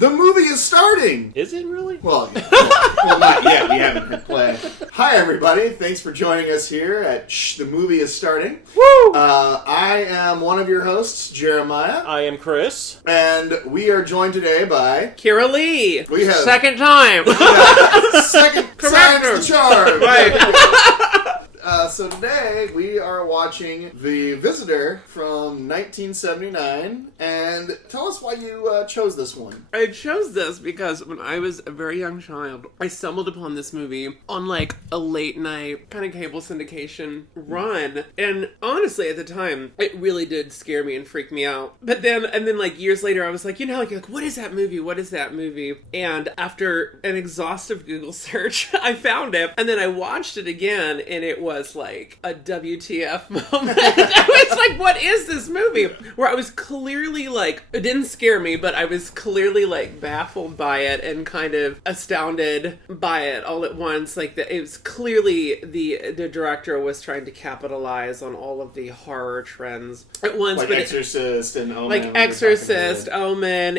The movie is starting! Is it really? Well, not yet. We haven't hit play. Hi, everybody. Thanks for joining us here at The Movie is Starting. Woo! I am one of your hosts, Jeremiah. I am Chris. And we are joined today by... Kyra Leigh. We have... Second time. Second time's the charm. Right. So today we are watching The Visitor from 1979, and tell us why you chose this one. I chose this because when I was a very young child, I stumbled upon this movie on like a late night kind of cable syndication run, and honestly at the time it really did scare me and freak me out. But then like years later I was like, like what is that movie? What is that movie? And after an exhaustive Google search, I found it, and then I watched it again, and it was like a WTF moment. I was like, what is this movie? Where I was clearly like, it didn't scare me, but I was clearly like baffled by it and kind of astounded by it all at once. Like it was clearly the director was trying to capitalize on all of the horror trends at once. Like but Exorcist and Omen. like Exorcist, Omen,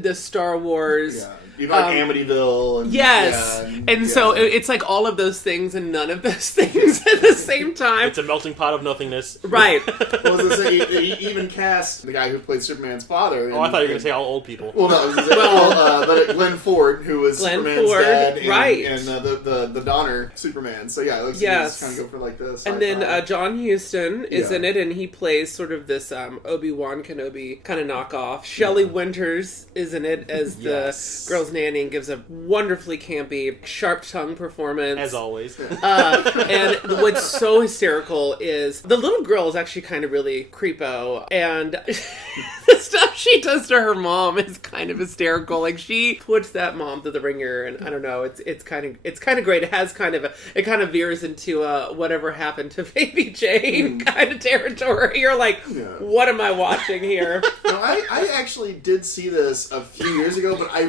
the Star Wars. Yeah. You know, like Amityville. And, yes. So it's like all of those things and none of those things at the same time. It's a melting pot of nothingness. Right. Well, I was gonna say, he even cast the guy who played Superman's father. I thought you were going to say all old people. Well, no, but Glenn Ford, who was Superman's dad, and, right. and the Donner Superman. So yeah, it looks yes. kind of go for like this. And then John Huston is in it, and he plays sort of this Obi-Wan Kenobi kind of knockoff. Shelley Winters is in it as the girl's nanny and gives a wonderfully campy, sharp-tongued performance. As always. And what's so hysterical is the little girl is actually kind of really creepo, and the stuff she does to her mom is kind of hysterical. Like she puts that mom through the ringer, and I don't know, it's kind of great. It has kind of veers into whatever happened to Baby Jane kind of territory. You're like, what am I watching here? No, I actually did see this a few years ago, but I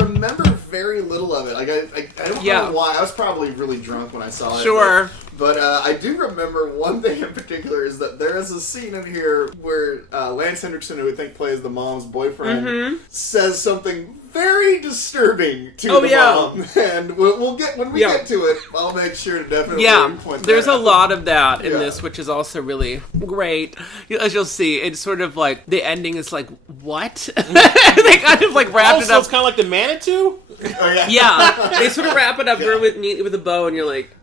remember very little of it. Like I don't know why. I was probably really drunk when I saw it. Sure. But I do remember one thing in particular is that there is a scene in here where Lance Henriksen, who I think plays the mom's boyfriend, says something very disturbing to the mom. And we'll get when we get to it, I'll make sure to definitely point that there's a out. lot of that in this, which is also really great. As you'll see, it's sort of like the ending is like, what? They kind of like wrap it up. It's kind of like the Manitou? Yeah, they sort of wrap it up neatly with a bow, and you're like,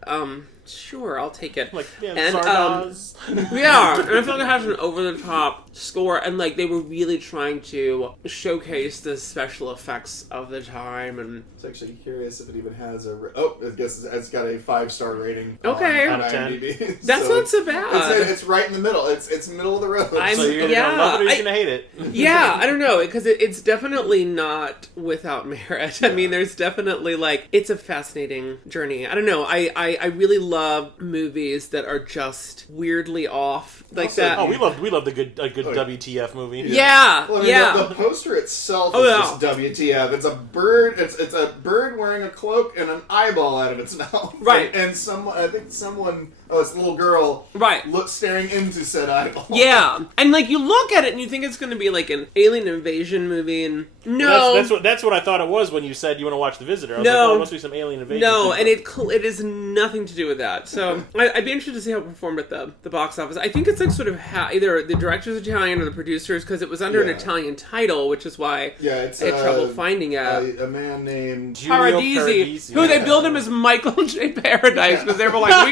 sure, I'll take it. Like, and and I feel like it has an over-the-top score, and like they were really trying to showcase the special effects of the time. And I was actually curious if it even has I guess it's got a 5-star rating. Okay, on IMDb. That's not so bad. It's right in the middle. It's middle of the road. So you're gonna love it or you're gonna hate it. Yeah, I don't know, because it's definitely not without merit. I mean, there's definitely like it's a fascinating journey. I don't know. I really love movies that are just weirdly off like also, that. Oh, we love a good WTF movie. Yeah. Well, I mean, the poster itself is just WTF. It's a bird. It's a bird wearing a cloak and an eyeball out of its mouth. Right. And someone. Oh, it's a little girl. Right. Staring into said eyeball. Yeah. And like you look at it and you think it's going to be like an alien invasion movie, and no. That's what I thought it was when you said you want to watch The Visitor. I was like, well, it must be some alien invasion. No, and it is nothing to do with that. So I'd be interested to see how it performed at the box office. I think it's like sort of either the director's Italian or the producers, because it was under an Italian title, which is why I had trouble finding it. A man named Paradisi, who they billed him as Michael J. Paradise, because they were like,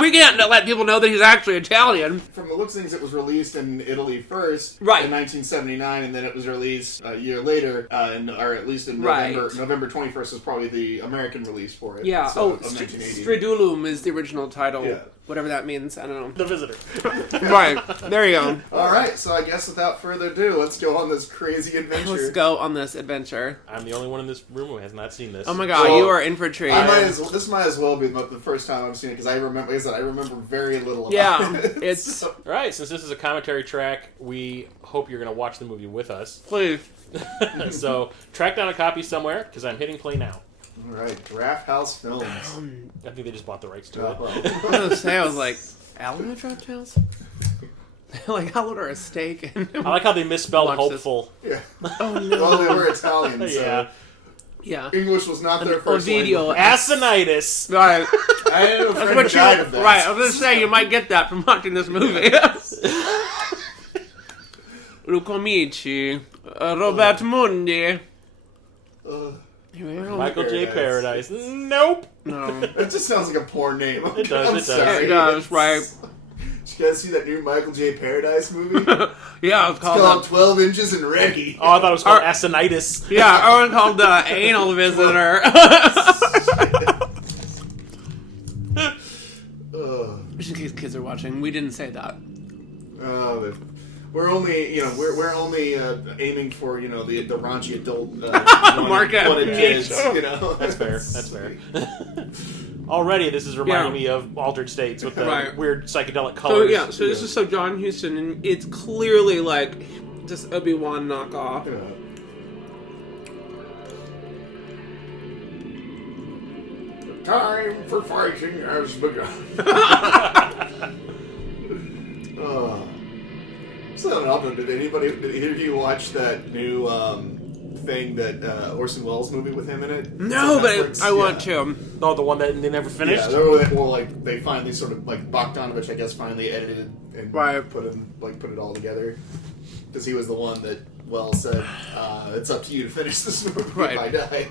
we can't let people know that he's actually Italian. From the looks of things, it was released in Italy first, in 1979, and then it was released a year later, or at least in November. November 21st was probably the American release for it. Yeah. Of 1980. Stridulum is the original title. Yeah. Whatever that means, I don't know. The Visitor. Right. There you go. All right, so I guess without further ado, let's go on this crazy adventure. Let's go on this adventure. I'm the only one in this room who has not seen this. Oh my god, you are in for a treat. This might as well be the first time I've seen it, because I remember very little about it. It's... So. All right, since this is a commentary track, we hope you're going to watch the movie with us. Please. So, track down a copy somewhere, because I'm hitting play now. All right, Draft House Films. I think they just bought the rights to it. Well. I was going to say, I was like, Alamo Draft House? Like, I'll order a steak. And I like how they misspelled Watch hopeful. Yeah. Oh, no. Well, they were Italian, so Yeah. Yeah. English was not their first Ovidio. language. Asinitis. Right. I didn't know a That's friend what who you... died of that. Right, I was going to say, you might get that from watching this movie. Lucomici. Robert Mundi. Michael J. Paradise. Nope. No. That just sounds like a porn name. It does, I'm it does. sorry. It does, right. Did you guys see that new Michael J. Paradise movie? Yeah, it's It's called called... 12 Inches and Ready. Oh, I thought it was called Asinitis. Yeah, Owen called Anal Visitor. Just in case kids are watching, we didn't say that. We're only, we're only aiming for, the raunchy adult Market. wanted kids, That's fair. That's fair. Already, this is reminding me of Altered States with the weird psychedelic colors. So this is so John Huston, and it's clearly like just Obi-Wan knockoff. The time for fighting has begun. So, Alvin, did either of you watch that new thing that Orson Welles movie with him in it? No, but I want to. Oh, the one that they never finished? Yeah, they finally sort of, Bogdanovich, I guess, finally edited and put it all together. Because he was the one that Wells said, it's up to you to finish this movie if I die.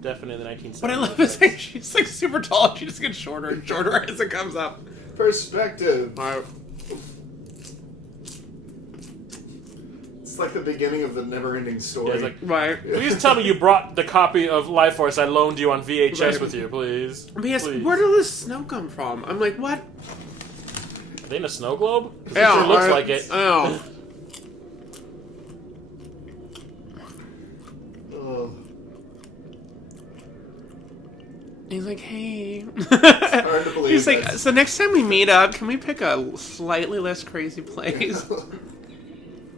Definitely in the 1970s. What I love is that she's like super tall and she just gets shorter and shorter as it comes up. Perspective. It's like the beginning of the never-ending story. Yeah, it's like, please tell me you brought the copy of Life Force I loaned you on VHS with you, please. Yes, please. where did this snow come from? I'm like, what? Are they in a snow globe? Because it Yeah, sure looks like it. Oh. He's like, hey. Hard to believe. He's like, so next time we meet up, can we pick a slightly less crazy place?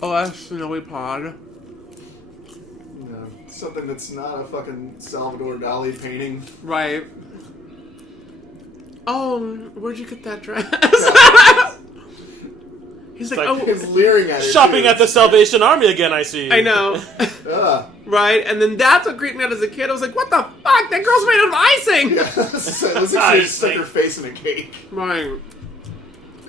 Oh, a snowy pod. Something that's not a fucking Salvador Dali painting. Right. Oh, where'd you get that dress? He's like, he's leering at her. Shopping at the Salvation Army again, I see. I know. Right? And then that's what creeped me out as a kid. I was like, what the fuck? That girl's made of icing! Yeah, it looks like she stuck her face in a cake. Right.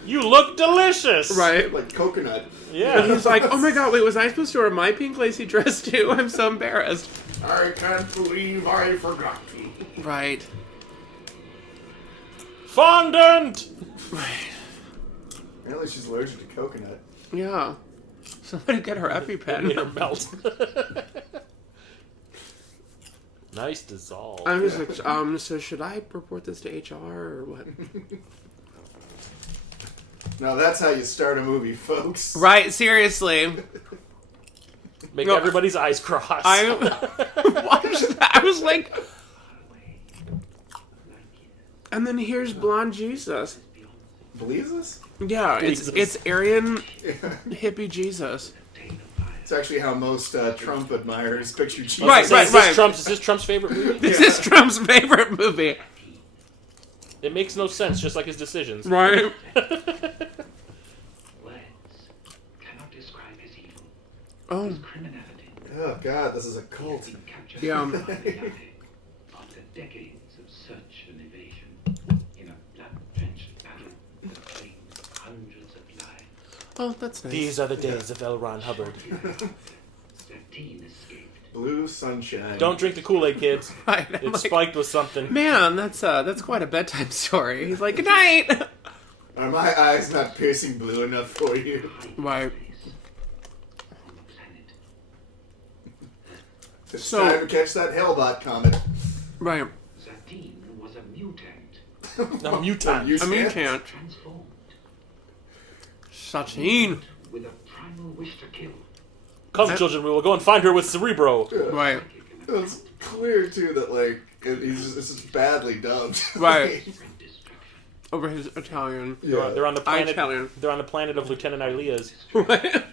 You look delicious! Right. Like coconut. Yeah. And he's like, oh my god, wait, was I supposed to wear my pink lacy dress too? I'm so embarrassed. I can't believe I forgot you. Right. Fondant! Right. Apparently she's allergic to coconut. Yeah. Somebody get her EpiPen. Made her melt. Nice dissolve. I'm just like, so should I report this to HR or what? Now that's how you start a movie, folks. Right, seriously. Make everybody's eyes cross. I watched that. I was like... And then here's Blonde Jesus. Jesus? Yeah, it's Aryan hippie Jesus. It's actually how most Trump admirers picture Jesus. Right. Is this Trump's favorite movie? This is Trump's favorite movie. It makes no sense, just like his decisions. Right. Words cannot describe his evil. Oh. His criminality. Oh god, this is a cult. Yeah. After decades of search and evasion, in a blood-drenched battle that claimed hundreds of lives, Oh, that's nice. These are the days of L. Ron Hubbard. 13 escaped. Blue sunshine. Don't drink the Kool-Aid, kids. Right. I'm It's like, spiked with something. man, that's quite a bedtime story. He's like, good night. Are my eyes not piercing blue enough for you? Right. On the planet. It's time to catch that Hellbot comet. Right. Zatine was a mutant, A mutant. A mutant. transformed, Satine. with a primal wish to kill. Come, children, we will go and find her with Cerebro. Right. It's clear too that this is badly dubbed. Right. Over his Italian. Yeah. They're on the planet. Italian. They're on the planet of Lieutenant Ilia's. Right.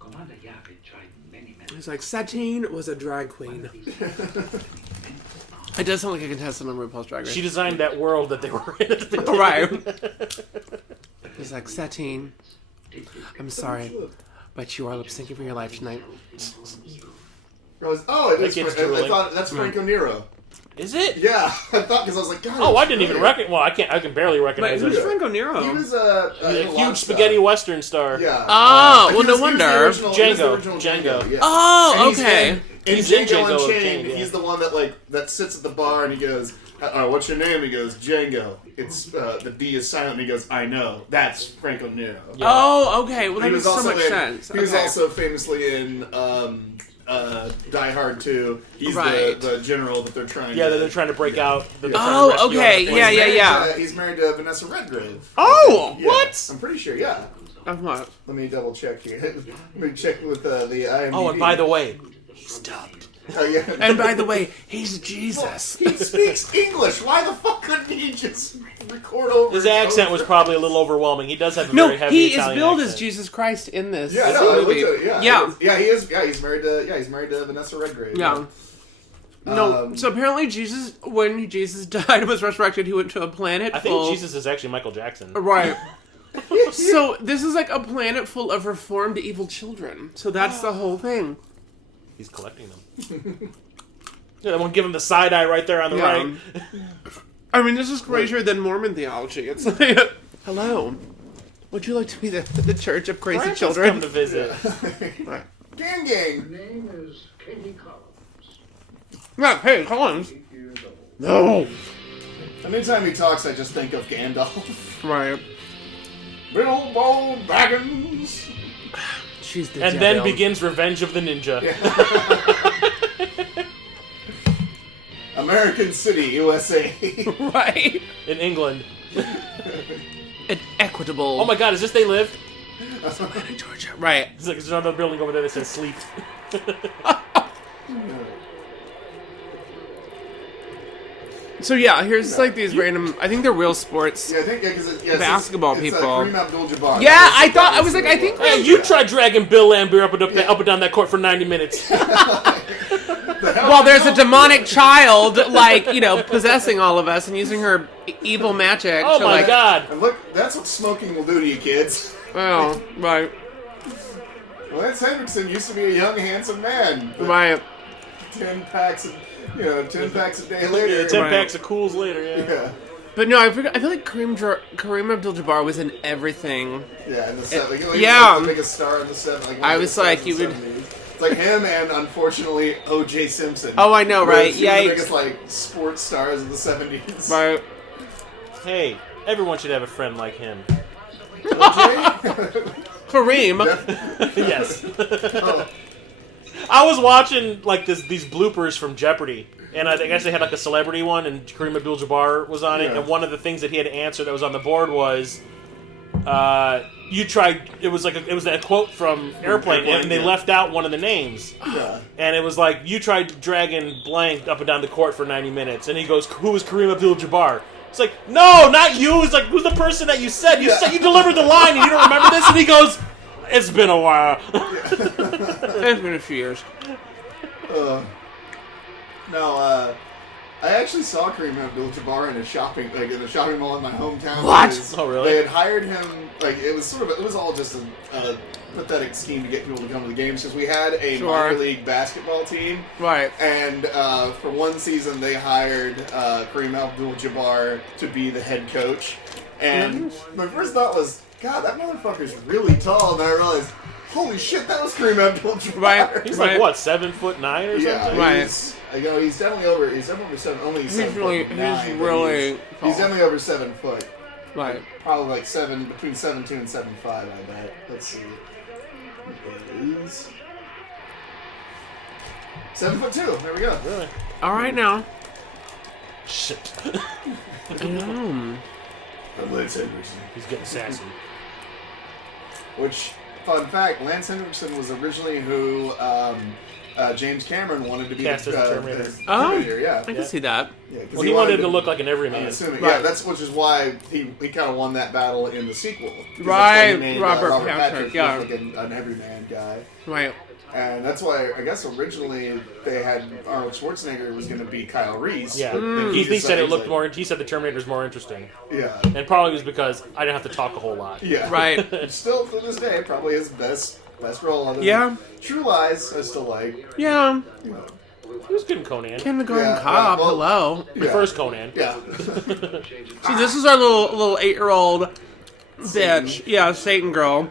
Commander Yavin tried many methods. He's like, Satine was a drag queen. It does sound like a contestant on RuPaul's Drag Race. She designed that world that they were in. Right. He's like, Satine I'm sorry, but you are lip syncing for your life tonight. It is. I thought that's Franco Nero. Is it? Yeah, I thought because I was like, God. Oh, I didn't even recognize. Well, I can barely recognize Who's it. Franco Nero? He was a huge spaghetti western star. Yeah. Oh, well, no wonder. Django. Yeah. Oh, okay. He's in Django Unchained. He's the one that sits at the bar and he goes, "What's your name?" He goes, "Django." It's the D is silent. And he goes, "I know." That's Franco Nero. Yeah. Oh, okay. Well, that makes so much sense. He was also famously in Die Hard 2. He's the general that they're trying. Yeah, they're trying to break out. Oh, okay. Yeah. He's married to Vanessa Redgrave. Oh, yeah, what? I'm pretty sure. Yeah. What? Let me double check here. Let me check with the IMDb. Oh, and by the way, he's dubbed. Oh, yeah. And by the way, he's Jesus. Well, he speaks English. Why the fuck couldn't he just record over? His accent was probably a little overwhelming. He does have a very heavy Italian he is billed accent. as Jesus Christ in this Yeah, no, movie. Yeah, he is. Yeah, he's married to Vanessa Redgrave. Yeah. No, so apparently when Jesus died and was resurrected, he went to a planet I think Jesus is actually Michael Jackson. Right. So this is like a planet full of reformed evil children. So that's the whole thing. He's collecting them. Yeah, I won't give him the side eye right there on the right. I mean, this is crazier than Mormon theology. It's like, hello, would you like to be the church of crazy children? Come to visit. Right. Gang. Her name is Katie Collins. Yeah, hey, Collins. No. Anytime he talks, I just think of Gandalf. Right. Bilbo Baggins. She's the and devil. then begins Revenge of the Ninja. Yeah. American City, USA. Right. In England. An equitable. Oh my God, is this They Live? Atlanta, Georgia. Right. It's like there's another building over there that says Sleep. So yeah, here's like these random. I think they're real sports. Yeah, I think because basketball it's people. Kareem Abdul-Jabbar. Yeah, I was like, I think. Hey, you tried dragging Bill Laimbeer up and down that court for 90 minutes. Well, there's a demonic child, possessing all of us and using her evil magic. Oh my God! And look, that's what smoking will do to you, kids. Oh, right. Lance Henriksen used to be a young, handsome man. Right. 10 packs a day later. Yeah, 10 packs of cools later, yeah. But no, I feel like Kareem Abdul-Jabbar was in everything. Yeah, in the 70s. He was the biggest star in the 70s. I was like, you would... It's like him and, unfortunately, O.J. Simpson. Oh, I know, right? Yeah. The biggest, sports stars of the 70s. Right. Hey, everyone should have a friend like him. O.J.? Kareem. Yes. Oh. I was watching these bloopers from Jeopardy, and I guess they had a celebrity one, and Kareem Abdul-Jabbar was on it. And one of the things that he had to answer that was on the board was, "You tried." It was that quote from Airplane, and they left out one of the names. Yeah. And it was like, "You tried dragging blank up and down the court for 90 minutes," and he goes, "Who was Kareem Abdul-Jabbar?" It's like, "No, not you." It's like, "Who's the person that you said? You said you delivered the line, and you don't remember this?" And he goes, "It's been a while." It's been a few years. I actually saw Kareem Abdul-Jabbar in a shopping mall in my hometown. What? Oh, really? They had hired him. It was all just a pathetic scheme to get people to come to the games because we had a minor league basketball team. Right. And for one season, they hired Kareem Abdul-Jabbar to be the head coach. And my first thought was, God, that motherfucker's really tall. And I realized, holy shit, that was Kareem Abdul-Jabbar. Right. He's like, what, 7'9" or something? Yeah, right. He's definitely over 7. Only He's 7 really, foot 9, he's really tall. He's definitely over 7 foot. Right. Probably between 7'2" and 7'5", I bet. Let's see. It is 7'2". There we go. Really? All right now. Shit. I'm Lance Henriksen. He's getting sassy. Which, fun fact, Lance Henriksen was originally who James Cameron wanted to be Cast as the Terminator. Terminator, yeah. I can see that. Yeah, Well, he wanted to look like an everyman. I'm assuming, Right. yeah, which is why he kind of won that battle in the sequel. Right, That's why he made, Robert Patrick, look yeah. like an everyman guy. Right. And that's why, I guess, originally they had Arnold Schwarzenegger was going to be Kyle Reese. Yeah. But He said it looked more... He said the Terminator's more interesting. Yeah. And probably was because I didn't have to talk a whole lot. Yeah. Right. Still, to this day, probably his best role. Other Yeah. than True Lies, I still like. Yeah. You know. He was good in Conan. Kindergarten Yeah, Cop, well, hello. The first Conan. Yeah. See, this is our little 8-year-old bitch. Yeah, Satan girl.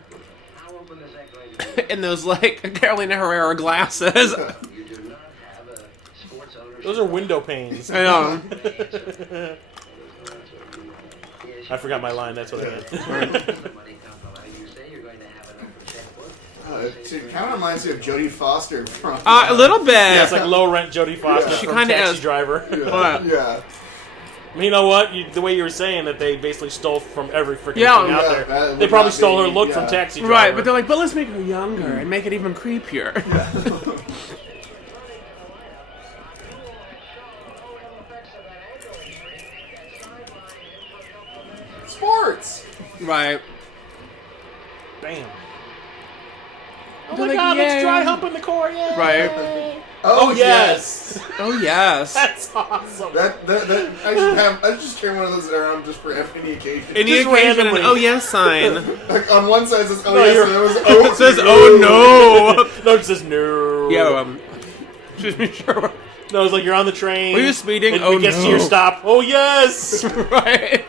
In those, like, Carolina Herrera glasses. Those are window panes. I know. I forgot my line, that's what I meant. It kind of reminds me of Jodie Foster from... A little bit. Yeah, it's like low-rent Jodie Foster She from kinda Taxi is. Driver. What? Yeah. You know what? The way you were saying that they basically stole from every freaking Yeah. thing out Yeah, there. that They would probably not stole her be- look yeah. from Taxi Driver. Right, but they're like, but let's make her younger and make it even creepier. Sports! Right. Bam. Oh They're my like, god, let's yay. dry hump in the core, yay! Right. Oh, yes! Oh, yes. That's awesome. I just carry one of those around just for any occasion. Any Just occasion, an randomly. oh yes sign. Like on one side it says, oh No, yes, you're- and there was, oh, It says, oh No, it says no. no. Yeah, just be sure. No, it's like you're on the train. Were you speeding? And Oh, it gets to no. your stop. Oh, yes! Right.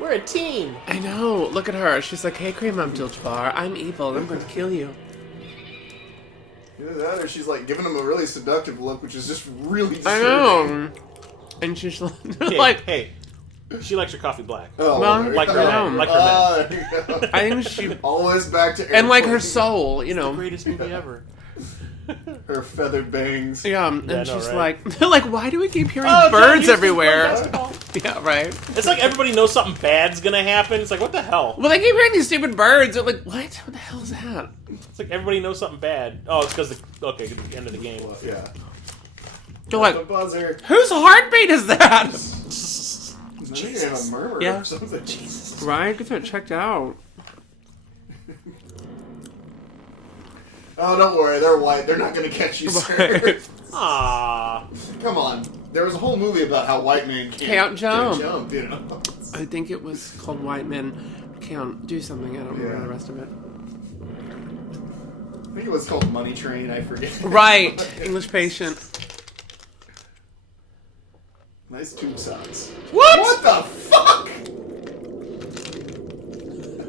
We're a team. I know. Look at her. She's like, hey, Kareem Abdul-Jabbar, I'm evil. I'm going to kill you. Either that or she's like giving him a really seductive look, which is just really I disturbing. know. And she's like, Hey, like hey, she likes her coffee black. Oh, Well, there you like go. her men. Like her men. There you go. I think she, Always back to and like her airplane. soul, you know. Greatest movie ever. Her feathered bangs. Yeah, and Yeah, I know, she's right? like, they're like, why do we keep hearing Oh, John birds Huston's playing everywhere? basketball. Yeah, right. It's like everybody knows something bad's gonna happen. It's like, what the hell? Well, they keep hearing these stupid birds. They're like, what? What the hell is that? It's like everybody knows something bad. Oh, it's because okay, at the end of the game. Yeah. They're The like, buzzer. whose heartbeat is that? I think you have a murmur Yeah. or something. Jesus. Right, get that checked out. Oh, don't worry. They're white. They're not going to catch you, sir. Ah, Come on. There was a whole movie about how white men Can't jump. you know? I think it was called White Men Can't Do Something. I don't remember Yeah. the rest of it. I think it was called Money Train. I forget. Right, English Patient. Nice tube socks. What? What the fuck?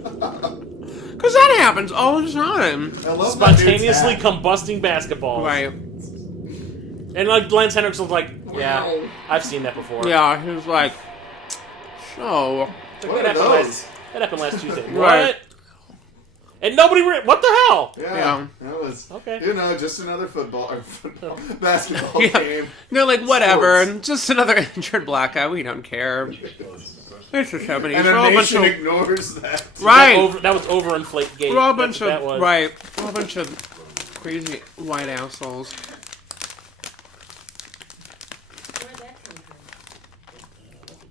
Because that happens all the time. I love that dude's spontaneously hat. combusting basketballs. Right. And like Lance Henriksen was like, yeah, Wow. I've seen that before. Yeah, he was like, so. Like, What that, are happened those? that happened last Tuesday. Right. What? And nobody. What the hell? Yeah, that was Okay. You know, just another basketball Yeah. game. They're like, whatever, Sports. just another injured black guy. We don't care. It's just happening. And We're all a a bunch nation of ignores that. right. That was overinflate gate. We're all a That's bunch what that of was. right. We're all a bunch of crazy white assholes. Where'd that come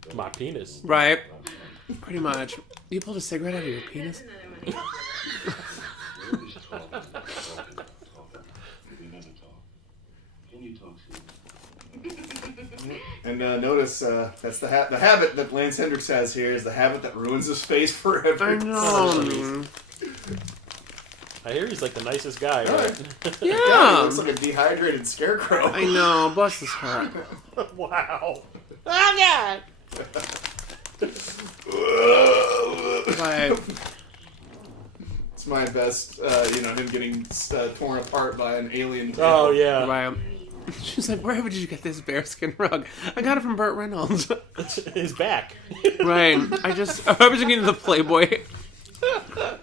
from? My penis. Right. Pretty much. You pulled a cigarette out of your penis? That's another one. And notice that's the habit that Lance Hendricks has here is the habit that ruins his face forever. I know. I hear he's like the nicest guy. Right? God, he Yeah. looks like a dehydrated scarecrow. I know. Bless his heart. Wow. Oh god! But It's my best, him getting torn apart by an alien tail. Oh yeah. right. She's like, where did you get this bearskin rug? I got it from Burt Reynolds. His back. Right. I was thinking of the Playboy.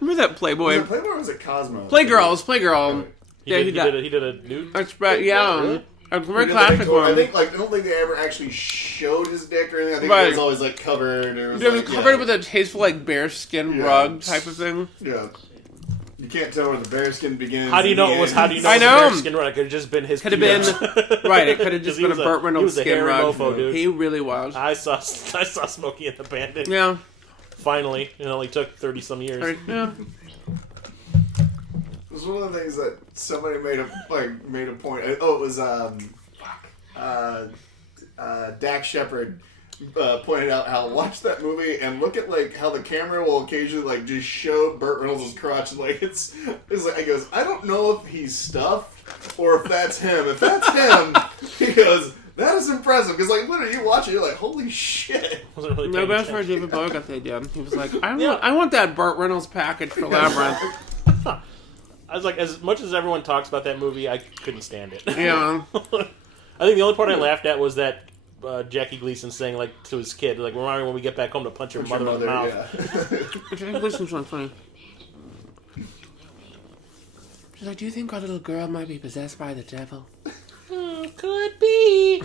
Remember that Was Playboy? it Playboy or was it Cosmo? Playgirl. He, Yeah, did, he he, got- did a, he did a nude. That's right, yeah. Really? A very He did classic I one. think, I don't think they ever actually showed his dick or anything. I think Right. it was always, covered. Or It was covered with a tasteful, bearskin Yeah. rug type of thing. Yeah. You can't tell where the bearskin begins. How do you know and it was? the How do you ends. know I it was know. a bearskin rug? It could have just been his. Could have been penis. right. It could have just 'Cause he been a was Burt he Reynolds was a skin hairy rug. mofo, dude. He really was. I saw Smokey and the Bandit. Yeah. Finally, it only took 30-some years. Yeah. It was one of the things that somebody made a point. Oh, it was Dak Shepard pointed out how watch that movie and look at like how the camera will occasionally like just show Burt Reynolds' crotch. Like it's like he goes, I don't know if he's stuffed or if that's him. If that's him, he goes, that is impressive because like literally you watch it, you're like, holy shit. Wasn't really No, paying that's where attention. David Bowie got the idea. He was like, I want that Burt Reynolds package for Labyrinth. I was like, as much as everyone talks about that movie, I couldn't stand it. Yeah. I think the only part I laughed at was that Jackie Gleason saying like to his kid, like, remind me when we get back home to punch your mother in the mouth. Yeah. Jackie Gleason's not funny. She's like, do you think our little girl might be possessed by the devil? Could be.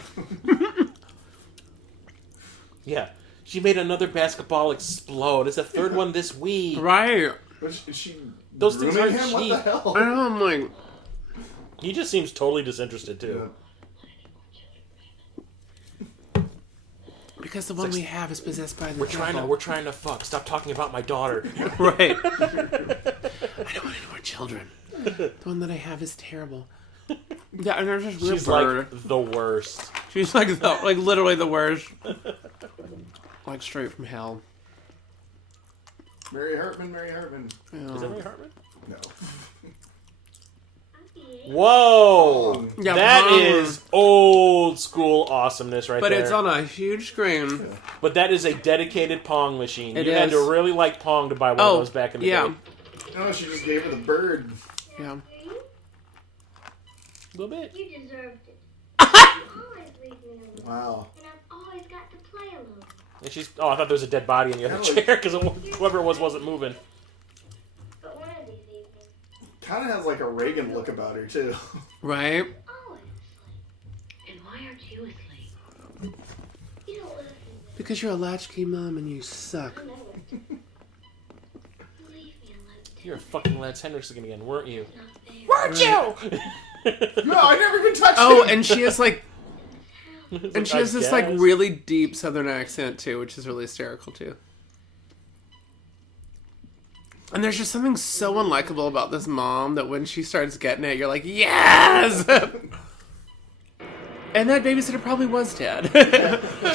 Yeah. She made another basketball explode. It's the third one this week. Right. Is she Those things grooming aren't him? cheap. What the hell? I know, I'm like... He just seems totally disinterested, too. Because the one we have is possessed by the devil. We're trying to fuck. Stop talking about my daughter. Right. I don't want any more children. The one that I have is terrible. Yeah, and there's this weird She's bird. like the worst. She's like literally the worst. Like straight from hell. Mary Hartman. Yeah. Is that Ray Hartman? No. Whoa! Yeah, That Pong. is old school awesomeness right But there. it's on a huge screen. But that is a dedicated Pong machine. It You had is. to really like Pong to buy one of those back in the day. No, she just gave her the bird. Yeah. A little bit. You deserved it. You always leave me alone. Wow. And I've always got to play alone. And she's. Oh, I thought there was a dead body in the other chair because whoever it was wasn't moving. But one of these evenings, Kind of has like a Reagan look about her too. Right? always asleep. And why aren't you asleep? You don't listen to Because you're a latchkey mom and you suck. me. I know it. Leave me alone. You're a fucking Lance Henriksen again, weren't you? Not there. Weren't you? No, I never even touched Oh, him. and she has like, It's and she has I this like guess. really deep Southern accent too, which is really hysterical too. And there's just something so unlikable about this mom that when she starts getting it, you're like, yes! And that babysitter probably was dead.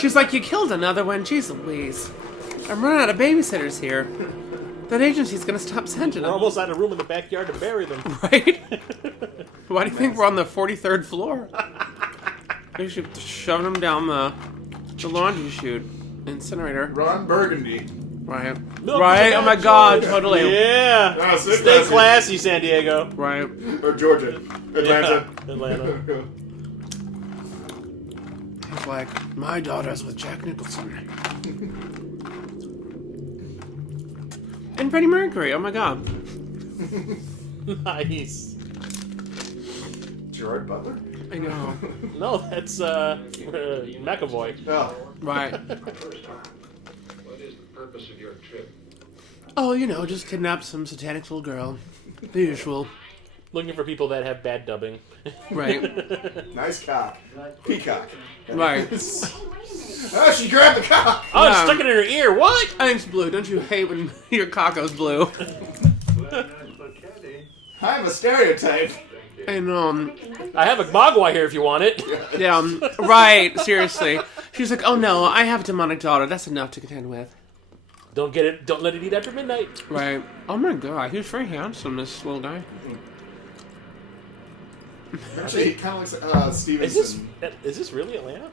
She's like, you killed another one. Jeez Louise. I'm running out of babysitters here. That agency's gonna stop sending We're them. almost out of room in the backyard to bury them. Right? Why do you think we're on the 43rd floor? They should shove them down the laundry chute. Incinerator. Ron Burgundy. Right. Milk Right? is Oh my about god, Georgia. totally. Yeah. Ah, Stay classy. classy, San Diego. Right. Or Georgia. Atlanta. Yeah, Atlanta. He's like, my daughter's with Jack Nicholson. And Freddie Mercury, oh my god. Nice. Gerard Butler? I know. No, that's McAvoy. Oh. Right. First time. What is the purpose of your trip? Oh, you know, just kidnap some satanic little girl. The usual. Looking for people that have bad dubbing. Right. Nice cock. Peacock. Right. Oh, she grabbed the cock! Oh, it's Yeah. stuck it in her ear. What? I think it's blue. Don't you hate when your cock goes blue? I'm a stereotype. And, I have a Mogwai here if you want it. yeah, right, seriously. She's like, oh no, I have a demonic daughter. That's enough to contend with. Don't get it. Don't let it eat after midnight. Right. Oh my god, he's very handsome, this little guy. Actually, he kind of looks like Stevenson. Is this really Atlanta?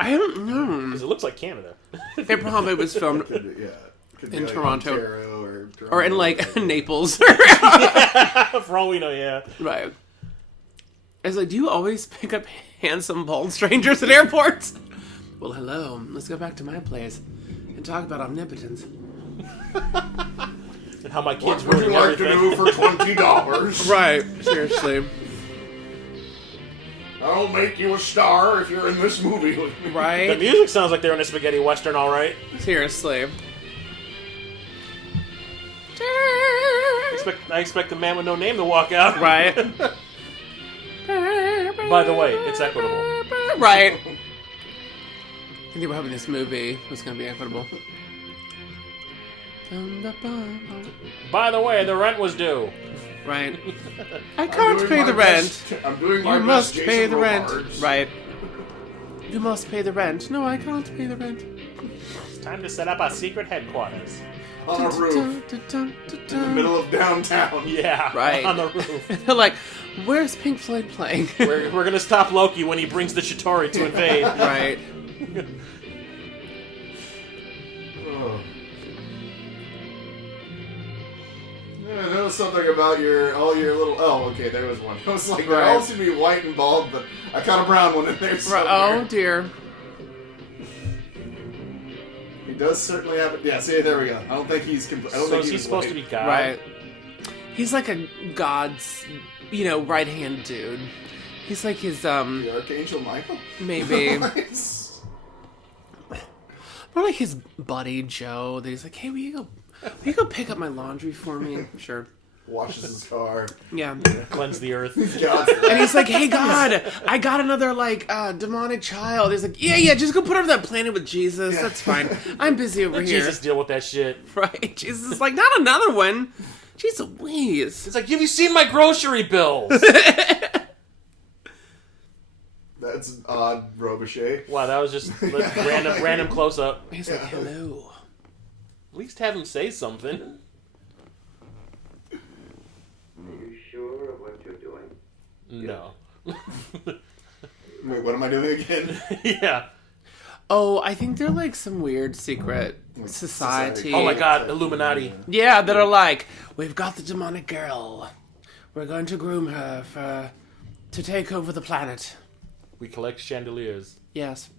I don't know. Because it looks like Canada. It probably was filmed Could be in like Toronto. Ontario or in like Naples. For all we know, yeah. Right. I was like, do you always pick up handsome, bald strangers at airports? Well, hello. Let's go back to my place and talk about omnipotence. And how my kids What would you ruining like to everything. do for $20? Right. Seriously. I'll make you a star if you're in this movie with me. The Right? music sounds like they're in a spaghetti western, all right. Seriously. I expect the man with no name to walk out. Right? By the way, it's equitable. Right. I think we're hoping this movie was going to be equitable. By the way, the rent was due. Right. I can't pay the rent. I'm doing my You best, must pay the rent. Robards. Right. You must pay the rent. No, I can't pay the rent. It's time to set up our secret headquarters. On a roof. In the middle of downtown. Yeah, Right. on the roof. They're like, where's Pink Floyd playing? We're gonna stop Loki when he brings the Chitauri to invade. Right. Oh. Yeah, there was something about all your little. Oh, okay, there was one. I was like, they all seem to be white and bald, but I caught a brown one in there somewhere. Oh dear. He does certainly have it. Yeah, see, there we go. I don't think he's. So is he supposed to be God? Right. He's like a god's, right hand dude. He's like his The Archangel Michael? maybe Nice. more like his buddy Joe. That he's like, hey, will you go pick up my laundry for me? Sure. Washes his car. Yeah. Cleanse the earth. And he's like, hey God, I got another demonic child. He's like, yeah, just go put her on that planet with Jesus. Yeah. That's fine. I'm busy over Let here. Jesus deal with that shit. Right. Jesus is like, not another one. Jeez Louise. It's like, have you seen my grocery bills? That's an odd Robuchet. Wow, that was just random close up. He's like, hello. At least have him say something. Are you sure of what you're doing? No. Wait, what am I doing again? Yeah. Oh, I think they're like some weird secret society. Oh my God, Illuminati. Yeah, that are like, we've got the demonic girl. We're going to groom her to take over the planet. We collect chandeliers. Yes.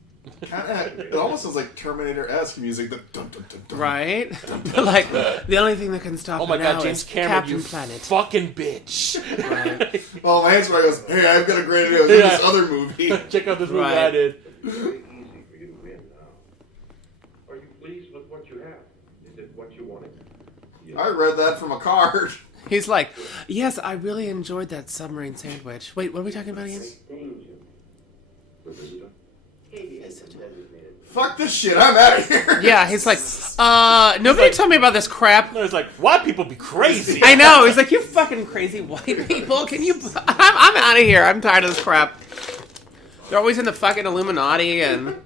It almost sounds like Terminator-esque music. The dun, dun, dun, dun. Right? Like, the only thing that can stop Oh my her God, now James is Cameron, Captain you Planet. fucking bitch. Right. Well, my answer goes, hey, I've got a great idea. I was in this other movie. Check out this movie Right. I did. It's very easy for you to win now. Are you pleased with what you have? Is it what you wanted? I read that from a card. He's like, yes, I really enjoyed that submarine sandwich. Wait, what are we talking about again? Danger. Fuck this shit, I'm out of here. Yeah, he's like, nobody told me about this crap. No, it's like, white people be crazy. I know. He's like, you fucking crazy white people. Can you... I'm out of here. I'm tired of this crap. They're always in the fucking Illuminati and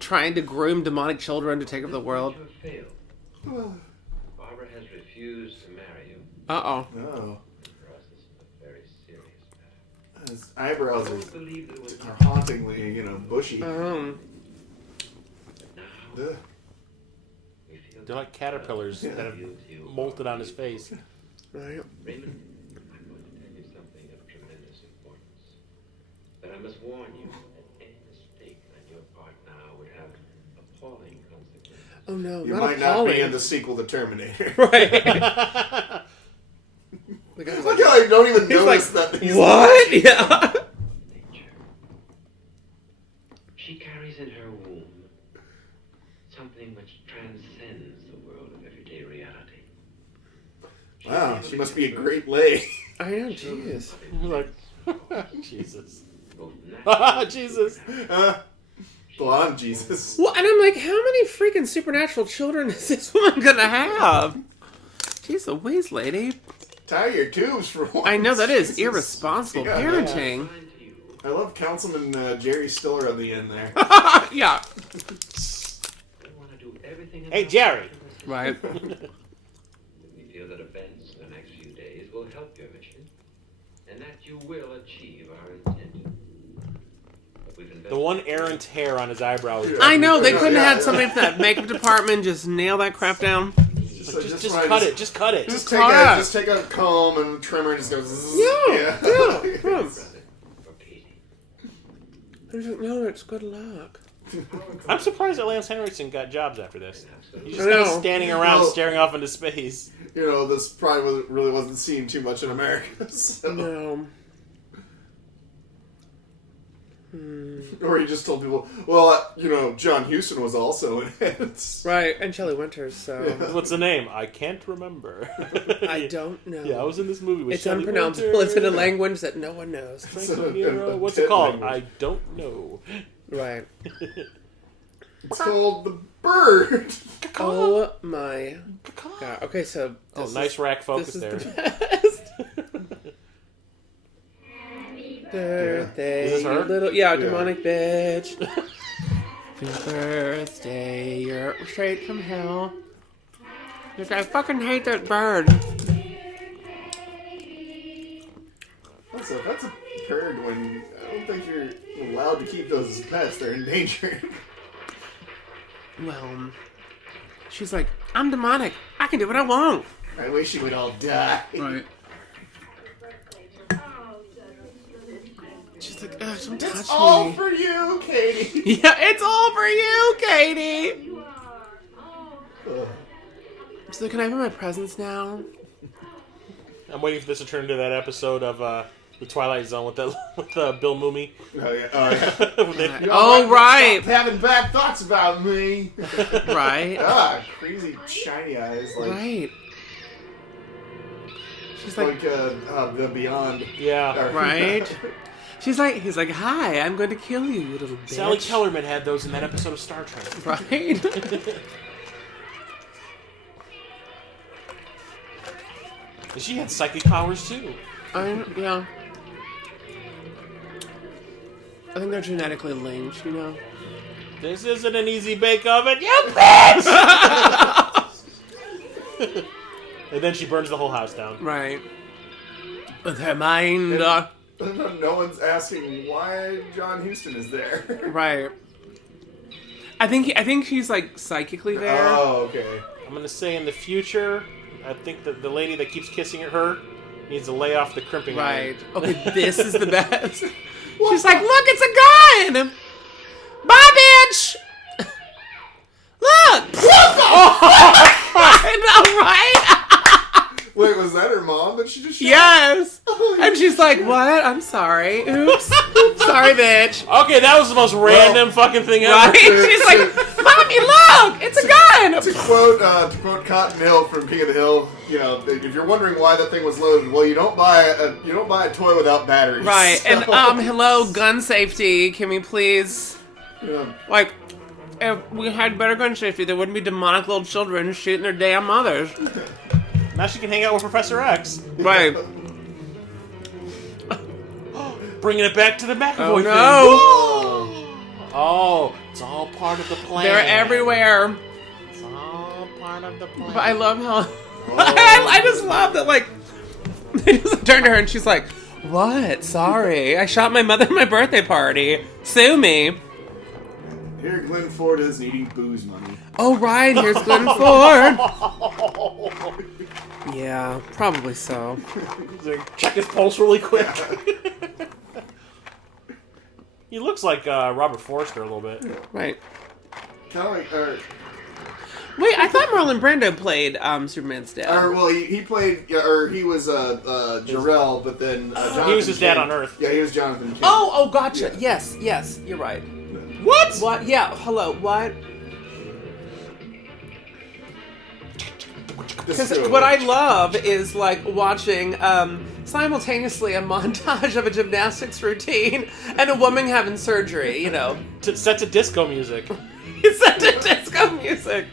trying to groom demonic children to take over the world. You have failed. Barbara has refused to marry you. Uh-oh. No. For us, this is a very serious matter. His eyebrows I don't believe that it was are hauntingly, bushy. But now Ugh. we feel They're like caterpillars that have molted on his face. Right. Raymond, I'm going to tell you something of tremendous importance. But I must warn you that any mistake on your part now would have appalling consequences. Oh, no. You not might not appalling. be in the sequel to Terminator. Right. The guy's Look how I don't even he's notice like, that. He's what? Yeah. Nature. She carries in her womb something which transcends the world of everyday reality. Wow, she must be a great lay. I know, jeez. Like, Jesus. Both natural Jesus. Blonde Jesus. Well, and I'm like, how many freaking supernatural children is this woman gonna have? Jeez Louise, lady. Tie your tubes for once. I know that is Jesus. irresponsible Yeah. parenting. I love Councilman Jerry Stiller on the end there. Yeah. I want to do everything. Hey, Jerry. Right. We feel that events in the next few days will help your mission, and that you will achieve our intent. But we've invested The one errant hair on his eyebrow. Is I know, they couldn't have had Yeah. somebody from that makeup department just nail that crap down. So just right, cut it. Just cut it. Just take a comb and trimmer and just go. Zzz. Yeah. for Katie. He's like, no, it's good luck. I'm surprised that Lance Henriksen got jobs after this. He's I just kind of know. standing around Well- staring off into space. This probably really wasn't seen too much in America. So. No. Or he just told people, well, John Huston was also in it. Right, and Shelley Winters, so... What's the name? I can't remember. I don't know. Yeah, I was in this movie with It's Shelley unpronounceable. Winters. It's in a language that no one knows. Franco So, Nero. a What's pit it called? language. I don't know. Right. It's called The Bird. Oh my god. Okay, so... nice rack focus there. The best. Birthday, Is this her? little... Yeah, demonic bitch. Happy birthday, you're straight from hell. I fucking hate that bird. Also, if that's a bird, when I don't think you're allowed to keep those as pets, they're endangered. Well, she's like, I'm demonic. I can do what I want. I wish you would all die. Right. She's like, ugh, don't touch me. It's all for you, Katie. Yeah, it's all for you, Katie. Ugh. So can I have my presents now? I'm waiting for this to turn into that episode of The Twilight Zone with Bill Mumy. Oh, yeah. Oh, yeah. When they- Oh, right. Stop having bad thoughts about me. Right. Crazy shiny eyes. Like, Right. She's like, the Beyond. yeah. Or- right. He's like, hi, I'm going to kill you, you little bitch. Sally Kellerman had those in that episode of Star Trek. Right. And she had psychic powers too. Yeah. I think they're genetically linked, you know? This isn't an easy bake oven, you bitch! And then she burns the whole house down. Right. With her mind. No one's asking why John Huston is there. Right. I think he's like psychically there. Oh, okay. I'm gonna say in the future, I think that the lady that keeps kissing her needs to lay off the crimping Right. iron. Okay, this is the best. She's like, look, it's a gun! Bye, bitch! Look! I know, right? Wait, was that her mom that she just shot? Yes! And she's like, what? I'm sorry. Oops. Sorry, bitch. Okay, that was the most random fucking thing ever. Right? She's like, Mommy, look! It's a gun! To quote Cotton Hill from King of the Hill, you know, if you're wondering why that thing was loaded, well, you don't buy a toy without batteries. Right. So, And, hello, gun safety. Can we please... yeah. Like, if we had better gun safety, there wouldn't be demonic little children shooting their damn mothers. Now she can hang out with Professor X. Right. Bringing it back to the McAvoy Oh, thing. no. Oh, it's all part of the plan. They're everywhere. It's all part of the plan. But I love how... I just love that, like... They just turn to her and she's like, what? Sorry. I shot my mother at my birthday party. Sue me. Here Glenn Ford is eating booze money. Oh, right. Here's Glenn Ford. Yeah, probably so. Check his pulse really quick. He looks like Robert Forster a little bit. Right. Kind of like, Wait, I thought Marlon Brando played Superman's dad. well, he played, he was Jor-El, but then Jonathan He was his dad King. on Earth. Yeah, he was Jonathan King. Oh, gotcha. Yeah. Yes, you're right. What? What? Yeah, hello, what? Because what I love is, like, watching simultaneously a montage of a gymnastics routine and a woman having surgery, you know. Set to disco music. It's set to disco music.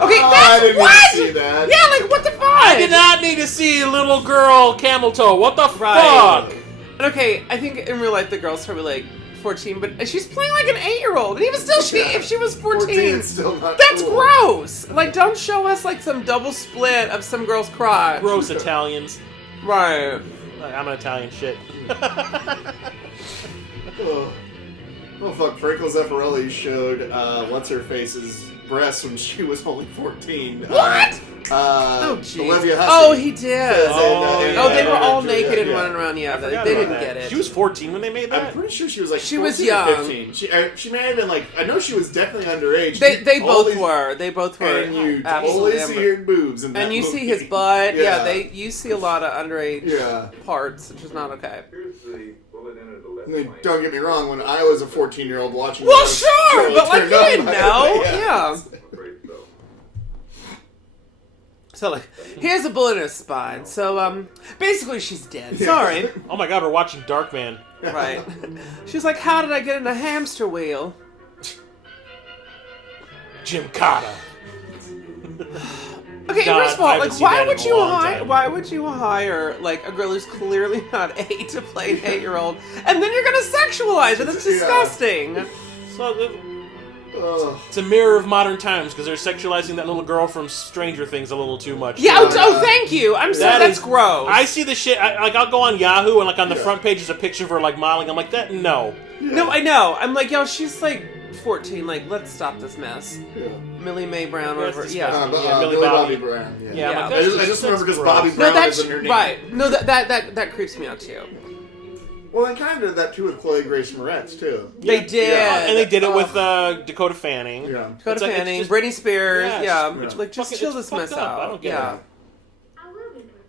Okay, I that's didn't what? even see that. Yeah, like, what the fuck? I did not need to see little girl camel toe. What the fuck? And okay, I think in real life the girl's probably, like, 14, but she's playing like an 8-year-old. And even still, if she was 14, is still not that's cool. gross. Like, don't show us, like, some double split of some girl's crotch. Gross Italians. Right. I'm an Italian shit. Oh fuck, Franco Zeffirelli showed what's-her-face's breasts when she was only 14. What? Oh, jeez. Olivia Hussey. Oh, he did. Oh, They were all Juliet, naked and yeah. running around. Yeah, they Forgot didn't about get that. it. She was 14 when they made I'm that? pretty sure she was like She 14 was or young. 15. She may have been like, I know she was definitely underage. They You both always- were. They both were. And you absolutely. always see her boobs in that And you movie. see his butt. Yeah, Yeah. you see a lot of underage Yeah. parts, which is not okay. Here's the bullet in the left I mean, flank. don't get me wrong, when I was a 14-year-old watching Well, that, I was sure, totally but like turned you on didn't by it. know. Yeah. I'm afraid so. So like, here's a bullet in her spine. So basically she's dead. Sorry. Oh my god, we're watching Darkman. Right. She's like, how did I get in a hamster wheel? Jim Carter. Okay, God, first of all, I haven't like, seen that in a long time. why would you hire like a girl who's clearly not 8 to play an 8-year-old, and then you're gonna sexualize her? That's disgusting. So it's a mirror of modern times because they're sexualizing that little girl from Stranger Things a little too much. Yeah. Thank you. I'm sorry. That's gross. I see the shit. I'll go on Yahoo and like on the front page is a picture of her like modeling. I'm like that. No. No, I know. I'm like, yo, she's like 14. Like, let's stop this mess. Yeah. Millie Mae Brown, whatever. Millie Bobby Brown. Yeah. I just remember because Bobby Brown is in her name. Right. No, that creeps me out too. Well, they kind of did that too with Chloe Grace Moretz too. They did, and they did it with Dakota Fanning. Yeah, Dakota Fanning, Britney Spears. Yeah, like just fucking, chill this mess out. I don't get it. I will be perfect.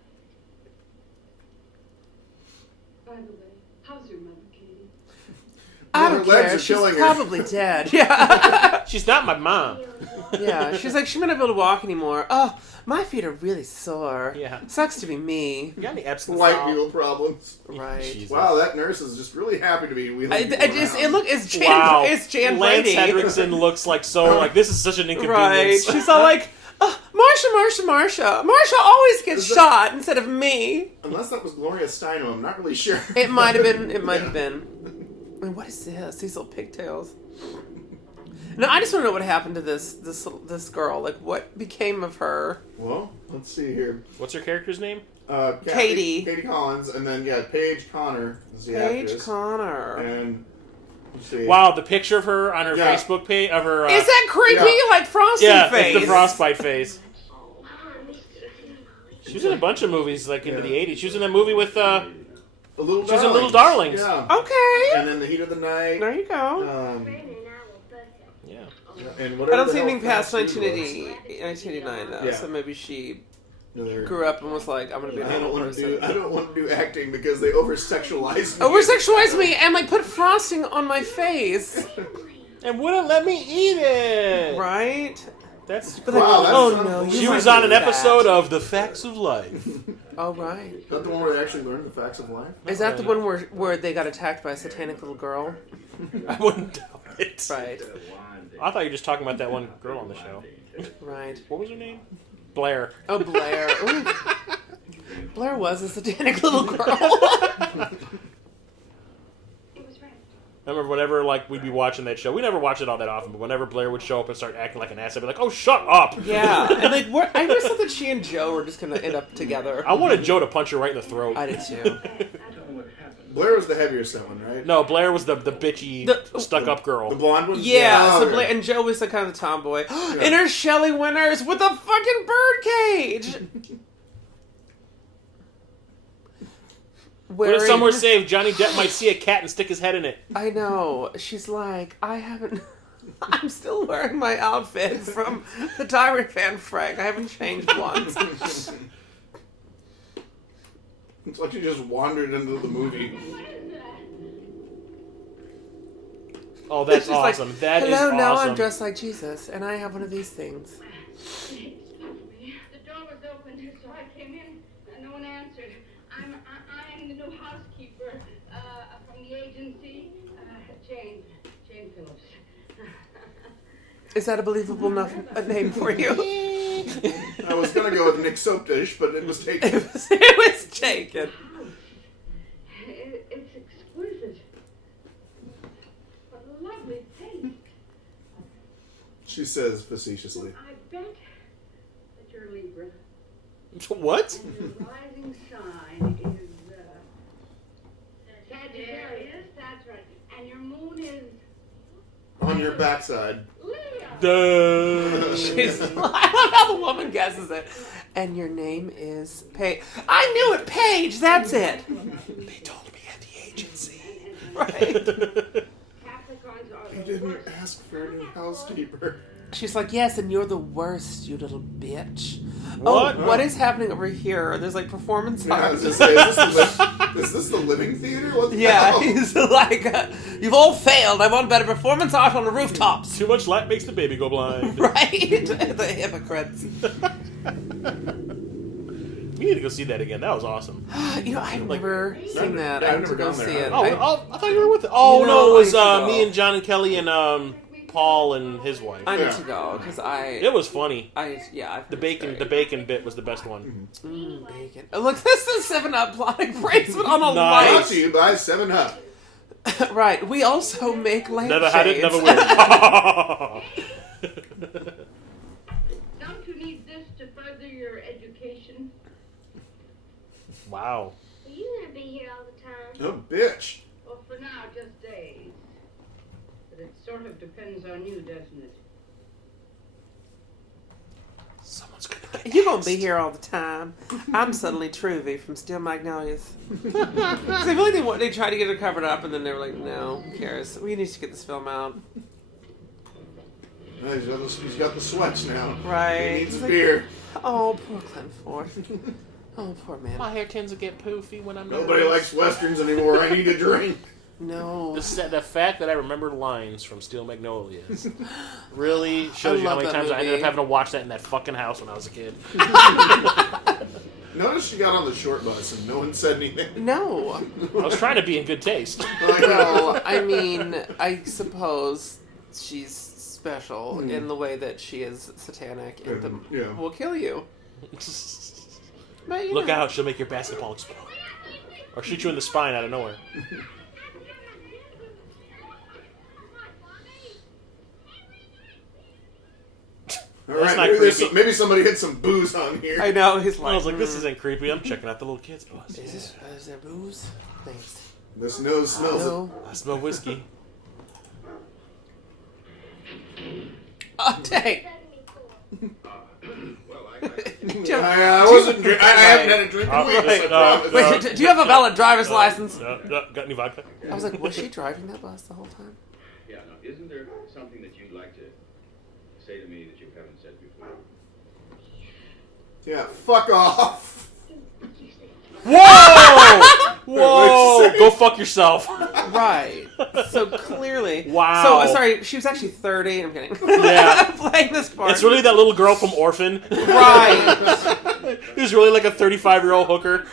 By the way, how's your mother, Katie? I her don't legs care. are She's killing her. probably dead. Yeah. She's not my mom. Yeah. She's like, she might not be able to walk anymore. Oh, my feet are really sore. Yeah. Sucks to be me. You got any Epsom White salt? people problems. Right. Jesus. Wow, that nurse is just really happy to be wheeling people around. It's Jan. Wow. It's Jan Lance Brady. Henriksen looks like this is such an Right. inconvenience. She's all like, Marsha. Marsha always gets shot instead of me. Unless that was Gloria Steinem, I'm not really sure. It might have been. It might have been. I mean, what is this? These little pigtails. No, I just want to know what happened to this girl. Like, what became of her? Well, let's see here. What's her character's name? Katie Collins, and then Paige Connor is the Paige actress. Connor. And let's see. Wow, the picture of her on her Facebook page of her. Is that creepy? Yeah. Like frosty face? It's the frostbite face. She was in a bunch of movies like into the 80s. She was in that movie with Little she was in Little Darlings. Yeah. Okay. And then The Heat of the Night. There you go. Yeah. And I don't see anything past 1989 though. Yeah. So maybe she No, grew up and was like, I'm gonna be a I normal person. don't want to do acting because they over-sexualize me. Over-sexualize me and like put frosting on my face. And wouldn't let me eat it. Right? That's But Wow, like, that's she was on an episode of The Facts of Life. Oh, right. Is that the one where they actually learned the facts of life? Is that the one where they got attacked by a satanic little girl? I wouldn't doubt it. Right. I thought you were just talking about that one girl on the show. Right. What was her name? Blair. Oh, Blair. Ooh. Blair was a satanic little girl. I remember whenever we'd be watching that show. We never watched it all that often, but whenever Blair would show up and start acting like an ass, I'd be like, "Oh, shut up!" Yeah, and I always thought that she and Joe were just gonna end up together. I wanted Joe to punch her right in the throat. I did too. Blair was the heavier set one, right? No, Blair was the bitchy, stuck-up girl. The blonde one? Yeah, Oh, so okay. Blair and Joe was the kind of the tomboy. And there's Shelley Winters with a fucking birdcage. But if somewhere safe, Johnny Depp might see a cat and stick his head in it. I know. She's like, I'm still wearing my outfit from the Diary of Anne Frank. I haven't changed once. It's like she just wandered into the movie. Oh, that's She's awesome. Like, that is hello, awesome. now I'm dressed like Jesus, and I have one of these things. The door was open, so I came in, and no one answered. I'm the new housekeeper from the agency, Jane Phillips. Is that a believable enough name for you? I was going to go with Nick Soapdish, but it was taken. It was taken. It's exquisite. What a lovely taste. She says facetiously. I bet that you're a Libra. What? And your rising sign is Sagittarius. That's right. And your moon is On your backside. Leo. Duh. She's, I love how the woman guesses it. And your name is Paige. I knew it, Paige. That's it. They told me at the agency. Right. Capricorns are You the didn't worst. ask for a new housekeeper. She's like, yes, and you're the worst, you little bitch. What? Oh, what is happening over here? There's like performance Yeah, I art. was just saying, is this the living theater? What the Yeah, hell? he's like, you've all failed. I want better performance art on the rooftops. Too much light makes the baby go blind. Right? The hypocrites. We need to go see that again. That was awesome. You know, I've never seen that. yeah, I I've need to never go gone there. see it. Oh, I thought you were with it. Oh, You no, know, it was I should go. me and John and Kelly and Paul and his wife. I need to go because It was funny. I've The bacon bit was the best one. Bacon. Oh, look, this is 7-Up product placement on a Nice. Brought light. to you by 7-Up. Right. We also make Never had it, lampshades. never will. Don't you need this to further your education? Wow. Are you gonna be here all the time? Oh, bitch. Well, for now, just days. But it sort of depends on you, doesn't it? Someone's gonna get You're gonna be here all the time. I'm suddenly Truvy from Steel Magnolias. I feel like they tried to get it covered up, and then they were like, "No, who cares? We need to get this film out." Oh, he's got the sweats now. Right. He needs He's a like, beer. Oh, poor Clint Ford. Oh, poor man. My hair tends to get poofy when I'm Nobody nervous. likes westerns anymore. I need a drink. No. The fact that I remember lines from Steel Magnolias really shows you how love many that times I ended up movie. having to watch that in that fucking house when I was a kid. Notice she got on the short bus and no one said anything. No. I was trying to be in good taste. Well, I mean, I suppose she's special in the way that she is satanic and Yeah. will kill you. But, you Look know. out, she'll make your basketball explode. Or shoot you in the spine out of nowhere. All That's right, not maybe, creepy. maybe somebody hit some booze on here. I know, he's like, I was like, this isn't creepy. I'm checking out the little kids' bus. Is there booze? Thanks. This nose smells it. No. I smell whiskey. Oh, dang. I wasn't. I haven't had a drink in weeks. Right, I promise. Wait, do you have a valid driver's license? Got any vodka? I was like, was she driving that bus the whole time? Yeah, now, isn't there something that you'd like to say to me that you haven't said before? Yeah, fuck off. Whoa! What'd Whoa! you say? Go fuck yourself. Right. So clearly. Wow. So, sorry, she was actually 30. I'm kidding. Yeah. Playing this part. It's really that little girl from Orphan. Right. Who's really like a 35-year-old hooker.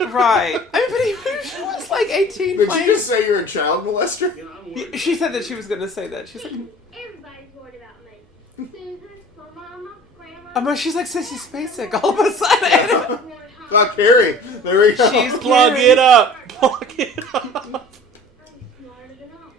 Right. I mean, but she was like 18 Did you playing. just say you're a child molester? You know, I'm worried. She said that she was going to say that. She's like, Everybody's worried about me. Susan, my mama, grandma. oh, she's like Sissy Spacek all of a sudden. Fuck Harry. There we go. She's Plug Carrie. it up. Plug it up. I'm smarter than all.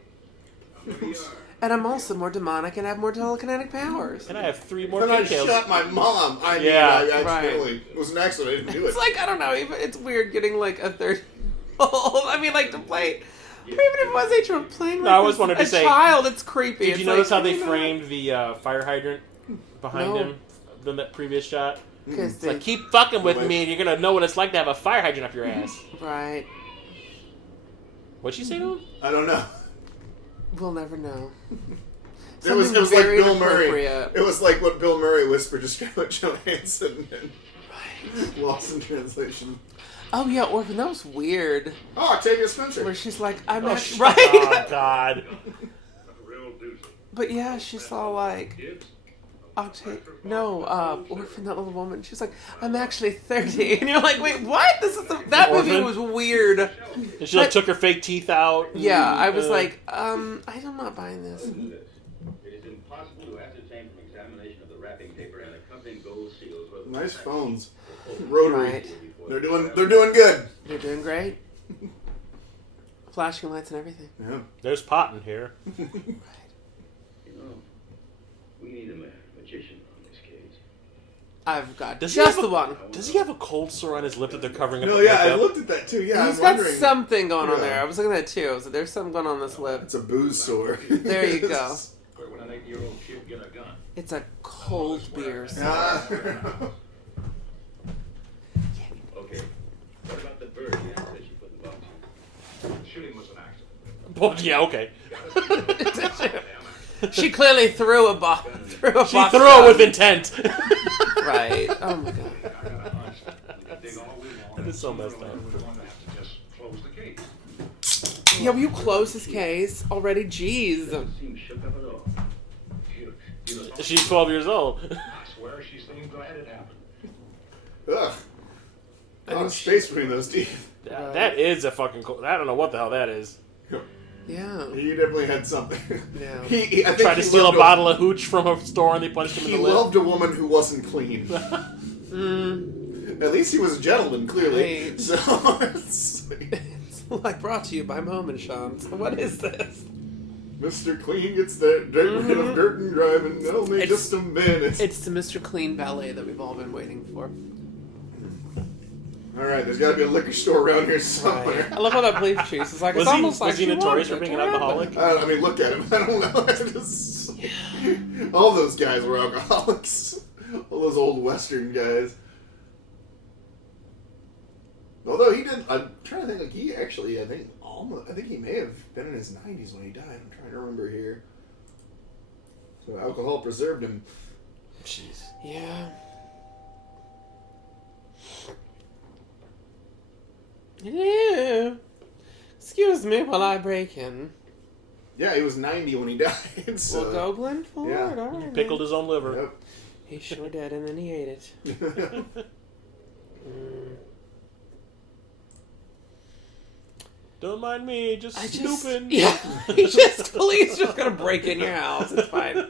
Here we are. And I'm also more demonic and have more telekinetic powers. And I have 3 more Then I pigtails. shot my mom. I mean, Yeah. I accidentally. It was an accident. I didn't do it. It's like, I don't know, even it's weird getting like a 30-year-old. I mean, like to play, or even if it was 8-year-old playing like No, I always this, wanted to a say, child, it's creepy. Did It's you notice like, how they you know, framed the fire hydrant behind No. him in that previous shot? 'cause It's they, like, keep fucking with Wait. me and you're gonna know what it's like to have a fire hydrant up your ass. right. What'd she say to him? I don't know. We'll never know. It was Something like very Bill Murray. inappropriate. It was like what Bill Murray whispered to Scarlett Johansson in Lost in Translation. Oh yeah, Orphan, that was weird. Oh, Octavia Spencer. Where she's like, I'm Oh, not shut right. Oh, God. Real doozy. But yeah, she saw like Kids? Orphan, that little woman. She's like, I'm actually 30, and you're like, wait, what? That movie Orphan? was weird. And she like took her fake teeth out. Yeah, I was Uh, like, I'm not buying this. Listen to this. It is impossible to ascertain from examination of the wrapping paper and accompanying gold seals whether Nice phones. Rotary. Right. They're doing good. They're doing great. Flashing lights and everything. Yeah. There's pot in here. You know, we need a magician on this case. I've got Does he just have the a- one. Does he have a cold sore on his lip that they're covering up? No, with yeah, I makeup? looked at that too. Yeah, He's I'm got wondering. something going on Yeah. there. I was looking at it too. I was like, there's something going on this lip. It's a booze sore. There you go. Where would an 8-year-old kid get a gun? It's a cold beer. So. Ah. Okay. What about the bird you said she put in the box? The shooting was an accident. Oh, yeah, okay. She clearly threw a box. She threw it with intent. Right. Oh my god. I got a hunch we can dig all we want. That is so messed up. We're going to have to just close the case. Yeah, will you close this case already? Jeez. Doesn't seem shook up at all. You know, She's 12 years old. I swear she seemed glad it happened. Ugh. A lot of space between those teeth. That is a fucking cold. I don't know what the hell that is. Yeah. He definitely had something. Yeah. I think Tried to steal a bottle of hooch from a store and they punched him in He the lip. loved a woman who wasn't clean. At least he was a gentleman, clearly. Right. So, It's like brought to you by Moment Sean. So what is this? Mr. Clean gets the rid of dirt and grime in only just a minute. It's the Mr. Clean ballet that we've all been waiting for. Alright, there's gotta be a liquor store around here somewhere. Right. I love how that police chief is like, Was it's he, almost like was he she notorious wanted for being it an to alcoholic? happen. I mean, look at him. I don't know. All those guys were alcoholics. All those old Western guys. Although he did, I'm trying to think. Like he actually, I think he may have been in his 90s when he died. I'm trying to remember here. So alcohol preserved him. Jeez. Yeah. Yeah. Excuse me while I break in. Yeah, he was 90 when he died. So. We'll go Glenn Ford. yeah. All right. Pickled his own liver. Yep. He sure did, and then he ate it. Don't mind me, just snooping. Yeah. Police just gonna break in your house. It's fine.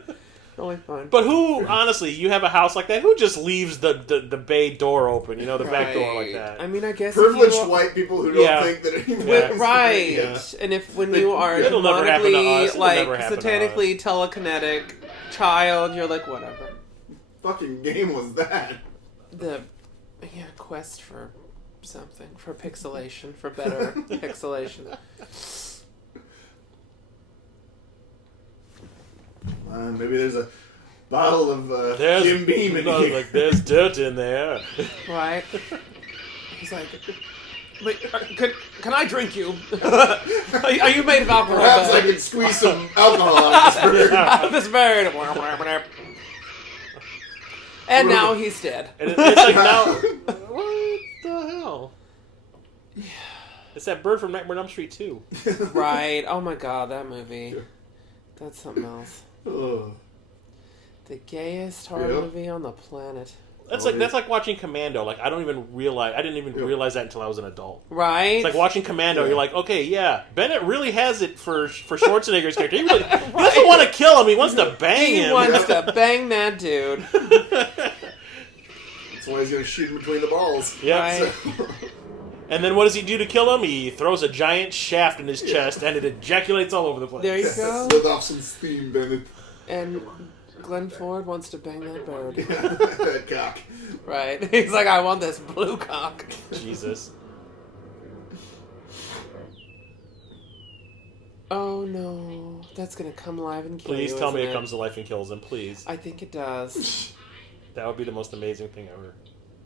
Totally fine. But who, honestly, you have a house like that, who just leaves the bay door open, the back door like that? I mean, I guess Privileged white people who don't think that anyone right. Yeah. And if when you are It'll never happen to us. It'll never happen to satanically telekinetic child, you're like, whatever. Fucking game was that? The quest for something, for pixelation, for better pixelation. Maybe there's a bottle of Jim Beam in here. Like, there's dirt in there. Right? He's like, wait, can I drink you? Are you made of alcohol? Perhaps I can squeeze some alcohol out of this bird. Out of this bird. And now he's dead. And it's like, now, what the hell? It's that bird from Nightmare on Elm Street 2. Right. Oh my god, that movie. That's something else. Ugh. The gayest horror movie on the planet. That's like watching Commando. Like I didn't even realize that until I was an adult. Right. It's like watching Commando. You're like, okay, yeah, Bennett really has it for Schwarzenegger's character. He doesn't want to kill him. He wants to bang him. He wants to bang that dude. That's why he's gonna shoot him between the balls. Yeah. Right. And then what does he do to kill him? He throws a giant shaft in his chest, and it ejaculates all over the place. There you go. Let off some steam, Bennett. And Glenn Ford wants to bang that bird. That cock. Right. He's like, I want this blue cock. Jesus. Oh no. That's gonna come alive and kill you. Please tell me isn't it comes to life and kills him, please. I think it does. That would be the most amazing thing ever.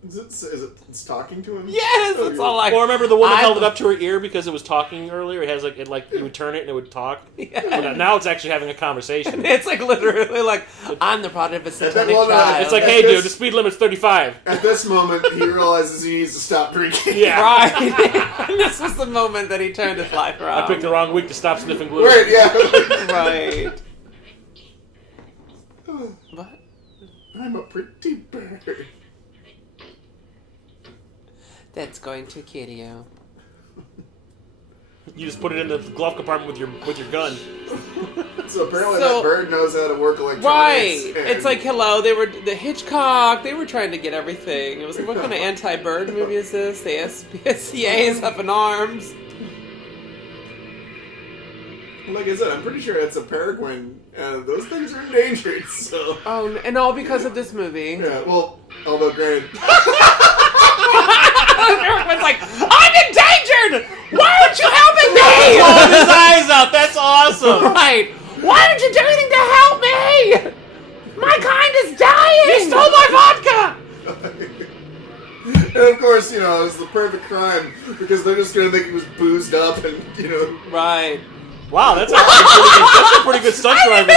Is it's talking to him? Yes! It's all like... Or remember the one that held it up to her ear because it was talking earlier? It has you would turn it and it would talk. Yeah. But now it's actually having a conversation. It's like literally like, I'm the product of a satanic child. It's like, hey dude, the speed limit's 35. At this moment, he realizes he needs to stop drinking. Yeah. Right. And this was the moment that he turned his life around. I picked the wrong week to stop sniffing glue. Right, yeah. Right. What? I'm a pretty bird. That's going to kill you. You just put it in the glove compartment with your gun. So apparently that bird knows how to work electronics. Right. It's like, hello, they were the Hitchcock. They were trying to get everything. It was like, what kind of anti-bird movie is this? The SPCA is up in arms. Like I said, I'm pretty sure it's a peregrine. Those things are endangered, so... Oh, and all because of this movie. Yeah, well, although granted... Everyone's like, I'm endangered! Why aren't you helping me? Blowing his eyes out, that's awesome! Right. Why didn't you do anything to help me? My kind is dying! You stole my vodka! And of course, it's the perfect crime, because they're just gonna think he was boozed up and, Right. Wow, that's actually a pretty good stunt driver.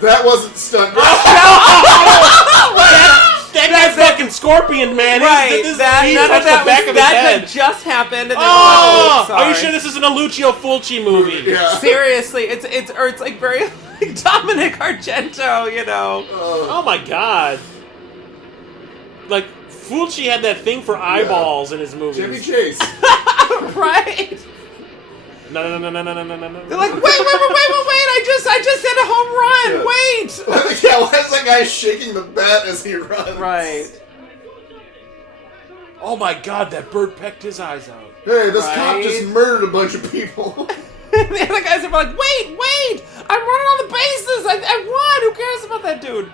That wasn't stunt driving. That guy's fucking Scorpion, man. Right. That just happened. And are you sure this isn't a Lucio Fulci movie? Yeah. Seriously, it's like very like Dominic Argento, Oh my god. Like Fulci had that thing for eyeballs in his movies. Chevy Chase. Right. No. They're like, wait! I just hit a home run. Wait. Yeah, why is that guy shaking the bat as he runs? Right. Oh my God, that bird pecked his eyes out. Hey, this cop just murdered a bunch of people. The other guys are like, wait! I'm running on the bases. I won. Who cares about that dude?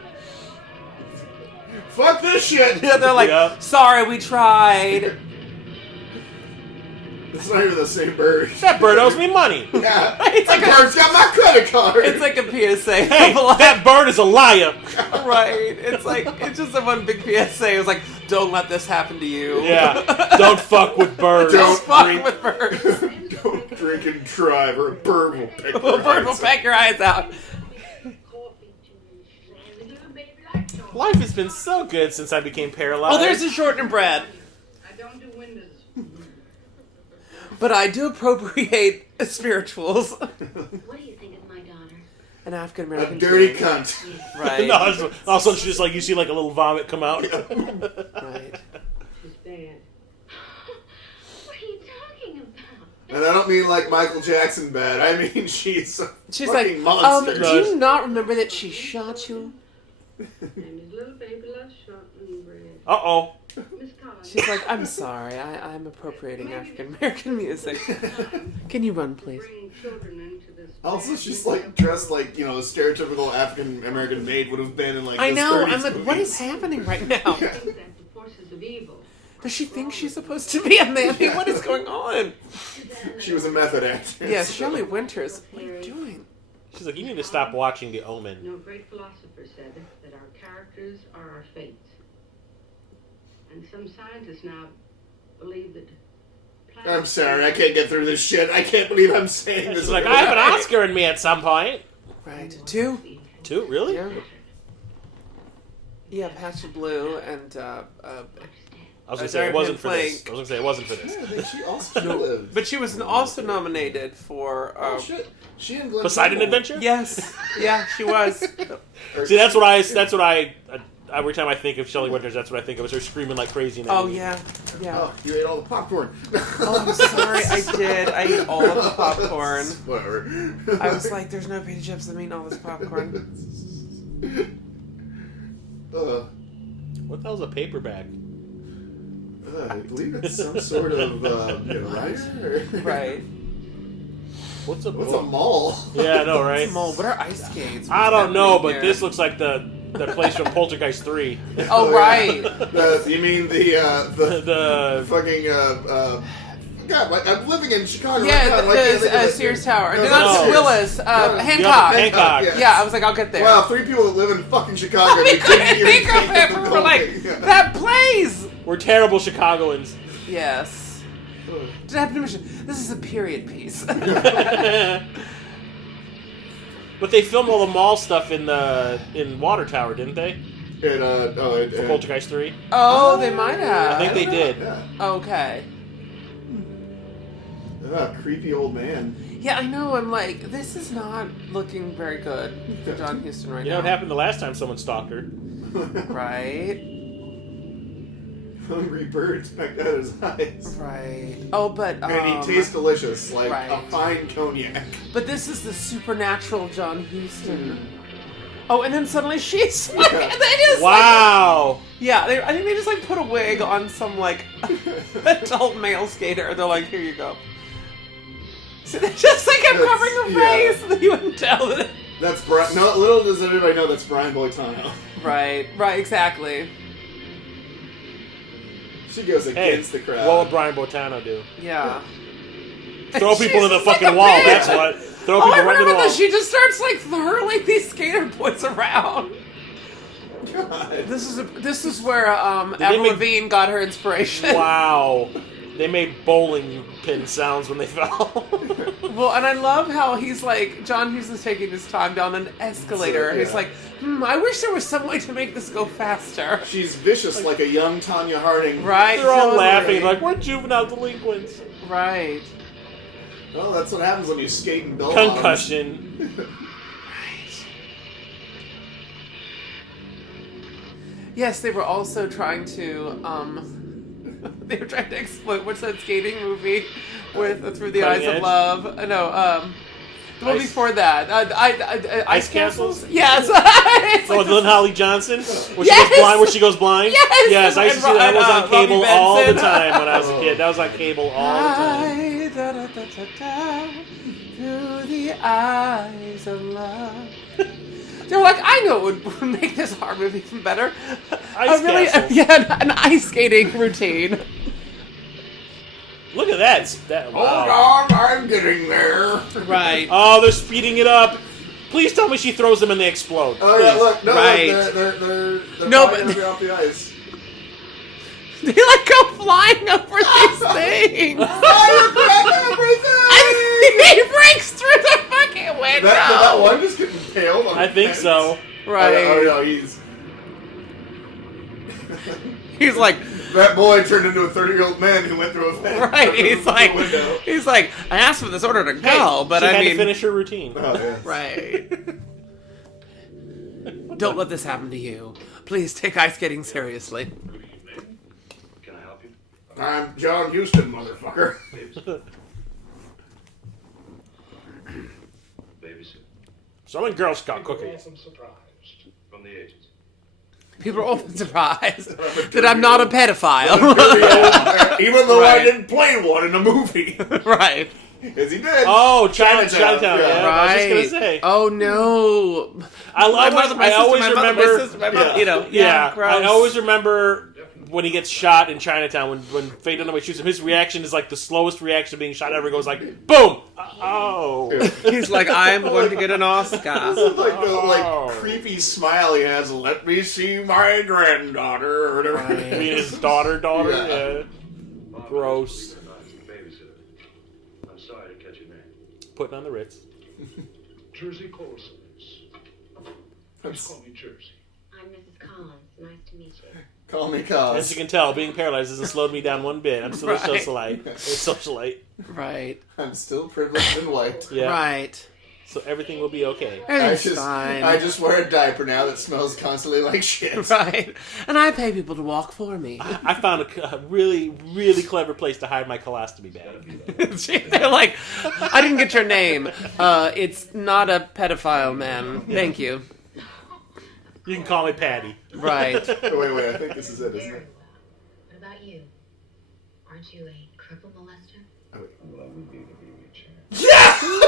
Fuck this shit. Yeah, they're like, sorry, we tried. It's not even the same bird. That bird owes me money. Yeah, It's like that bird's got my credit card. It's like a PSA. Hey, that bird is a liar. Right. It's just a one big PSA. It was like, don't let this happen to you. Yeah. Don't fuck with birds. Don't fuck with birds. Don't drink and drive, or a bird will peck A bird will peck your eyes out. Life has been so good since I became paralyzed. Oh, there's a shortened bread. I don't do windows. But I do appropriate spirituals. What do you think of my daughter? An African A American. dirty cunt. Right. No, all of a sudden she's just like, you see like a little vomit come out. Right. She's bad. What are you talking about? And I don't mean like Michael Jackson bad. I mean she's a She's fucking like, monster. do you not remember that she shot you? And his little baby loves shortening bread. Uh-oh. Miss Collins. She's like, I'm sorry, I'm appropriating African American music. Can you run, please? Bring children into this. Also, she's like dressed like, you know, a stereotypical African American maid would have been in like I this know. 30s I'm like, what movies. is happening right now? Things that the forces of evil. Does she think she's supposed to be a mammy? What is going on? She was a method actress. Yes, Shelley Winters. What are you doing? She's like, you need to stop watching The Omen. No great philosopher said that our characters are our fates. And some scientists now believe that. I'm sorry, I can't get through this shit. I can't believe I'm saying this. She's like, I have an Oscar in me at some point. Right. Two? Two? Really? Yeah. Yeah, Pastor Blue and I was gonna say it wasn't for this. I was gonna say it wasn't for this. Yeah, I think she also lived. but she was also nominated for Oh shit! She and Glenn Poseidon Campbell. Adventure? Yes. Yeah, she was. See, that's what I every time I think of Shelley Winters, that's what I think of, is her screaming like crazy in that Oh movie. yeah. Yeah. Oh, you ate all the popcorn. Oh, I'm sorry, I did. I ate all of the popcorn. Whatever. I was like, there's no pita chips, I'm eating all this popcorn. What the hell's a paper bag? I believe it's some sort of writer. Right. What's a What's a mall? Yeah, I know, right? Mole, what are ice skates? I don't know, but Here? this looks like the place from Poltergeist 3. Oh, right. You mean the The fucking God, like, I'm living in Chicago. Yeah, right now, and I can't think of it. Sears Tower. No, No, not that's Sears. Willis. No, Hancock. Hancock. Yes. Yeah, I was like, I'll get there. Wow, 3 people that live in fucking Chicago. we you couldn't even think of the it. We were like, building. Yeah. that plays. We're terrible Chicagoans. Yes. Did I have permission? This is a period piece. But they filmed all the mall stuff in Water Tower, didn't they? For Poltergeist 3? Oh, they might have. I think they did. Yeah. Okay. Creepy old man. Yeah, I know. I'm like, this is not looking very good for John Huston right You now. know what happened the last time someone stalked her? Right. Hungry birds pecked at his eyes. Right. Oh, but And he tastes delicious, like right. a fine cognac. But this is the supernatural John Huston. Oh, and then suddenly she's like, Yeah. they just Wow! like, yeah, I think they just like put a wig on some like adult male skater. They're like, here you go. So they just like kept covering her Yeah. face, so that you wouldn't tell that. That's Brian. No, little does everybody know that's Brian Boitano. Right, exactly. She goes Hey, against the crowd. what would Brian Botano do? Yeah. Throw She's people in the just like fucking a wall, bitch. that's what. Throw Oh, people I right in the remember wall. that. She just starts like hurling these skater boys around. God. This is where they Avril make- Lavigne got her inspiration. Wow. They made bowling pin sounds when they fell. Well, and I love how he's like, John Huston's taking his time down an escalator. So, yeah. He's like, I wish there was some way to make this go faster. She's vicious like a young Tanya Harding. Right? They're all totally. laughing like, we're juvenile delinquents. Right. Well, that's what happens when you skate and bill Concussion. Yes, they were also trying to They were trying to exploit, what's that skating movie with Through the Cutting Eyes Edge? of Love? No, the one before that. Ice Castles? Yes. So with Lynn Holly Johnson, where Yes! she goes blind. Yes! Yes, I used to see that. That was on Robbie cable all the Benson. time when I was a kid. That was on cable all the time. Through the eyes of love. They're like, I know what would make this horror movie even better. Ice Castle. Yeah, an ice skating routine. Look at that. Wow. Hold on, I'm getting there. Right. Oh, they're speeding it up. Please tell me she throws them and they explode. Oh yeah, Please. look, no, Right. they're No, probably but- gonna be off the ice. They like go flying over these things. And he breaks through the fucking window. That one just getting impaled on I the think fence? so. Right. Oh no, He's like, that boy turned into a 30-year-old man who went through a fence. right. He's Through like, a window. I asked for this order to go, but she I had mean, to finish her routine. Oh, yes. right. Don't let this happen to you. Please take ice skating seriously. Can I help you? I'm John Huston, motherfucker. Babysit. Selling Girl Scout cookies. I'm surprised. From the agency. People are often surprised that I'm not a pedophile. Even though I Right. didn't play one in a movie. right. Because he did. Oh, Chinatown, Chinatown. yeah. Yeah, I was just gonna say. Oh no. I always remember. Yeah, gross. I always remember when he gets shot in Chinatown. When Faye Dunaway shoots him, his reaction is like the slowest reaction to being shot ever. Goes like, boom. Oh. He's like, I'm going to get an Oscar. Like the Oh. creepy smile he has. Let me see my granddaughter or whatever. Right. I mean, his daughter. Yeah. Yeah. Gross. Babysitter. I'm sorry to catch your name. Putting on the Ritz. Jersey Coulson's. Just call me Jersey. I'm Mrs. Collins. Nice to meet you. Call me As Cos. you can tell, being paralyzed hasn't slowed me down one bit. I'm still Right. a socialite. A socialite. Right. I'm still privileged and white. Yeah. Right. So everything will be okay. Everything's fine. I just wear a diaper now that smells constantly like shit. Right. And I pay people to walk for me. I found a really, really clever place to hide my colostomy bag. They're like, I didn't get your name. It's not a pedophile, man. Thank you. You can call me Patty. Right. Wait, I think this is it, isn't it? What about you? Aren't you a cripple molester? Well, I would be to give you a chance.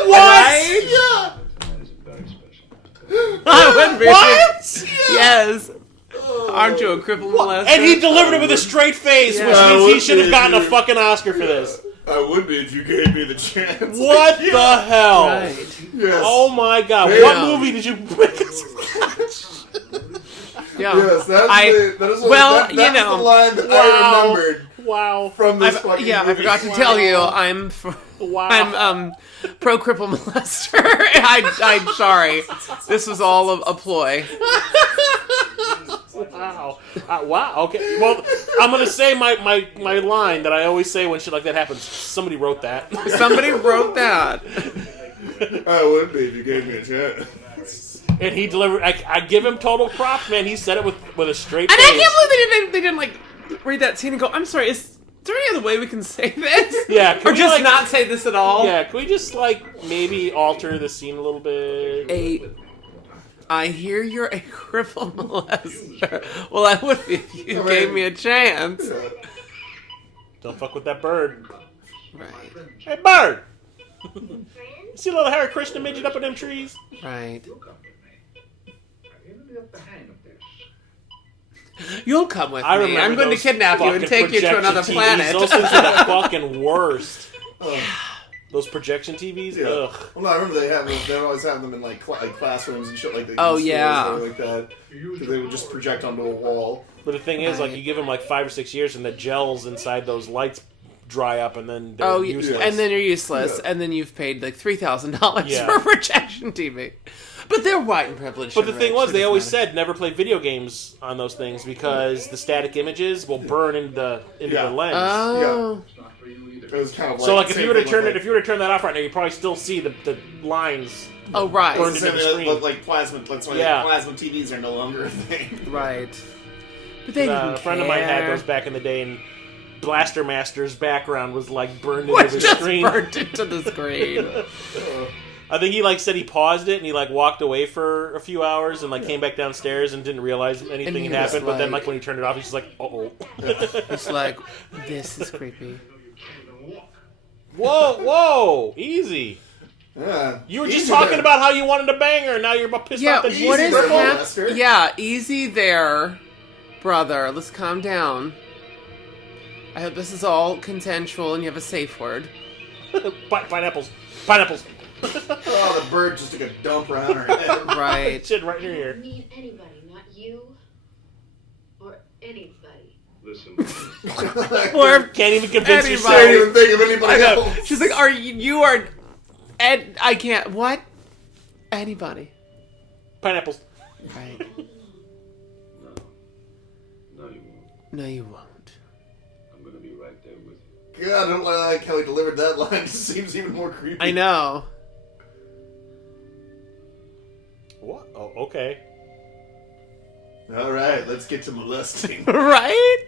Right? Yeah! That is a very special. I would be. What? Yes. Aren't you a cripple molester? And he delivered it with a straight face, Yeah. which I means he would should have be, gotten a dude. fucking Oscar for this. I would be if you gave me the chance. What the hell? Right. Yes. Oh my god. Yeah. What movie did you make us Yeah. Yes, that's that's the line that I remembered Wow. from this fucking movie. I forgot to tell you, I'm pro cripple molester. I'm sorry. This was all a ploy. Wow. Wow. Okay. Well, I'm going to say my line that I always say when shit like that happens. Somebody wrote that. Somebody wrote that. I would be if you gave me a chance. And he delivered. I give him total props, man. He said it with a straight And face. I can't believe they didn't like read that scene and go, I'm sorry, is there any other way we can say this? Yeah, can Or we, just like- not say this at all? Yeah, can we just, like, maybe alter the scene a little bit? I hear you're a cripple molester. Well, I would be if you gave me a chance. Don't fuck with that bird. Right. Hey, bird! You see a little Hare Krishna midget up in them trees? Right. You'll come with me. I'm going to get the hang of this. You'll come with I me. remember I'm going to those kidnap you and fucking take you to projection another TVs. planet. Those things are the fucking worst. Those projection TVs? Yeah. Ugh. Well, no, I remember they always have them in like classrooms and shit like that. Oh, in stores yeah. or like that. Because they would just project onto a wall. But the thing is, like, Right. you give them like 5 or 6 years and the gels inside those lights dry up and then they're Oh, useless. and then you're useless, Yeah. and then you've paid like $3,000 Yeah. for a projection TV. But they're white and privileged. But the thing was, they always said. said never play video games on those things because the static images will burn into the Yeah. lens. Oh. It's not for you either. It was kind of like So, like, if same you were to thing turn with, it, if you were to turn that off right now, you probably still see the lines. Oh, right. Burned same into the thing screen. with, like plasma. That's why Yeah. plasma TVs are no longer a thing. Right. But they didn't A friend of mine had care. those back in the day, and Blaster Master's background was like burned into the just screen. burnt into the screen. I think he like said he paused it and he like walked away for a few hours and like came back downstairs and didn't realize anything had happened. But then like when he turned it off, he's just like, uh-oh. It's like, this is creepy. Whoa, easy. Yeah. You were just talking about how you wanted to bang her, and now you're pissed off that she's what is Master. that? Yeah, easy there, brother. Let's calm down. I hope this is all consensual and you have a safe word. Pineapples. Oh, the bird just took a dump around her head. Right. Shit right in your I ear. need anybody, not you or anybody. Listen, Or Can't even convince I yourself. can't even think of anybody I know. else. She's like, you are... And I can't... What? Anybody. Pineapples. Right. no, you won't. No, you won't. I'm gonna be right there with you. God, I don't like how he delivered that line. It seems even more creepy. I know. What? Oh, okay. All right, let's get to molesting. Right?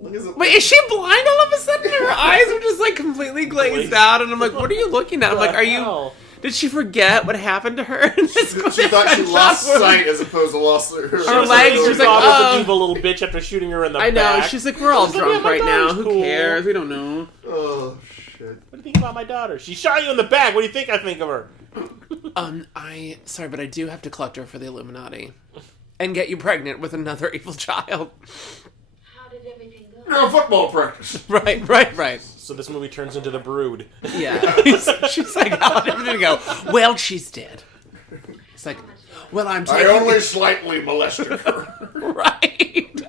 Look at Wait, is she blind all of a sudden? Her eyes are just like completely glazed out, and I'm like, what are you looking at? I'm like, are you... Did she forget what happened to her? In this She thought she lost sight as opposed to lost her legs. She's like, oh. the evil little bitch after shooting her in the I know. back. She's like, we're all She's like, drunk yeah, my right now. daughter's Who cool. cares? We don't know. Oh, shit. What do you think about my daughter? She shot you in the back. What do you think I think of her? Sorry, but I do have to collect her for the Illuminati. And get you pregnant with another evil child. How did everything go? No football practice. Right. So this movie turns into The Brood. Yeah. She's like, how did everything go? Well, she's dead. It's like, well, I'm taking... I only slightly molested her. Right.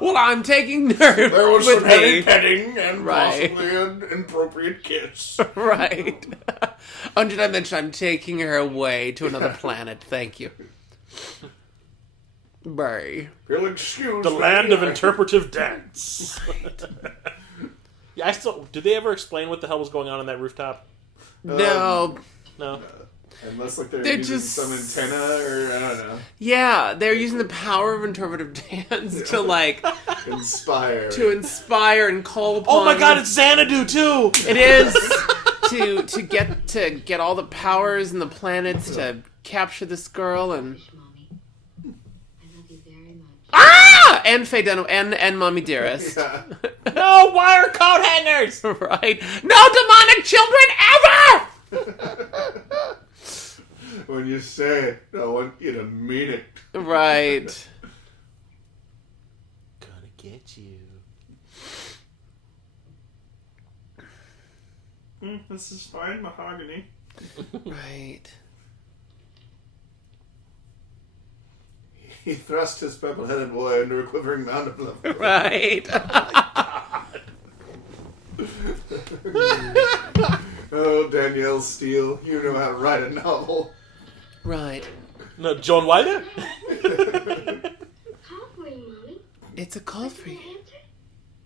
Well, I'm taking her There was with some heavy me. petting and Right. possibly an inappropriate kiss. Right. Oh, did I mention I'm taking her away to another planet? Thank you. Bye. You'll excuse The me, land of I- interpretive dance. Yeah, I still... Did they ever explain what the hell was going on that rooftop? No. No. Unless like they're They're using just- some antenna or I don't know. Yeah, they're using the power of interpretive dance to like Inspire. to inspire and call upon. Oh my god, it's Xanadu too! It is to get all the powers and the planets to capture this girl and Mommy, I love you very much. and Faye Dunham and Mommy Dearest. Yeah. No wire coat hangers! Right? No demonic children ever! When you say it, I want you to mean it. Right. Gonna get you. This is fine, mahogany. Right. He thrust his purple-headed boy into a quivering mound of love. Right. Oh, Danielle Steele, you know how to write a novel. Right. No, Joan Wilder? Call for you, Mommy. It's a call for Can you. I answer?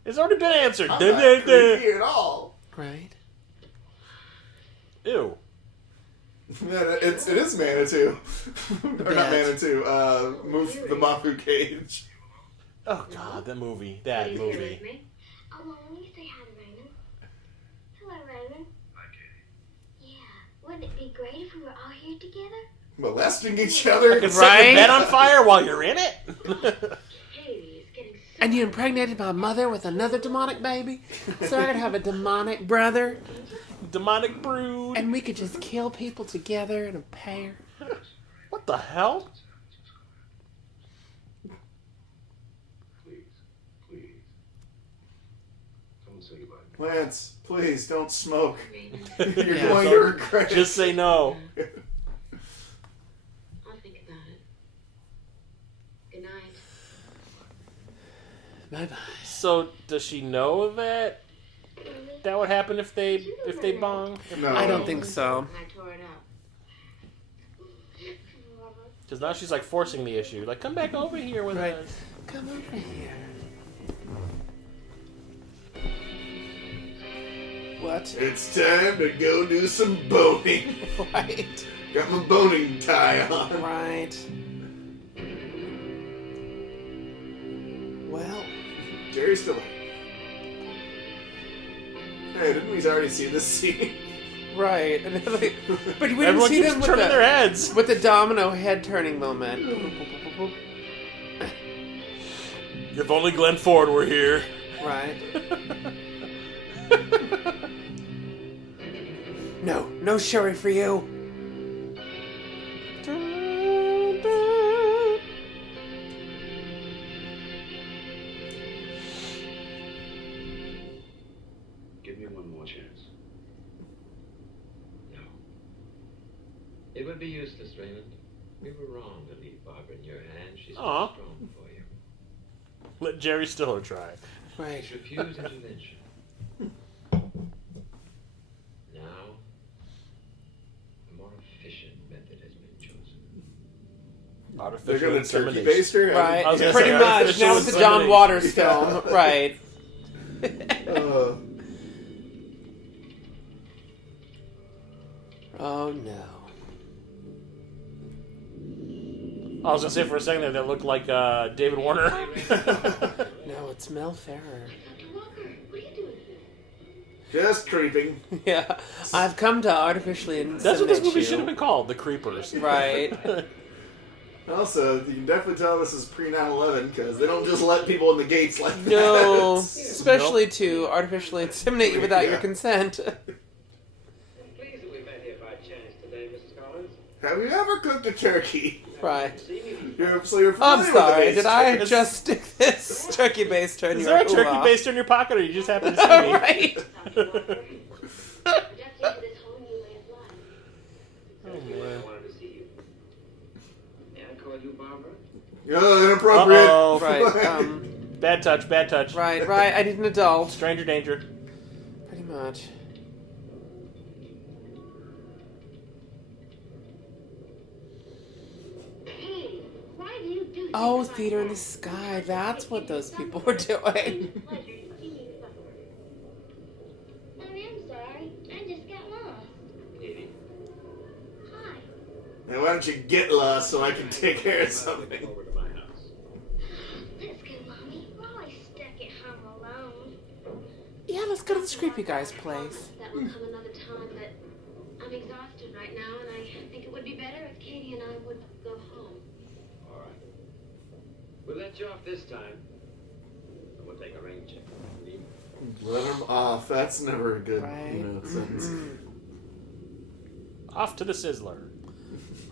It's already been answered. I'm Duh, not duh, duh. creepy at all. Right. Ew. Yeah, it is Manitou. Or not bet. Manitou, the Mafu Cage. Oh god, that movie. Are That you here movie. with me? Oh, well, let me say hi to Raymond. Hello, Raymond. Hi, Katie. Yeah. Wouldn't it be great if we were all here together? Molesting each other. Can set the Right? bed on fire while you're in it? Katie is getting so... And you impregnated my mother with another demonic baby, so I could have a demonic brother, Demonic brood. and we could just kill people together in a pair. What the hell? Please. Come and say goodbye. Lance, please don't smoke. Raymond, You're Yeah. going to regret it. Just say no. I'll think about it. Good night. Bye-bye. So does she know that that would happen if they bong? No. I don't think so. I tore it up. Because now she's like forcing the issue. Like, come back over here with Right. us. Come over here. What? It's time to go do some boning. Right. Got my boning tie on. Right. Well, Jerry Jerry Stiller. Hey, didn't we already see this scene? Right. And but we didn't Everyone see keeps them turning their heads. with the domino head turning moment. If only Glenn Ford were here. Right. No sherry for you. Give me one more chance. No. It would be useless, Raymond. We were wrong to leave Barbara in your hands. She's too Aw. strong for you. Let Jerry Stiller try. Right. She's refused intervention. Now, a more efficient method has been chosen. They're Artificial going to turkey insemination. baste her? Right. I was gonna Pretty say, much. artificial Now it's the John insemination. Waters film. Yeah. Right. Oh no. I was gonna say for a second there that looked like David Warner. No, it's Mel Ferrer. Dr. Walker, what are you doing here? Just creeping. Yeah. I've come to artificially inseminate That's what this movie you. should have been called, The Creepers. Right. Also, you can definitely tell this is pre-9/11 because they don't just let people in the gates like that. No. Especially to artificially inseminate you without your consent. I'm pleased that we met here by chance today, Mrs. Collins. Have you ever cooked a turkey? Right. See me? So you're I'm familiar with the sorry, base. did I just stick this turkey baster in Is your there a turkey hoo-ha? baster in your pocket, or you just happen to see me? Right. Dr. Walker, adjusting to this whole new way of life. Exactly why I wanted to see you. May I call you Barbara? Inappropriate. Uh-oh. Right, Bad touch, bad touch. right, I need an adult. Stranger danger. Pretty much. Hey, why do you do things Oh, like Theater in that? the Sky. That's what those people were doing. Pleasure to see you suffer. I'm sorry. I just got lost. Katie. Hi. Now why don't you get lost so I can take care of something? Over to my house. Let's go, Mommy. We're always stuck at home alone. Yeah, let's go to this creepy guy's place. That will come another time, but I'm exhausted right now, and I think it would be better if Katie and I would go home. All right. We'll let you off this time. And we'll take a rain check. Leave. Let him off. That's never a good Right. sentence. Off to the Sizzler.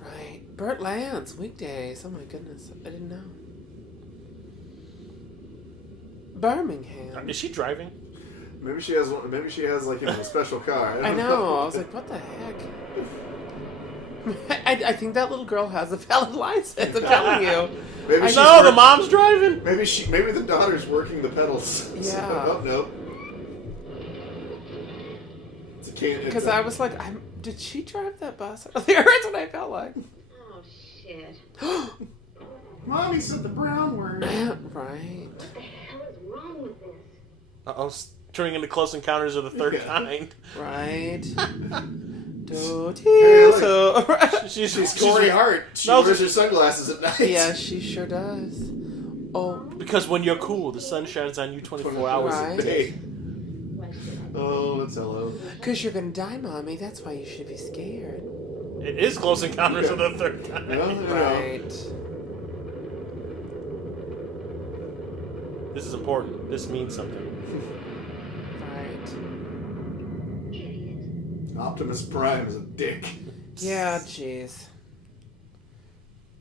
Right. Burt Lance, weekdays. Oh my goodness. I didn't know. Birmingham. Is she driving? Maybe she has one. Maybe she has like a special car. I don't know. I was like, what the heck? I think that little girl has a valid license. I'm telling you. Maybe she's No, the work- mom's driving. Maybe the daughter's working the pedals. Yeah. Oh no. It's a can. Because I was like, did she drive that bus earlier? That's what I felt like. Oh, shit. Mommy said the brown word. Right. What the hell is wrong with this? Uh-oh, turning into Close Encounters of the Third Yeah. Kind. Right. Hey, look. So, She's Corey Hart. She No, wears her sunglasses at night. yeah, she sure does. Oh, Because when you're cool, the sun shines on you 24 hours a Right. day. Hey. Oh, that's hello. because you're gonna die, Mommy. That's why you should be scared. It is Close Encounters of the Third Kind. Well, you know. Right. This is important. This means something. Right. Idiot. Optimus Prime is a dick. Yeah, jeez.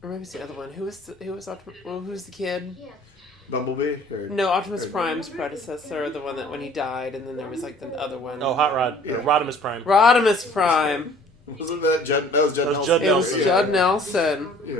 Or maybe it's the other one. Who's the kid? Yeah. Bumblebee? Or, No, Optimus or- Prime's predecessor, the one that when he died, and then there was like the other one. Oh, Hot Rod. Yeah. Or Rodimus Prime. Rodimus Prime. Wasn't that Judd? That was Judd That was Nelson. Judd It was Nelson. Judd Nelson. Yeah.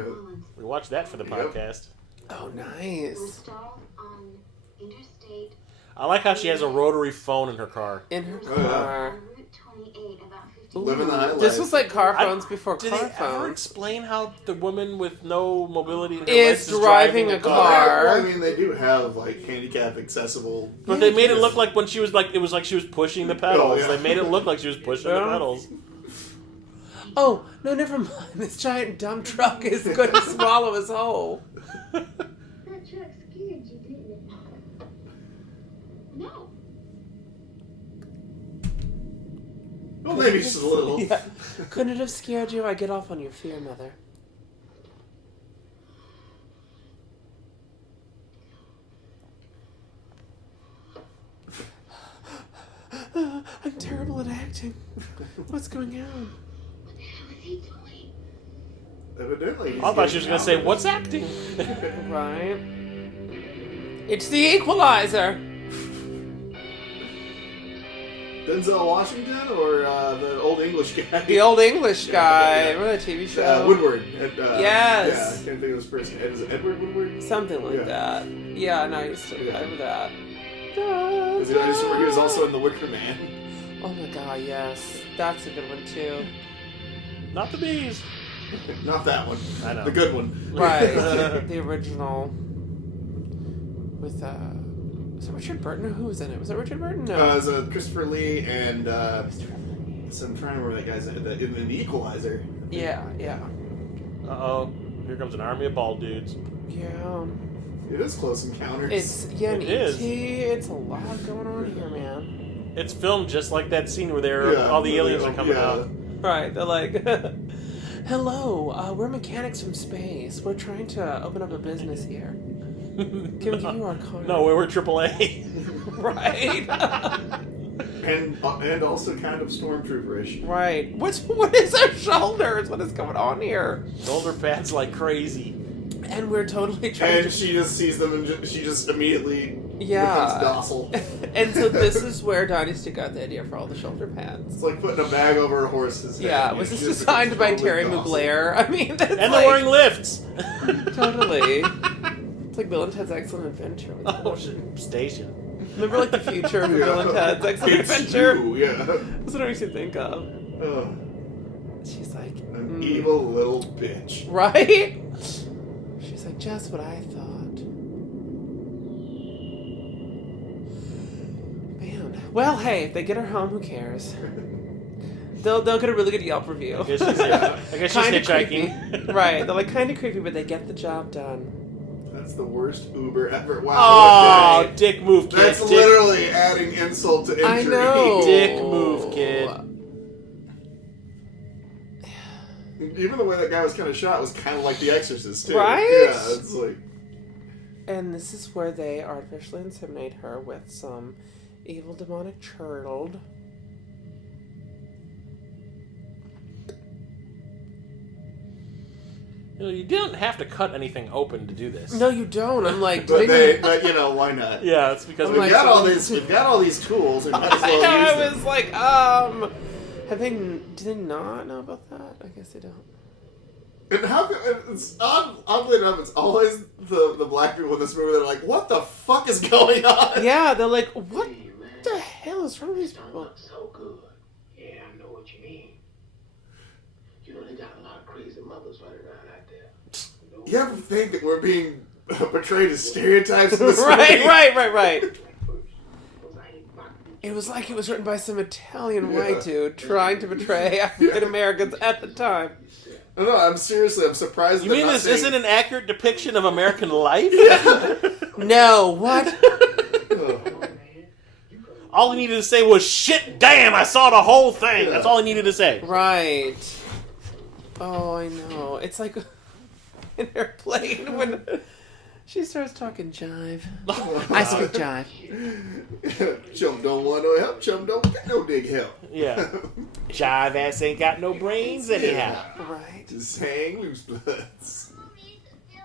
We watched that for the Yep. podcast. Oh, nice. Installed on Interstate I like how she has a rotary phone in her car. In her Oh, yeah. car. on Route 28, about 50 Living the high life. This was like car I- phones before Did car they ever phones. explain how the woman with no mobility in her Is legs driving a Well, car. I mean, they do have like handicap accessible. But they made it look like when she was like, it was like she was pushing the pedals. Oh, yeah. They made it look like she was pushing the Yeah. pedals. Oh, no, never mind. This giant dump truck is going to swallow us whole. That truck scared you, didn't it? Well, maybe just a little. Yeah. Couldn't it have scared you? I get off on your fear, Mother. I'm terrible at acting. What's going on? What the hell is he doing? Evidently. I thought she was going to say, what's acting? Right. It's the Equalizer. Denzel Washington or the old English guy? The old English guy. Remember that TV show? Woodward. Yes. Yeah, I can't think of his first name. Is it Edward Woodward? Something like Yeah. that. Yeah, no, I used to remember that. Because I just remember he was also in The Wicker Man. Oh my god, yes. That's a good one too. Not the bees. Not that one. I know. The good one. Right. The original. With, was it Richard Burton or who was in it? Was it Richard Burton? No. It was Christopher Lee and so I'm trying to remember that guy's name. In The Equalizer. Yeah. Uh-oh. Here comes an army of bald dudes. Yeah. It is Close Encounters. It's, yeah, an It E.T. is. It's a lot going on here, man. It's filmed just like that scene where all the aliens are coming out. Right, they're like, hello, we're mechanics from space. We're trying to open up a business here. Can we give you our card? No, we're AAA. Right. And also kind of stormtrooperish. Right. What is our shoulders? What is going on here? Shoulder pads like crazy. And we're totally trying And she just sees them and she just immediately Yeah. becomes docile. And so this is where Dynasty got the idea for all the shoulder pads. It's like putting a bag over a horse's head. Yeah, was this She just designed becomes by totally Terry docile. Mugler? I mean, that's And like, they're wearing lifts. totally. It's like Bill and Ted's Excellent Adventure. Oh, station. Remember, like, the future of Bill and Ted's Excellent It's Adventure? true, yeah. That's what it makes you think of. Ugh, She's like, an evil little bitch. right? She's like, just what I thought. Man. Well, hey, if they get her home, who cares? They'll get a really good Yelp review. I guess she's Kinda hitchhiking. creepy. Right. They're like kind of creepy, but they get the job done. That's the worst Uber ever. Wow. Oh, what a day. dick move, kid. That's Dick, literally adding insult to injury. I know. dick move, kid. Even the way that guy was kind of shot was kind of like The Exorcist, too. Right? Yeah, it's like... And this is where they artificially inseminate her with some evil demonic churled. You know, you didn't have to cut anything open to do this. No, you don't. I'm like, But didn't but you know, why not? Yeah, it's because I'm We've like, got all these tools, we might as I well know, use I them. was like, have they, did they not know about that? I guess they don't. And how it's oddly enough, it's always the black people in this movie that are like, what the fuck is going on? Yeah, they're like, what the hell is wrong with these people? So good. Yeah, I know what you mean. You know, they got a lot of crazy mothers running around out there. You ever think that we're being portrayed as stereotypes in this movie? Right. It was like it was written by some Italian white dude trying to portray African Americans at the time. No, I'm surprised. You mean this isn't an accurate depiction of American life? No, what? All he needed to say was, shit, damn, I saw the whole thing. That's all he needed to say. Right. Oh, I know. It's like in her plane when she starts talking jive. I speak jive. Chum don't want no help. Chum don't get no dig help. Yeah. Jive ass ain't got no brains anyhow. Right. Just hang loose bloods. Mommy isn't feeling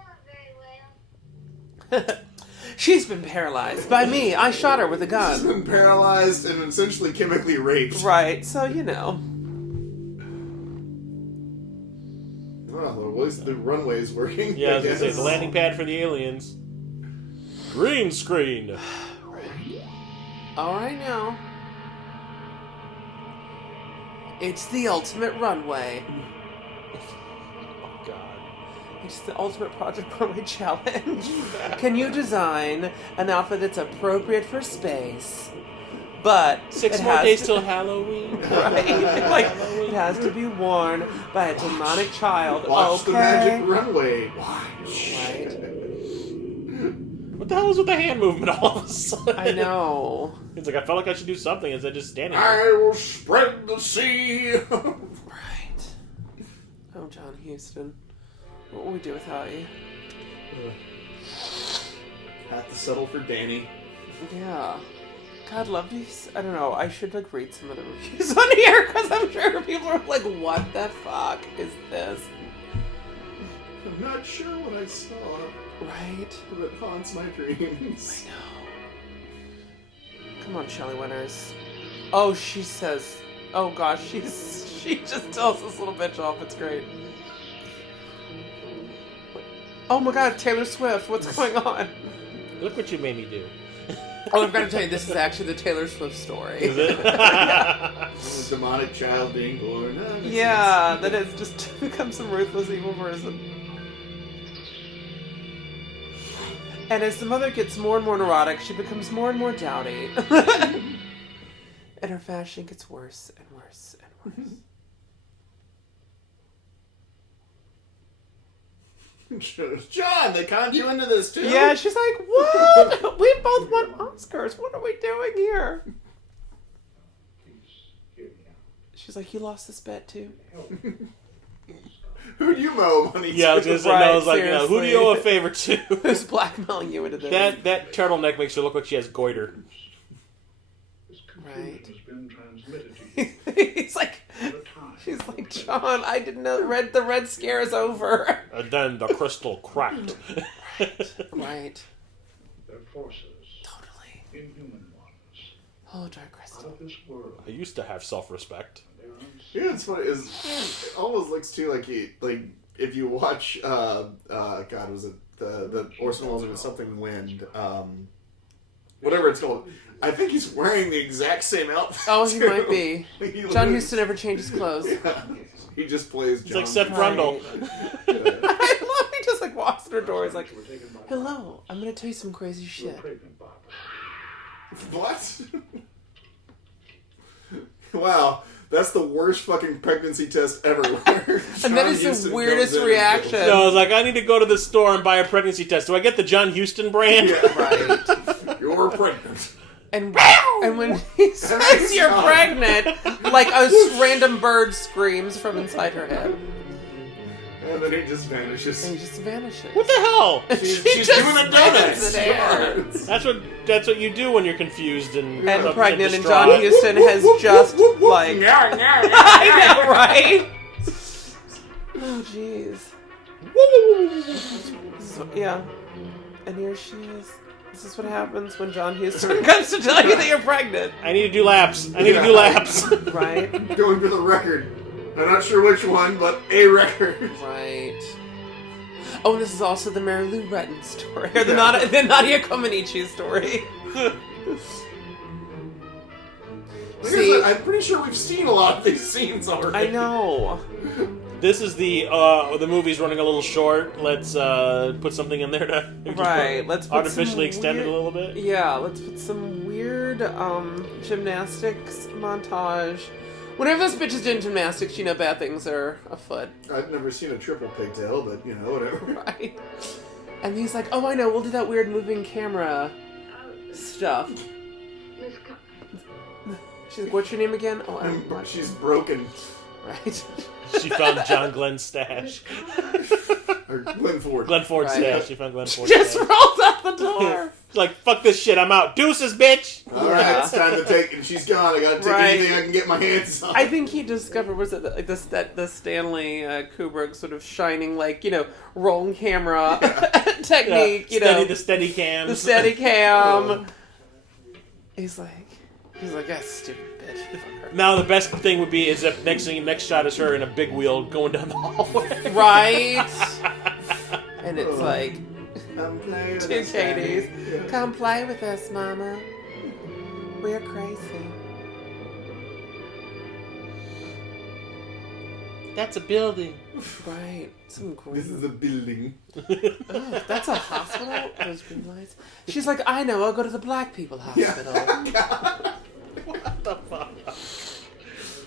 very well. She's been paralyzed by me. I shot her with a She's gun. been paralyzed and essentially chemically raped. Right, so you know. Well, at least the runway's working. Yeah, I was gonna say, guess. the landing pad for the aliens. Green screen. Alright now. It's the ultimate runway. Oh, God. It's the ultimate Project Runway challenge. Can you design an outfit that's appropriate for space, but 6 it more has days to- till Halloween. right? Like it has to be worn by a demonic child. Watch okay. the magic runway. Watch. Right. What the hell is with the hand movement all of a sudden? I know. He's like, I felt like I should do something instead of just standing there. I will spread the sea. Right. Oh, John Huston. What will we do without you? Have to settle for Danny. Yeah. God, love these. I don't know. I should like read some of the reviews on here because I'm sure people are like, "What the fuck is this?" I'm not sure what I saw. Right. But it haunts my dreams. I know. Come on, Shelley Winters. Oh, she says. Oh gosh, she just tells this little bitch off. It's great. Oh my God, Taylor Swift. What's going on? Look what you made me do. Oh, I've got to tell you, this is actually the Taylor Swift story. Is it? A demonic child being born. Yeah, that is just to become some ruthless evil person. And as the mother gets more and more neurotic, she becomes more and more dowdy. And her fashion gets worse and worse and worse. John, they conned you into this too? Yeah, she's like, what? We both won Oscars. What are we doing here? She's like, you lost this bet too? Who do you mow money Yeah, I was to? gonna say, Right, I was like, who do you owe a favor to? Who's blackmailing you into this? That turtleneck makes her look like she has goiter. Right. Has been transmitted to you He's like, at a time. she's like, John, I didn't know the red scare is over. And then the crystal cracked. Right. Their forces, Totally. inhuman ones, Oh, Dark out Crystal. of this world. I used to have self-respect. They're unseen. Yeah, it's funny. It almost looks too like if you watch God, was it the Orson Welles or something Wind, whatever it's called. I think he's wearing the exact same outfit. Oh, he too. might be. He John looks- Houston never changes clothes. Yeah. He just plays It's John. like Seth Right. Brundle. I love he just like walks through the door. He's like, Were taken by hello, I'm gonna tell you some crazy You were shit. pregnant, Barbara. What? Wow, that's the worst fucking pregnancy test ever. And that is the weirdest reaction. So I was like, I need to go to the store and buy a pregnancy test. Do I get the John Houston brand? Yeah. Right. You're pregnant. And when he says you're pregnant, like a random bird screams from inside her head. And then he just vanishes. And he just vanishes. What the hell? She's just doing a stands donut. there. That's what you do when you're confused and Pregnant, and distraught. John Houston has just like I know, right? Oh jeez. Yeah. And here she is. This is what happens when John Houston comes to tell you that you're pregnant. I need to do laps. I need to do laps. Right? Going for the record. I'm not sure which one, but a record. Right. Oh, and this is also the Mary Lou Retton story. Or the Nadia Comaneci story. See, I'm pretty sure we've seen a lot of these scenes already. I know. This is the movie's running a little short. Let's put something in there to Right, let's put artificially some extend it a weird- little bit. Yeah, let's put some weird gymnastics montage. Whenever this bitch is doing gymnastics, you know bad things are afoot. I've never seen a triple pigtail, but whatever. Right? And he's like, oh, I know, we'll do that weird moving camera stuff. Miss She's like, what's your name again? Oh, I'm And she's broken. Right. She found John Glenn's stash. Or Glenn Ford. Glenn Ford's Right. stash. She found Glenn Ford's Just stash. rolled out the door. She's like, fuck this shit, I'm out. Deuces, bitch! Alright, Yeah. it's time to take, and she's gone. I gotta take Right. anything I can get my hands on. I think he discovered, was it like the Stanley Kubrick sort of shining, like, roll camera technique, The steady cams. the steady cam. He's like, that stupid bitch. Fuck her. Now the best thing would be is if next shot is her in a big wheel going down the hallway. Right? And it's like, Come play with two us, Daddy. Katies. Yeah. Come play with us, Mama. We're crazy. That's a building. Right. Some This is a building. Oh, that's a hospital? Those green lights? She's like, I know, I'll go to the black people hospital. What the fuck?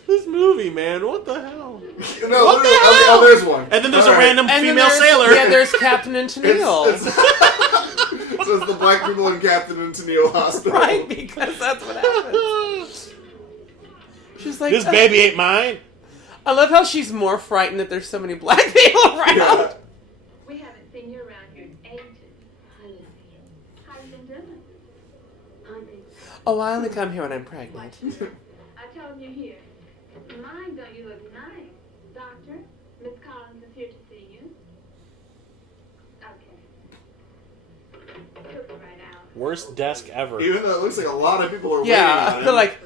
This movie, man, what the hell? No, What literally, the okay, hell? oh, there's one. And then there's All a right. random And then female there's- sailor. Yeah, there's Captain and Tennille. So it's the black people and captain into Neo Hospital. Right, because that's what happens. She's like, this baby ain't mine. I love how she's more frightened that there's so many black people around. Yeah. We haven't seen you around here in ages. How you been doing? Oh, I only come here when I'm pregnant. I told him you're here. Mind, don't you look nice? Doctor, Miss Collins is here to see you. Okay. Took it right out. Worst desk ever. Even though it looks like a lot of people are Yeah, waiting on they're him. like,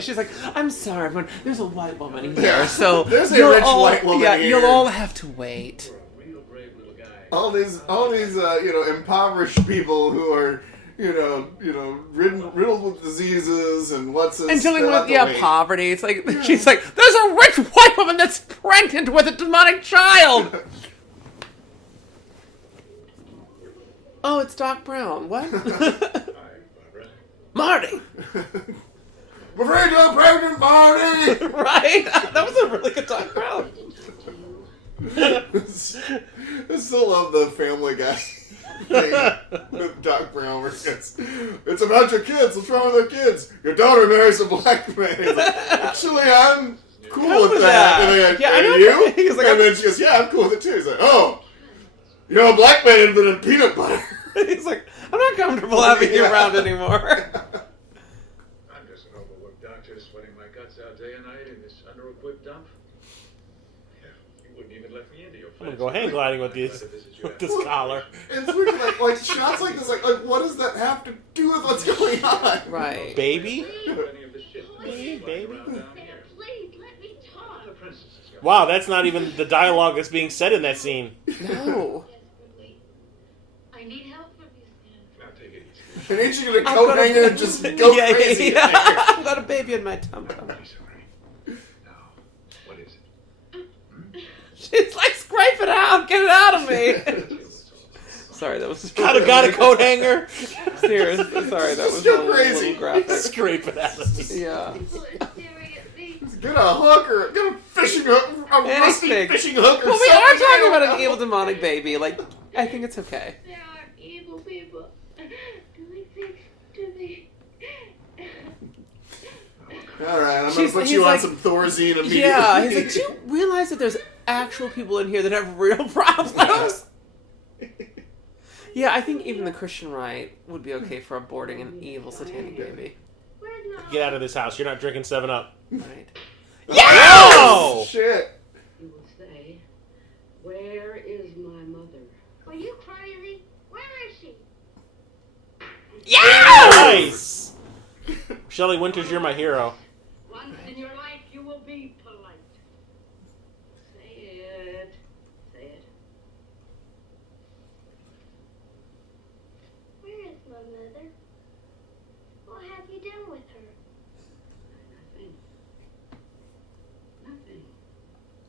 she's like, I'm sorry, but there's a white woman here, Yeah. so There's a you'll rich all, white woman yeah, here. you'll all have to wait. all these impoverished people who are riddled with diseases and And dealing with wait. poverty. It's like she's like, there's a rich white woman that's pregnant with a demonic child. Oh, it's Doc Brown. What? Marty. I'm afraid you're pregnant, Marty! Right? That was a really good Doc Brown. I still love the Family Guy thing with Doc Brown where he goes, it's about your kids. What's wrong with their kids? Your daughter marries a black man. He's like, actually, I'm cool with that. And then, Yeah, I know. and you? He's like, and then she goes, yeah, I'm cool with it too. He's like, oh, a black man invented peanut butter. He's like, I'm not comfortable having you Yeah. around anymore. I'm just an overworked doctor sweating my guts out day and night in this under-equipped dump. Yeah, you wouldn't even let me into your I'm place. gonna go hang gliding with this collar. And it's weird, like shots like this, like what does that have to do with what's going on? Right. Baby? Any of the shit Baby, baby. around down here. Please, let me talk. The princess is going. Wow, that's not even the dialogue that's being said in that scene. No. Desperately. I need help from you, Stan. Now take it easy. And ain't you gonna coat hanger and just go Yeah, crazy? yeah. I've got a baby in my tum-tum. I'm sorry. Now, what is it? She's like, scrape it out, get it out of me. Sorry, that was Got a coat hanger? Seriously, sorry, that was Just a go little, crazy. little graphic. Scrape it out of me. Yeah. People are staring at me. Get a hook or get a fishing hook, a rusty Anything. fishing hook or Well, we something. are talking about an evil demonic baby. Like, I think it's okay. There are evil people doing things to me. All right, I'm gonna He's put you on like- some Thorazine immediately. Yeah, he's like, do you realize that there's actual people in here that have real problems? Yeah, I think even the Christian right would be okay for aborting an evil satanic baby. Where's my Get out of this house. You're not drinking 7-Up. Right? No! Shit. You will say, where is my mother? Are you crazy? Where is she? Nice! Shelley Winters, you're my hero. Once in your life you will be polite. Say it. Say it. Where is my mother? What have you done with her? Nothing. Nothing.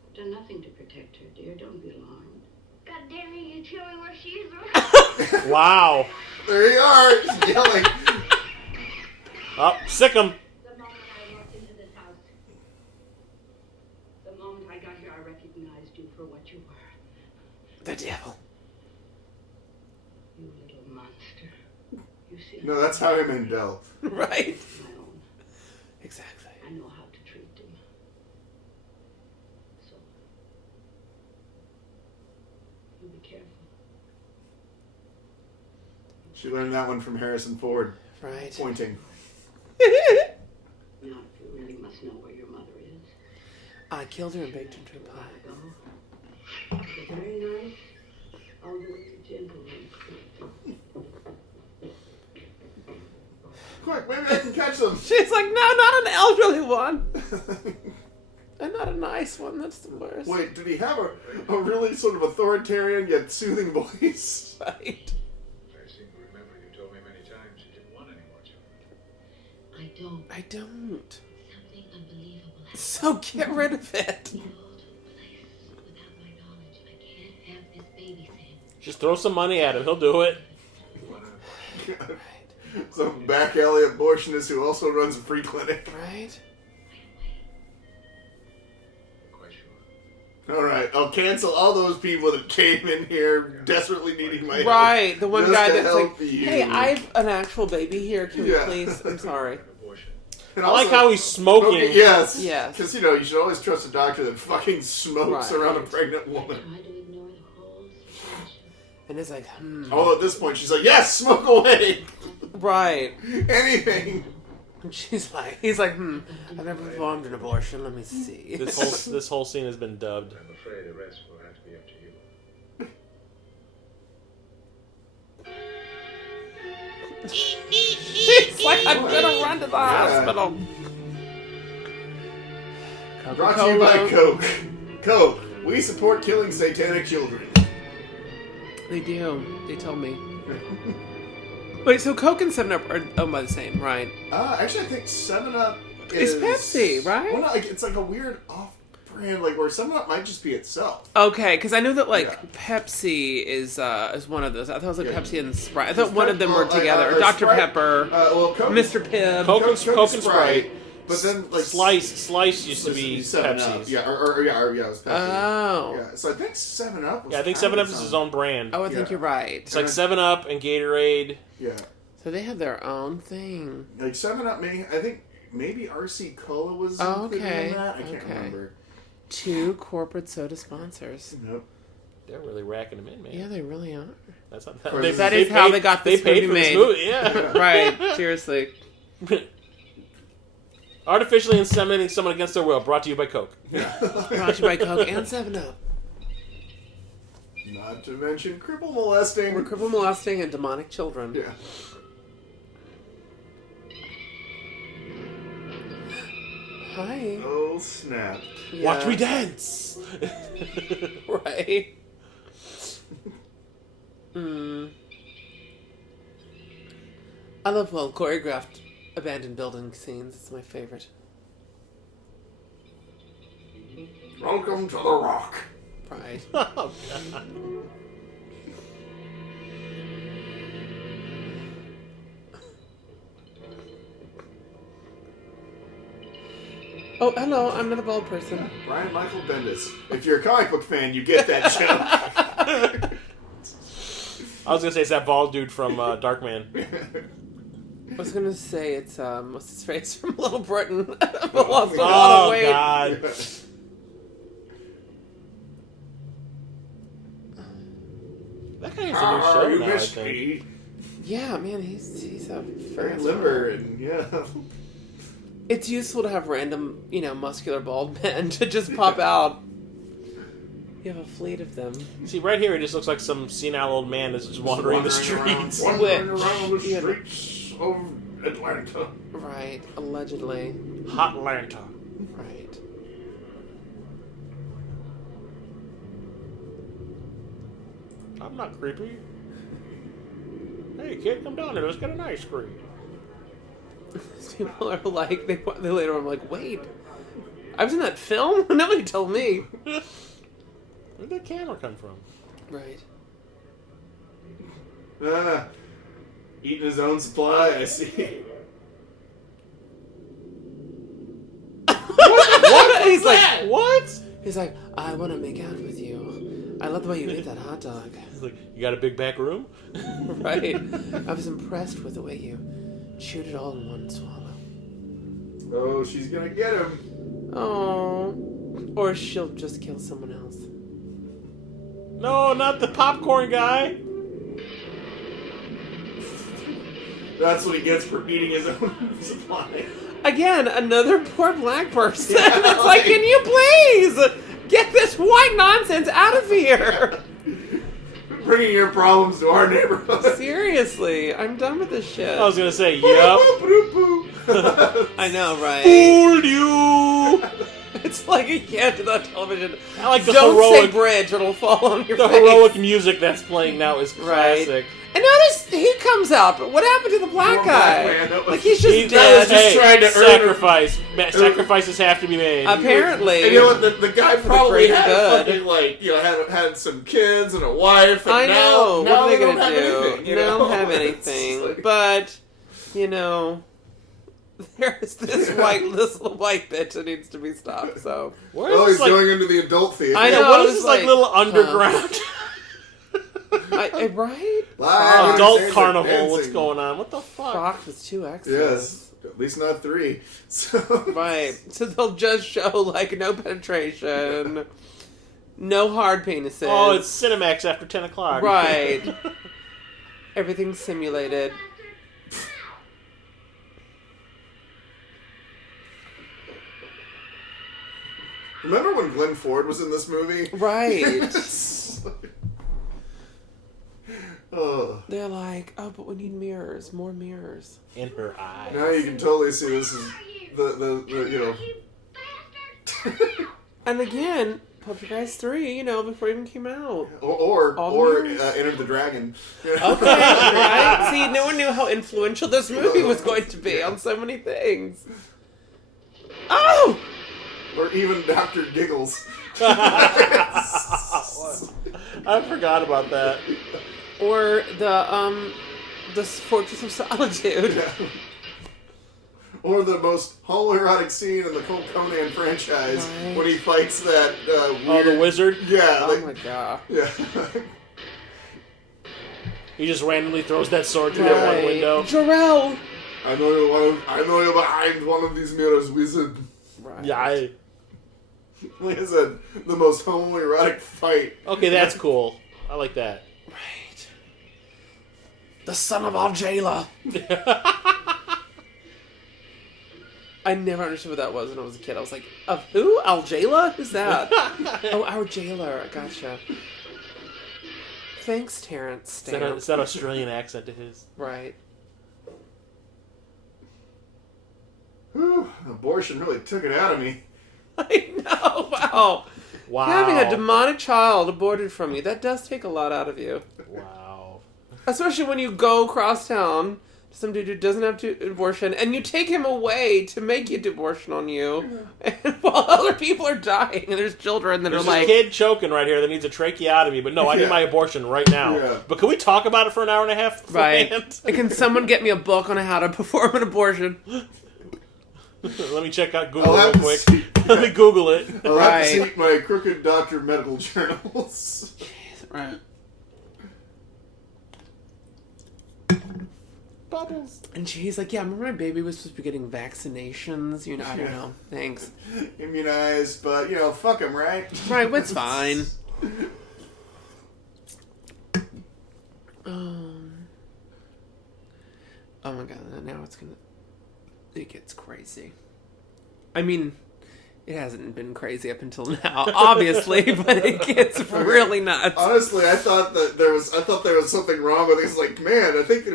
I've done nothing to protect her, dear. Don't be alarmed. God damn you, you tell me where she is. Wow. There you are, yelling. Oh, sick 'em. The moment I walked into this house, the moment I got here, I recognized you for what you were. The devil. You little monster. You see, No, that's Howie Mandel. Right? my own. Exactly. I know how to treat them. So, you be careful. She learned that one from Harrison Ford, Right. pointing. Now, if you really must know where your mother is, I killed her and baked her into a I pie. go. Be very nice. I'll do it gently. Quick, maybe I can catch them. She's like, no, not an elderly one. And not a nice one. That's the worst. Wait, did he have a really sort of authoritarian yet soothing voice? Right. I seem to remember you told me many times you didn't want any more children. I don't. I don't. Something unbelievable happened. So get rid of it. It all took place without my knowledge. I can't have this baby, Sam. Just throw some money at him. He'll do it. You want to... Some back alley abortionist who also runs a free clinic. Right? Quite sure. Alright, I'll cancel all those people that came in here desperately needing my help. Right, the one just guy to that's like, help you. hey, I've an actual baby here. Can we please? I'm sorry. And I like also- how he's smoking. Yes. Yes. Because, you should always trust a doctor that fucking smokes Right. around a pregnant woman. Try to ignore the whole situation. And it's like, Although at this point she's like, yes, smoke away! Right. Anything! And he's like, I've never performed an abortion. Let me see. This whole scene has been dubbed. I'm afraid the rest will have to be up to you. It's like, I'm gonna run to the hospital. Brought to you by Coke. Coke, we support killing satanic children. They do. They told me. Wait, so Coke and 7-Up are owned by the same, right? Actually, I think 7-Up It's is... Pepsi, right? Well, no, it's like a weird off-brand, where 7-Up might just be itself. Okay, because I know that, Yeah. Pepsi is one of those. I thought it was like Yeah. Pepsi and Sprite. I thought one of them were Well, together. or Dr. Sprite- Pepper, Coke, Mr. Pibb. Coke and Sprite. But then, Slice used to be 7-Up. Pepsi's. Yeah, it was Pepsi. Oh. Yeah, so I think 7-Up was Yeah, I think kind 7-Up of is its his own brand. Oh, I think Yeah. you're right. It's like 7-Up and Gatorade. Yeah. So they have their own thing. Like 7-Up, I think maybe RC Cola was included Okay, in that. I can't okay. remember. 2 corporate soda sponsors. Nope. They're really racking them in, man. Yeah, they really are. That's not, course, That is how they got this paid movie for made. this movie, yeah. Right, seriously. Artificially inseminating someone against their will. Brought to you by Coke. Brought to you by Coke and 7-Up. Not to mention cripple molesting. We're cripple molesting and demonic children. Yeah. Hi. Oh, snap. Yeah. Watch me dance! Right. I love well choreographed abandoned building scenes. It's my favorite. Welcome to the Rock. Right. Oh, God. Oh, hello. I'm not a bald person. Brian Michael Bendis. If you're a comic book fan, you get that joke. I was gonna say it's that bald dude from Darkman. I was gonna say it's what's his face from Little Britain. But lost a lot Oh of weight. God! That guy has a new show you now. I missed think. me. Yeah, man, he's a Very fast limber runner. and yeah. It's useful to have random, muscular bald men to just pop out. You have a fleet of them. See, right here, it just looks like some senile old man that's just wandering the streets. Wandering around the Yeah. streets of Atlanta. Right, allegedly. Hot Atlanta. Right. I'm not creepy. Hey, kid, come down here. Let's get an ice cream. People are like, they later on like, wait, I was in that film? Nobody told me. Where'd that camera come from? Right. Eating his own supply, I see. He's like, What? he's like, I want to make out with you. I love the way you ate that hot dog. He's like, you got a big back room? Right. I was impressed with the way you chewed it all in one swallow. Oh, she's gonna get him. Oh. Or she'll just kill someone else. No, not the popcorn guy. That's what he gets for eating his own supply. Again, another poor black person. It's like, can you please get this white nonsense out of here? Bringing your problems to our neighborhood. Seriously, I'm done with this shit. I was gonna say, yep. I know, right? Fooled you. It's like you can't do that on television. I like the Don't heroic, say bridge or it'll fall on your the face. heroic music that's playing now is Right. classic. And notice he comes out, but what happened to the black Poor guy? black man. Like he's just He- dead. just trying to earn sacrifice. Sacrifices have to be made. Apparently. And you know what? The guy probably greater had good. fucking, like, had some kids and a wife. And I know. Now What are they don't gonna have do? anything, you They know? don't have It's anything. like- But, there's this little white bitch that needs to be stopped. So he's going into the adult theater. I know. What is this little underground? Right? Adult carnival. What's going on? What the fuck? Fox with 2 X's. Yes. At least not 3. So. Right. So they'll just show, like, no penetration, no hard penises. Oh, it's Cinemax after 10 o'clock. Right. Everything's simulated. Remember when Glenn Ford was in this movie? Right. Oh. They're like, oh, but we need mirrors, more mirrors. In her eyes. Now you can totally see this is the you know. And again, Poltergeist 3, before it even came out. Or Enter the Dragon. Okay, right? See, no one knew how influential this movie was going to be on so many things. Oh! Or even Dr. Giggles. I forgot about that. Or the Fortress of Solitude. Yeah. Or the most homoerotic scene in the whole Conan franchise when he fights that weird... the wizard? Yeah. Oh my god. Yeah. He just randomly throws that sword through that one window. Jarrell! I know you're behind one of these mirrors, wizard. Right. Yeah, Like I said, the most homoerotic fight. Okay, that's cool. I like that. Right. The son of Aljayla. I never understood what that was when I was a kid. I was like, of who? Aljayla? Who's that? Oh, our jailer. I gotcha. Thanks, Terrence. It's that Australian accent of his. Right. Whew, abortion really took it out of me. I know. Wow. Wow. Having a demonic child aborted from you, that does take a lot out of you. Wow. Especially when you go across town to some dude who doesn't have abortion, and you take him away to make you do abortion on you, and while other people are dying, and there's children that There's are like... a kid choking right here that needs a tracheotomy, but no, I need my abortion right now. Yeah. But can we talk about it for an hour and a half? Right. And can someone get me a book on how to perform an abortion? Let me check out Google real quick. Let me Google it. I'll have to see my crooked doctor medical journals. Right. Bubbles. And she's like, yeah, remember my baby was supposed to be getting vaccinations? I don't know. Thanks. Immunized, but, fuck him, right? Right, it's fine. Oh my god, now it gets crazy. I mean, it hasn't been crazy up until now, obviously, but it gets really nuts. Honestly, I thought there was something wrong with it. It's like, man, I think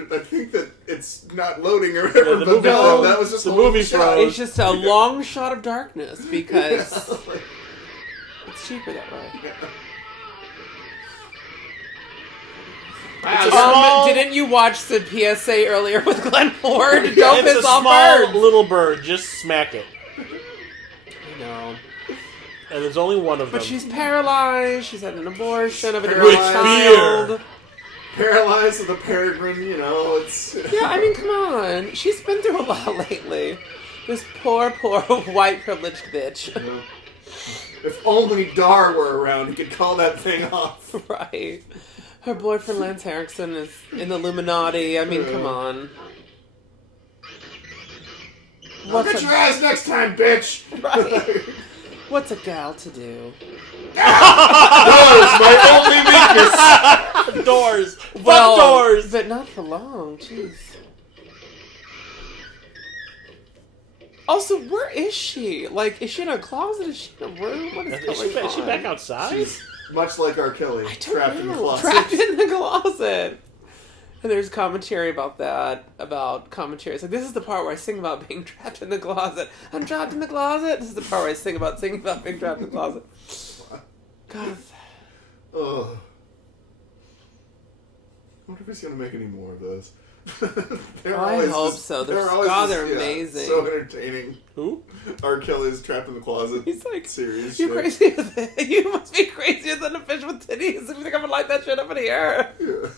that it's not loading or whatever. The movie no, that was just the movie shot. It's just a long shot of darkness because it's cheaper that way. Didn't you watch the PSA earlier with Glenn Ford? Don't piss off birds. Little bird. Just smack it. I know. And there's only one of them. But she's paralyzed. She's had an abortion of a With child. fear. Paralyzed with a peregrine, it's... Yeah, I mean, come on. She's been through a lot lately. This poor white privileged bitch. Yeah. If only Dar were around, he could call that thing off. Right. Her boyfriend Lance Henriksen is in the Illuminati. I mean, come on. Look at your ass next time, bitch! Right. What's a gal to do? Doors, my only weakness! Doors! Well, Fuck doors! But not for long, jeez. Also, where is she? Like, is she in a closet? Is she in a room? What is going on? Is she back outside? Much like R. Kelly, trapped in the closet. Trapped in the closet. And there's commentary about that, about commentaries. Like, this is the part where I sing about being trapped in the closet. I'm trapped in the closet. This is the part where I sing about singing about being trapped in the closet. God. Ugh. I wonder if he's going to make any more of those. I hope so. They're amazing. So entertaining. Who? R. Kelly's Trapped in the Closet. He's like, serious you shit. crazy? You must be crazier than a fish with titties if you think I'm gonna light that shit up in here. Yeah.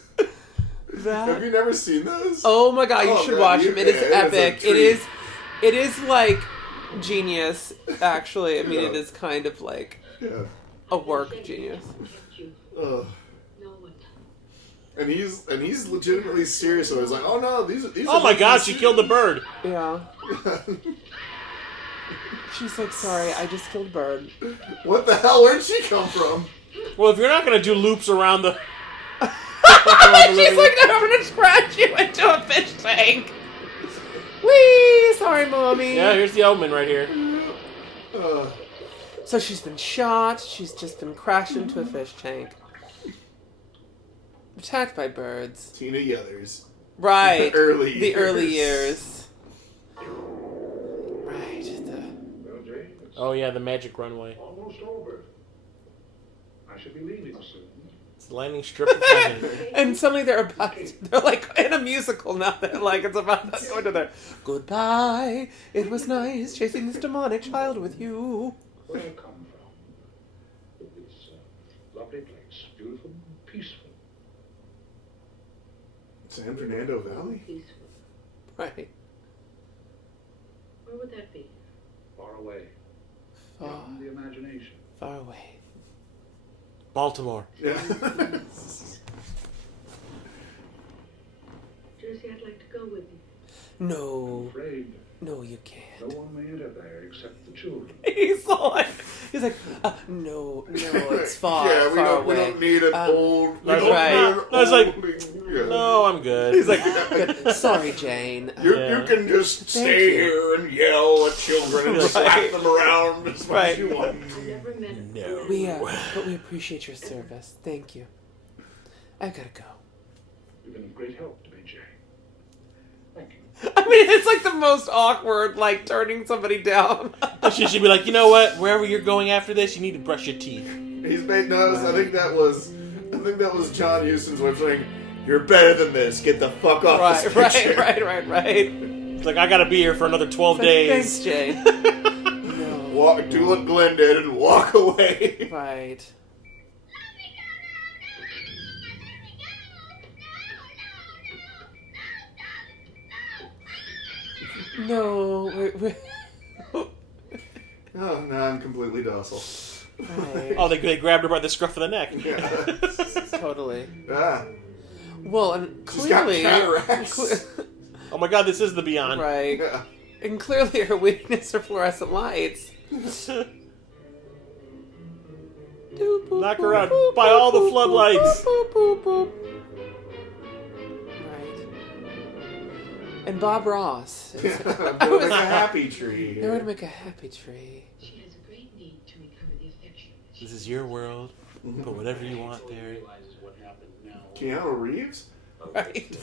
Have you never seen those? Oh my god, you should watch them. It is epic. It is It is like genius, actually. I mean, it is kind of like a work of genius. Ugh. And he's legitimately serious. So he's like, oh no, these. Oh my God, she killed the bird. Yeah. She's like, sorry, I just killed a bird. What the hell? Where'd she come from? Well, if you're not gonna do loops around the. She's like, no, I'm gonna scratch you into a fish tank. Whee! Sorry, mommy. Yeah, here's the omen right here. So she's been shot. She's just been crashed into a fish tank. Attacked by birds. Tina Yothers. Right. The early years. Right. Oh yeah, the magic runway. Almost over. I should be leaving soon. It's the landing strip of heaven. And suddenly they're like in a musical now. They're like, it's about to go into their goodbye. It was nice chasing this demonic child with you. Where I come from. It's a lovely place. Beautiful, peaceful. San Fernando Valley? Peaceful. Right. Where would that be? Far away. Far, Beyond the imagination. far away. Baltimore. Yeah. Jersey, I'd like to go with you. No. I'm afraid No, you can't. no one may enter there except the children. He's like, no, it's far, Yeah, we far don't, away. we don't need an old. We don't right. need an I was like, old- yeah. No, I'm good. He's like, good. Sorry, Jane. You Yeah. can just Thank stay you. here and yell at children and Right. slap them around as much as you want. I've never met him. No. But we appreciate your service. Thank you. I gotta go. You've been of great help to me, Jane. Thank you. I mean, it's like the most awkward, like turning somebody down. She should be like, you know what? Wherever you're going after this, you need to brush your teeth. He's made notice. I think that was John Huston's way of saying, "You're better than this. Get the fuck off this picture." Right. It's like I gotta be here for another 12 Thanks, days. Jane. No. Walk, do what Glenn did and walk away. Right. No. Oh, now I'm completely docile. Right. Oh, they grabbed her by the scruff of the neck. Yeah. Totally. Ah, Well, and she's got clearly, cataracts. Oh my God, this is the Beyond. right, Yeah. and clearly her weakness are fluorescent lights. Knock her out by all the floodlights. Right. And Bob Ross. Building a happy tree. They were to make a happy tree. She has a great need to recover the affection. This is your world. Put whatever you want there. Keanu Reeves? Right.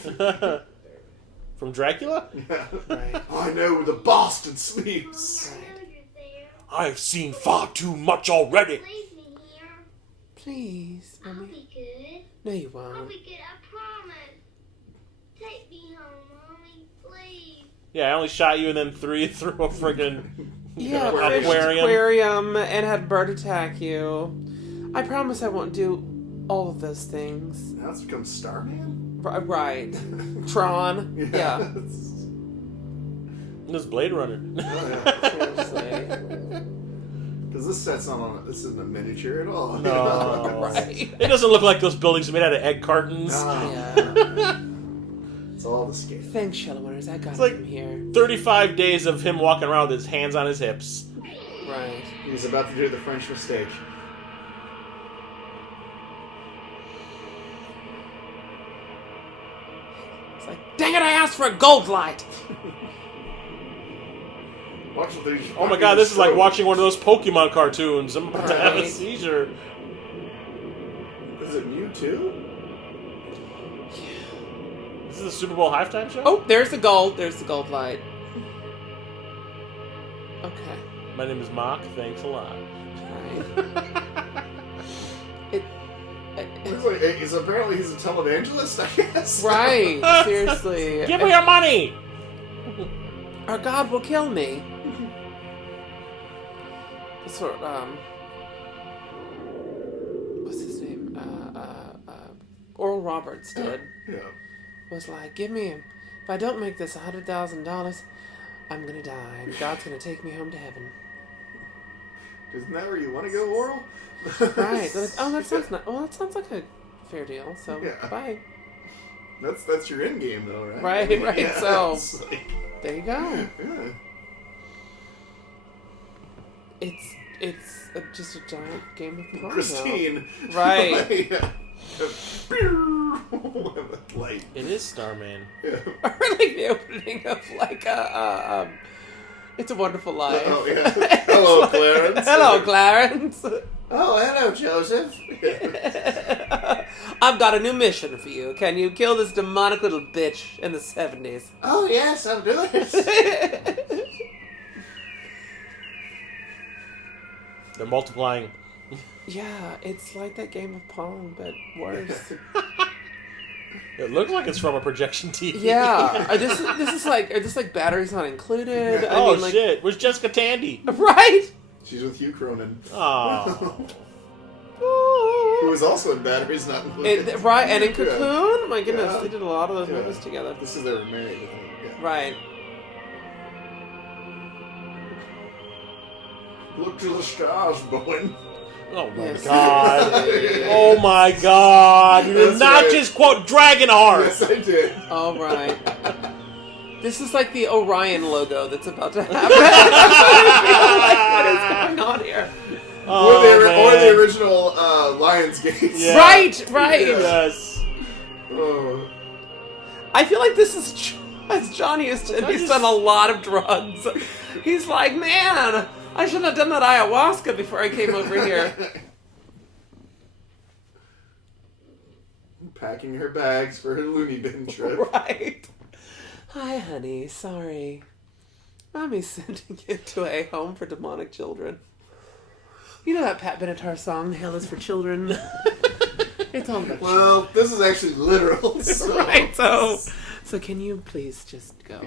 From Dracula? Yeah. Right. I know where the Boston sleeps. I've seen far too much already. Leave me here. Please, I'll Mommy. be good. No, you I'll won't. be good, I promise. Take me home, Mommy, please. Yeah, I only shot you and then threw you through a friggin' Yeah, aquarium. fish aquarium and had a bird attack you. I promise I won't do all of those things. Now it's become Starman? Right. Tron. Yeah. This is Blade Runner. Seriously. Because this set's not on. This isn't a miniature at all. No. Right. It doesn't look like those buildings made out of egg cartons. No. Yeah. It's all the scale. Thanks, Shelley Winters. I got It's it like- from here. 35 days of him walking around with his hands on his hips. Right. He's about to do the French mistake. It's like, dang it, I asked for a gold light! Watch what these. Oh my God, this is like watching one of those Pokemon cartoons. I'm about to have a Right. seizure. Is it Mewtwo? This is the Super Bowl halftime show? Oh, there's the gold. There's the gold light. Okay. My name is Mock. Thanks a lot. Right. It's like, apparently he's a televangelist, I guess. Right. Seriously. Give me your money! Our God will kill me. That's what, what's his name? Oral Roberts did. Yeah. Was like, give me, if I don't make this $100,000, I'm gonna die, and God's gonna take me home to heaven. Isn't that where you want to go, Oral? Right. They're like, oh, that sounds not. Well, that sounds like a fair deal. So bye. That's your end game, though, right? Right. Yeah, so like, there you go. Yeah. It's just a giant game of Pong. Christine. Right. Light. It is Starman. Yeah. Or like the opening of like a It's a Wonderful Life. Oh yeah. Hello, Clarence. Hello, Clarence. Oh, hello, Joseph. I've got a new mission for you. Can you kill this demonic little bitch in the 70s? Oh yes, I'll do it. They're multiplying. Yeah, it's like that game of Pong, but worse. It looks like it's from a projection TV. Yeah, this is like batteries not included. Yeah. Oh shit! Where's Jessica Tandy? Right. She's with Hugh Cronin. Oh. Who was also in Batteries Not Included. Right, and in Cocoon. Yeah. My goodness, Yeah. they did a lot of those Yeah. movies together. This is they were married, I think. Yeah. Right. Look to the stars, Bowen. Oh my Yes. god. Oh my god. You did That's not right. just quote Dragonheart. Yes, I did. All right. This is like the Orion logo that's about to happen. What is going on here? Oh, Or the original Lionsgate. Yeah. Right. Yes. Oh. I feel like this is John Huston. He's done a lot of drugs. He's like, man, I shouldn't have done that ayahuasca before I came over here. Packing her bags for her loony bin trip. Right. Hi, honey. Sorry. Mommy's sending you to a home for demonic children. You know that Pat Benatar song, Hell is for Children? It's all about Well, this is actually literal. So. Right, so can you please just go?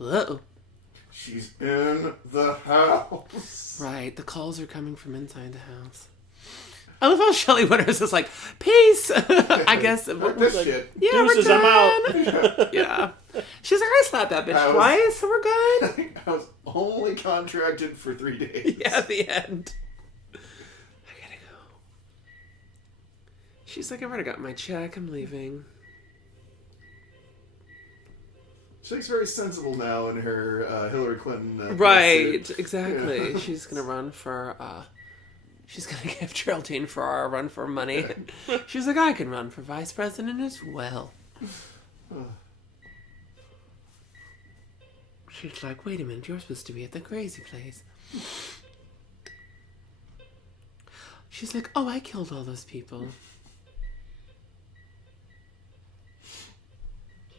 Uh-oh. She's in the house. Right, the calls are coming from inside the house. I love how Shelley Winters is like, peace! I guess. This shit. Yeah, Deuces, we're I'm done. out. Yeah. She's like, I slapped that bitch I was- twice, so we're good. I was only contracted for 3 days. Yeah, at the end. I gotta go. She's like, I've already got my check, I'm leaving. She looks very sensible now in her Hillary Clinton. Right, suit. exactly. Yeah. She's gonna run for, she's gonna give Geraldine Farrar a run for money. She's like, I can run for vice president as well. She's like, wait a minute, you're supposed to be at the crazy place. She's like, oh, I killed all those people.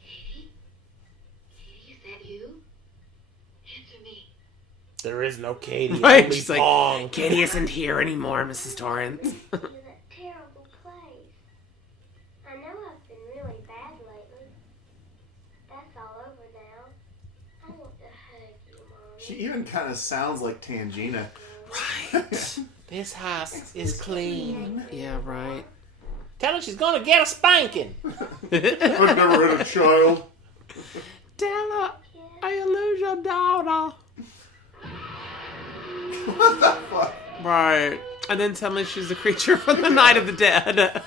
Katie? Katie, is that you? Answer me. There is no Katie. Right, Only she's like, Pong. Katie isn't here anymore, Mrs. Torrance. To that terrible place. I know I've been really bad lately. That's all over now. I want to hug you, Mommy. She even kind of sounds like Tangina. Right. This house is clean. Yeah, right. Tell her she's gonna get a spanking. I've never had a child. Della, I lose your daughter. What the fuck? Right. And then suddenly she's a creature from the Night of the Dead.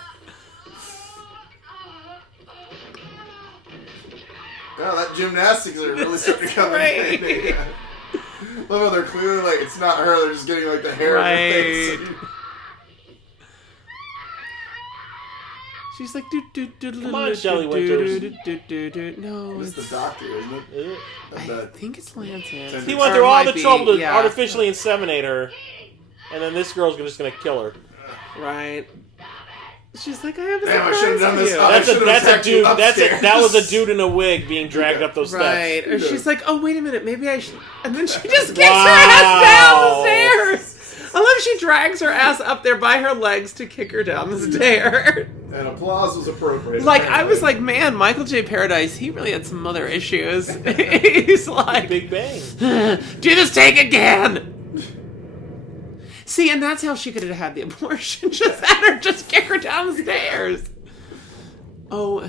Oh, that gymnastics are really starting to come Right. in handy. Yeah. Love how they're clearly like, it's not her, they're just getting like the hair Right. in her face. She's like, do do do. Come on, Shelley Winters. No, It's it's, the doctor, isn't it? Is it? I I bet. think it's Lancet. He went Or through it all might the be, trouble to yeah. artificially inseminate her, and then this girl's just gonna kill her. Right. She's like, I have a Damn, I should've surprise done for this. you. I That's a should've that's a attacked you dude. upstairs. That was a dude in a wig being dragged up those steps. Right. Or Yeah. she's like, oh, wait a minute, maybe I should. And then she just kicks her ass down the stairs. I love she drags her ass up there by her legs to kick her down the stairs. And applause was appropriate. Like, I was like, man, Michael J. Paradise, he really had some other issues. He's like, Big Bang. do this take again. See, and that's how she could have had the abortion. Just had her just kick her down the stairs. Oh,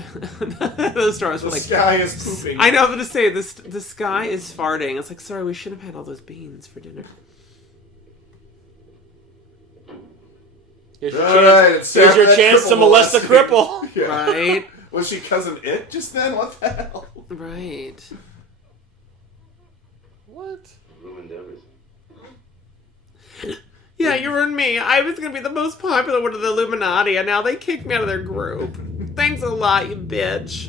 those stars were The like... sky is pooping. I know, I was going to say, the sky is farting. It's like, sorry, we should have had all those beans for dinner. Here's your chance to molest a cripple. Yeah. Right? Was she cousin It just then? What the hell? Right. What? Ruined everything. Yeah, you ruined me. I was going to be the most popular one of the Illuminati, and now they kicked me out of their group. Thanks a lot, you bitch.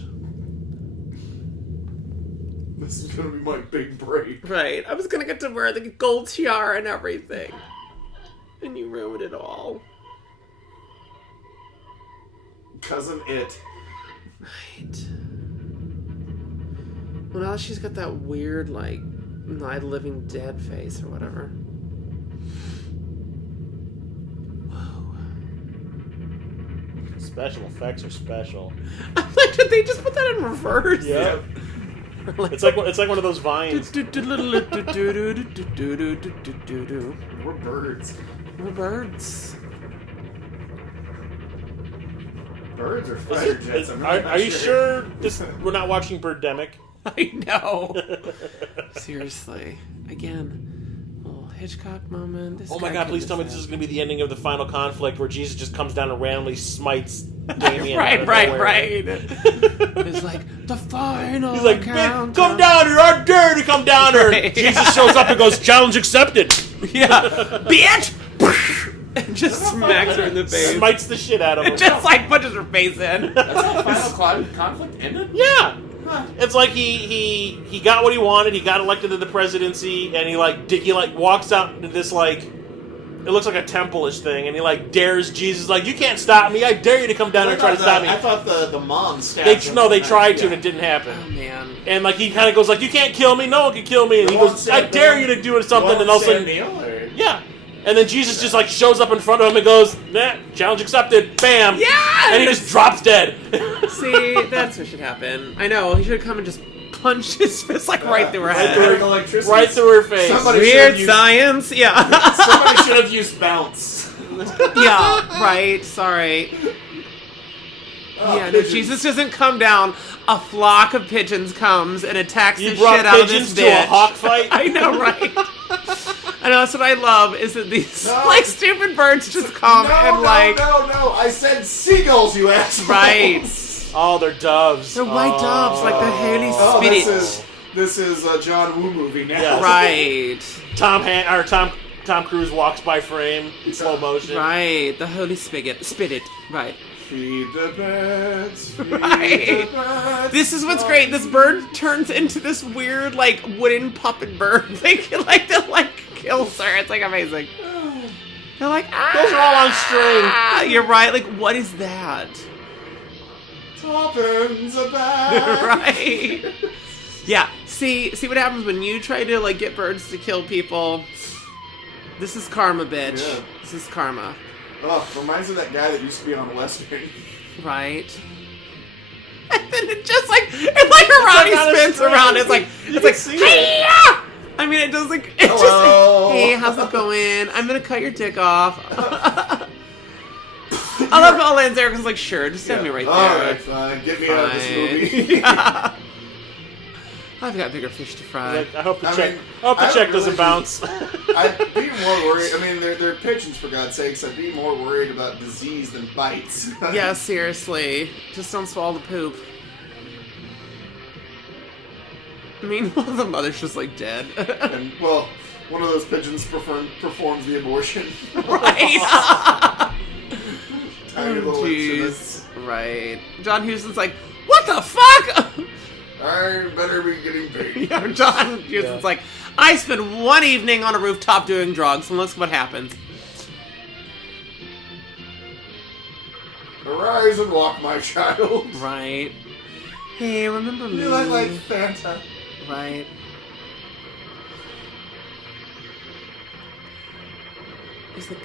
This is gonna be my big break. Right. I was going to get to wear the gold tiara and everything. And you ruined it all. Cousin It. Right. Well, now she's got that weird, like, Night of the Living Dead face or whatever. Whoa. Special effects are special. I'm like, did they just put that in reverse? Yeah. It's like one of those vines. We're birds. We're birds. Birds are fighter jets. I'm really not Are you sure we're not watching Birdemic? I know. Seriously. Again, a little Hitchcock moment. This Oh my guy god, please couldn't tell me have this is said- going to be the ending of the final conflict where Jesus just comes down and randomly smites Damien. Right. It's like, the final He's like, countdown. come down here, I dare to come down here. Right, Jesus shows up and goes, challenge accepted. Yeah. Bitch! And just smacks her in the face. Smites the shit out of him. Just like punches her face in. That's how final conflict ended? Yeah. It's like he got what he wanted. He got elected to the presidency, and he walks out into this like, it looks like a temple-ish thing, and he like dares Jesus, like, you can't stop me. I dare you to come down here and try to stop me. I thought the mom stabbed him. They tried to, and it didn't happen. Oh man. And like he kind of goes like, you can't kill me. No one can kill me. And he goes, I dare you to do something. And all of a sudden, yeah. And then Jesus just like shows up in front of him and goes, nah, challenge accepted. Bam. Yes! And he just drops dead. See, that's what should happen. I know, he should come and just punch his fist like right through her head. Right through her face. Weird science, yeah. Somebody should have used bounce. Yeah, right, sorry. Oh, Yeah, no, pigeons. Jesus doesn't come down. A flock of pigeons comes and attacks You the brought shit out of this pigeons to bitch. a hawk fight? I know, right? I know, that's what I love, is that these, No. like, stupid birds just come and, like... No, I said seagulls, you asshole. Right. Oh, they're doves. They're white doves, like the Holy Oh, Spirit. this is a John Woo movie now. Yeah. Right. Tom Cruise walks by frame in slow motion. Right, the Holy Spirit. Right. Feed the birds. Feed Right. the birds. This is what's great. This bird turns into this weird, like, wooden puppet bird. They kills her. It's like amazing. They're like, Those are all on string. You're right. Like, what is that? Toppins are back. Right. Yeah. See what happens when you try to like get birds to kill people. This is karma, bitch. Yeah. This is karma. Oh, reminds me of that guy that used to be on Western. Right. And then it just like Ronnie spins around. It's like hey-ya! I mean, it does like it Hello. just like, hey, how's it going? I'm gonna cut your dick off. I love how Lance Ericsson's like, sure, just send me right there. Alright, fine. Get me out of this movie. Yeah. I've got bigger fish to fry. Like, I hope the I check. mean, I hope the I check really doesn't bounce. I'd be more worried. I mean, they're pigeons, for God's sakes. I'd be more worried about disease than bites. Yeah, seriously. Just don't swallow the poop. Meanwhile, the mother's just like dead. And, well, one of those pigeons performs the abortion. Right. Tiny little Jeez. incidents. Right. John Huston's like, what the fuck? I better be getting paid. Yeah, John Huston's like, I spent one evening on a rooftop doing drugs, and look what happens. Arise and walk, my child. Right. Hey, remember me? You look like Fanta. Right. He's like,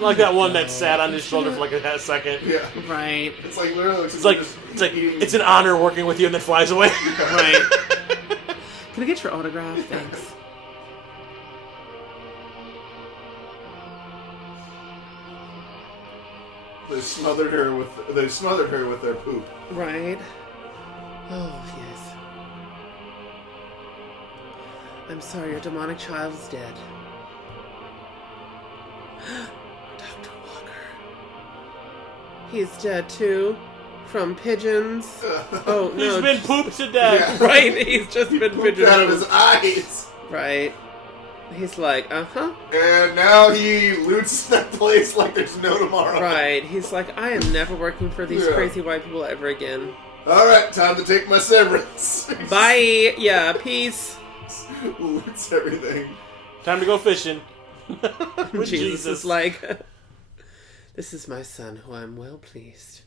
Like that one that sat on his shoulder for like a second. Yeah. right. It's like literally. It's like it's an honor working with you, and then flies away. Right. Can I get your autograph? Thanks. They smothered her with their poop. Right. Oh, yes. I'm sorry, your demonic child is dead. Dr. Walker. He's dead too. From pigeons. Oh, no. He's been pooped to death. Yeah. Right, he's just been pigeons. Out of his eyes. Right. He's like, uh-huh. And now he loots that place like there's no tomorrow. Right. He's like, I am never working for these crazy white people ever again. Alright, time to take my severance. Bye. Yeah, peace. Loots everything. Time to go fishing. With Jesus is like, this is my son who I'm well pleased.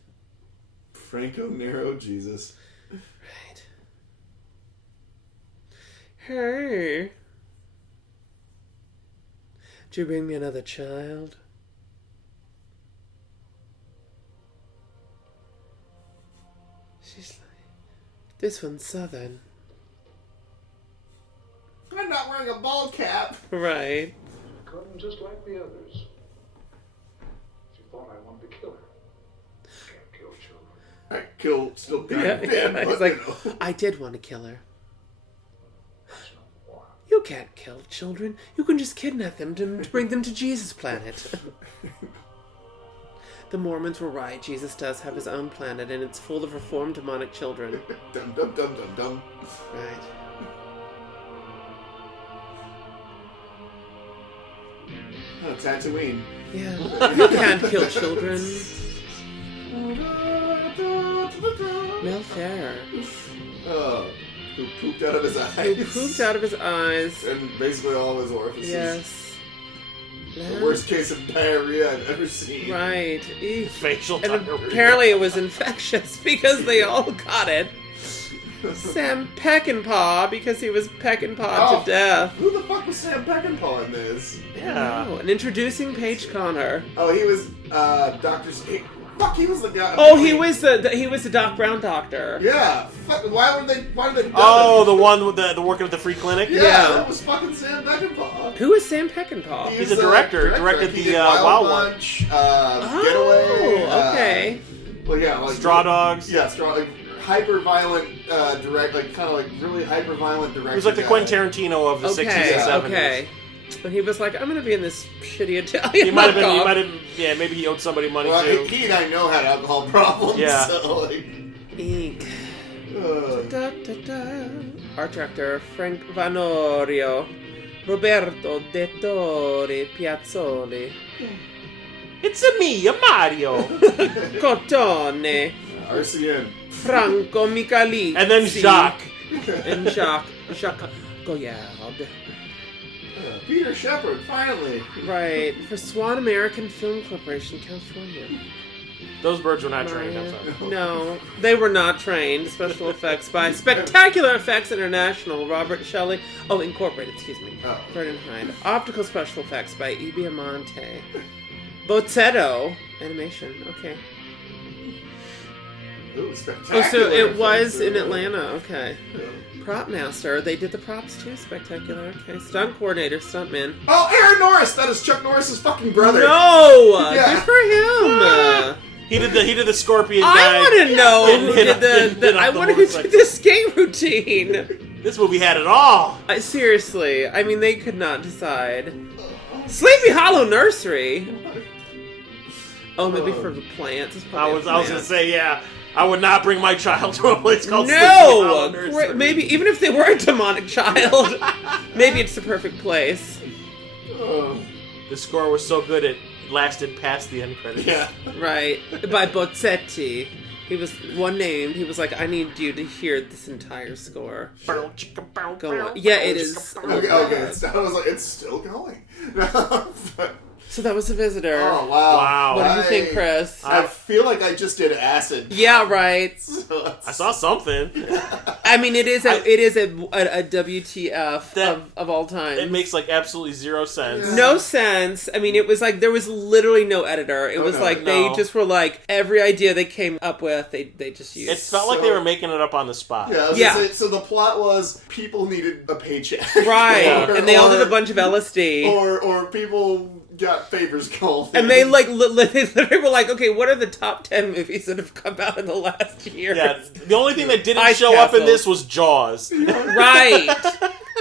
Franco Nero, Jesus. Right. Hey. Did you bring me another child? She's like, this one's southern. I'm not wearing a ball cap. Right. Couldn't just like the others. She thought I wanted to kill her. Can't kill children. Still Yeah, dead. he's like, I did want to kill her. You can't kill children. You can just kidnap them to bring them to Jesus' planet. The Mormons were right. Jesus does have his own planet, and it's full of reformed demonic children. Dum dum dum dum dum. Right. Oh, Tatooine. Yeah. You can't kill children. Mel Ferrer. Oh, who pooped out of his eyes. Who pooped out of his eyes. And basically all of his orifices. Yes. The worst case of diarrhea I've ever seen. Right. Eek. Facial And diarrhea. apparently it was infectious because they all got it. Sam Peckinpah, because he was Peckinpah to death. Who the fuck was Sam Peckinpah in this? Yeah. Oh, and introducing Paige Connor. Oh, he was Dr. Fuck, he was the guy. Oh, he was the Doc Brown doctor. Yeah. Fuck, why did they Oh, the one with the working with the free clinic? Yeah, that was fucking Sam Peckinpah. Who is Sam Peckinpah? He's a director. Directed He the did Wild Bunch, One. Getaway. Okay. Well, yeah, like Straw Dogs. Yeah, like hyper violent really hyper violent director. He was like the Quentin Tarantino of the 60s and 70s. Okay. And he was like, I'm going to be in this shitty Italian. He might have. Yeah, maybe he owed somebody money too. He and I know had alcohol problems. Yeah. So, like, Eek. Da, da, da. Art director Frank Vanorio, Roberto De Torre Piazzoli, It's a me, Mario. Cotone, RCN. Franco Michalizzi, And then Jacques. and Jacques Goyard. Peter Shepard, finally. Right, for Swan American Film Corporation, California. Those birds were not trained, I'm sorry. No, they were not trained. Special effects by Spectacular Effects International, Robert Shelley. Oh, Incorporated, excuse me. Oh. Vernon Hyde. Optical special effects by E. Biamonte. Bozzetto. Animation, okay. Ooh, Oh, spectacular. so it was effects. in Atlanta, okay. Prop master, they did the props too, Spectacular, okay. Stunt coordinator, stuntman. Oh, Aaron Norris! That is Chuck Norris's fucking brother. No! Yeah. Good for him! He did the scorpion I guy. want to know And who hit did the I want to motorcycle. do the skate routine. This movie had it all. Seriously, I mean, they could not decide. Sleepy Hollow Nursery. Oh, maybe for the plants. It's I probably was gonna say, yeah, I would not bring my child to a place called Sleepy no. Hollow Nursery. Maybe even if they were a demonic child, maybe it's the perfect place. The score was so good it lasted past the end credits. Yeah. Right, by Bozzetti. He was one named. He was like, I need you to hear this entire score. Go on. Yeah, it is. Okay, I was like, it's still going. So that was The Visitor. Oh, wow. Wow. What did you think, Chris? I feel like I just did acid. Yeah, right. I saw something. I mean, it is a WTF of all time. It makes like absolutely zero sense. No sense. I mean, it was like there was literally no editor. It was like they just were like every idea they came up with, they just used. It felt like they were making it up on the spot. Yeah, I was gonna say, so the plot was people needed a paycheck. Right, and they all did a bunch of LSD. Or people got favors called. And they like they literally were like, okay, what are the top 10 movies that have come out in the last year? Yeah, the only thing that didn't Ice show up in Castles. this was Jaws. Right.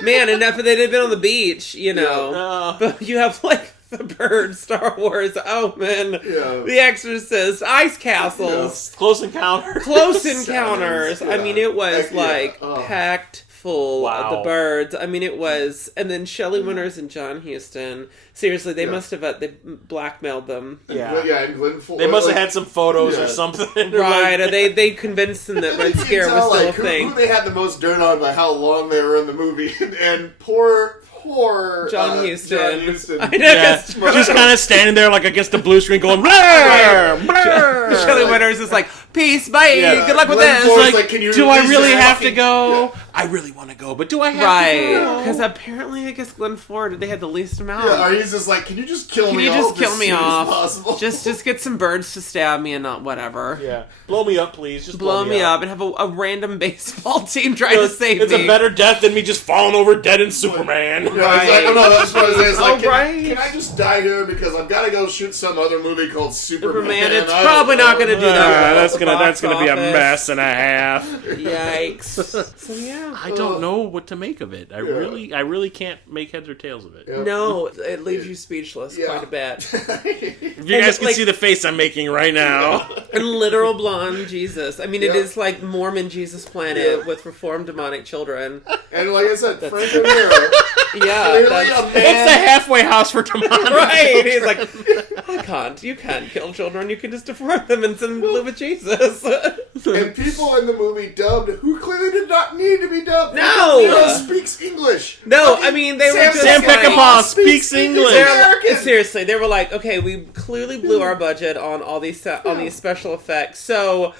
Man, and if they'd been on the beach, you know. Yeah. But you have like The Bird, Star Wars, oh man, The Exorcist, Ice Castles, Close Encounters. Close Encounters. I mean, it was Heck yeah. packed full of The Wow. Birds. I mean, it was, and then Shelley Winters and John Huston. Seriously, they must have they blackmailed them. And Glenn They must have had some photos or something. Right, or they convinced them that Red Scare was still a thing. Who they had the most dirt on by how long they were in the movie, and poor John Huston. John Huston. I know, Yeah, 'cause just kind of standing there like against the blue screen going, blur, blur. Shelley Winters is like, peace, bye, Yeah, good luck with Glenn this. Ford's Like, like, can you do I release really this have to fucking- go? I really want to go, but do I have to right, go? because apparently, I guess Glenn Ford, they had the least amount. Yeah, or he's just like, can you just kill Can me you off just kill as me soon as off? possible? Just get some birds to stab me and not whatever. Yeah. Blow me up, please. Just Blow me up and have a random baseball team try to save It's me. a better death than me just falling over dead in Superman. Yeah, it's like, oh no, that's what I was saying. It's like, right. can I just die here because I've got to go shoot some other movie called Superman? It's I don't probably not know. going to do that. That's gonna Box be a office. mess and a half. Yikes. So yeah. I don't know what to make of it. I really can't make heads or tails of it. Yeah. No, it leaves you speechless quite a bit. If you guys can like- see the face I'm making right now. And literal blonde Jesus. I mean, it Yeah. is like Mormon Jesus Planet with reformed demonic children. And like I said, Franco Nero, Yeah. clearly that's- a man. It's the halfway house for demonic. Right, he's like, you can't kill children, you can just deform them and send them to live with Jesus. And people in the movie dubbed who clearly did not need to be dubbed. No! Nero speaks English. No, I mean, they were just Sam like, Peckinpah speaks English. they're- seriously, they were like, okay, we clearly blew our budget on all these special effects, so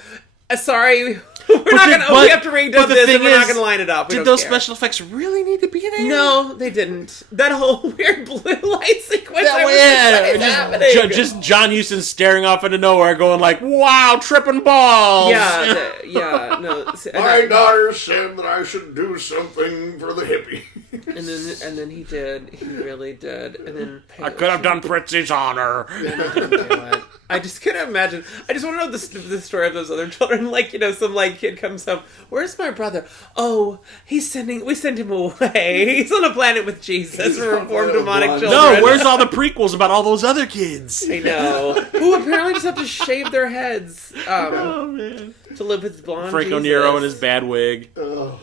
sorry, we have to redo this and we're not going to line it up. We Did don't those care. special effects really need to be there? No, they didn't. That whole weird blue light sequence. That I was way, like, what is happening? just John Huston staring off into nowhere, going like, "Wow, tripping balls." Yeah, no. My daughter said that I should do something for the hippie. And then he did. He really did. And then I could have done Pritzy's honor. I just couldn't imagine. I just want to know the story of those other children. Like, you know, some like kid comes home. Where's my brother? Oh, we sent him away. He's on a planet with Jesus. We're reformed demonic children. No, where's all the prequels about all those other kids? I know. Who apparently just have to shave their heads. Oh man. To live with blonde Franco Jesus. Nero and his bad wig.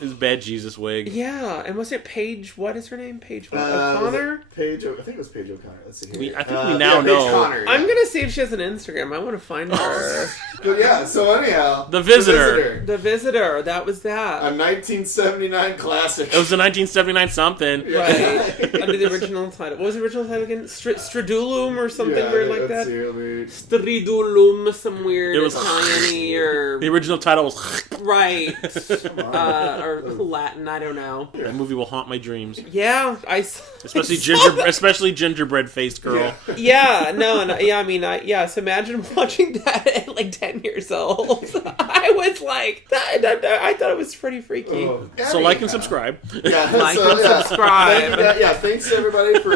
His bad Jesus wig. Yeah, and was it Paige? What is her name? Paige what? Was O'Connor? it Paige, I think it was Paige O'Connor. Let's see here. I think we now Paige know. Connor, yeah. I'm gonna see if she has an Instagram. I want to find her. But yeah, so anyhow. The Visitor. The Visitor. That was that. A 1979 classic. It was a 1979 something. Right. Under the original title. What was the original title again? Stridulum or something weird like that? Stridulum, some weird It was Italian-y or... The original title was Right. Or Latin, I don't know. That movie will haunt my dreams. Yeah, Especially gingerbread faced girl. Yeah, no, and so imagine watching that at like 10 years old. I was like, I thought it was pretty freaky. So like and subscribe. Yeah, Like and subscribe. Thanks everybody for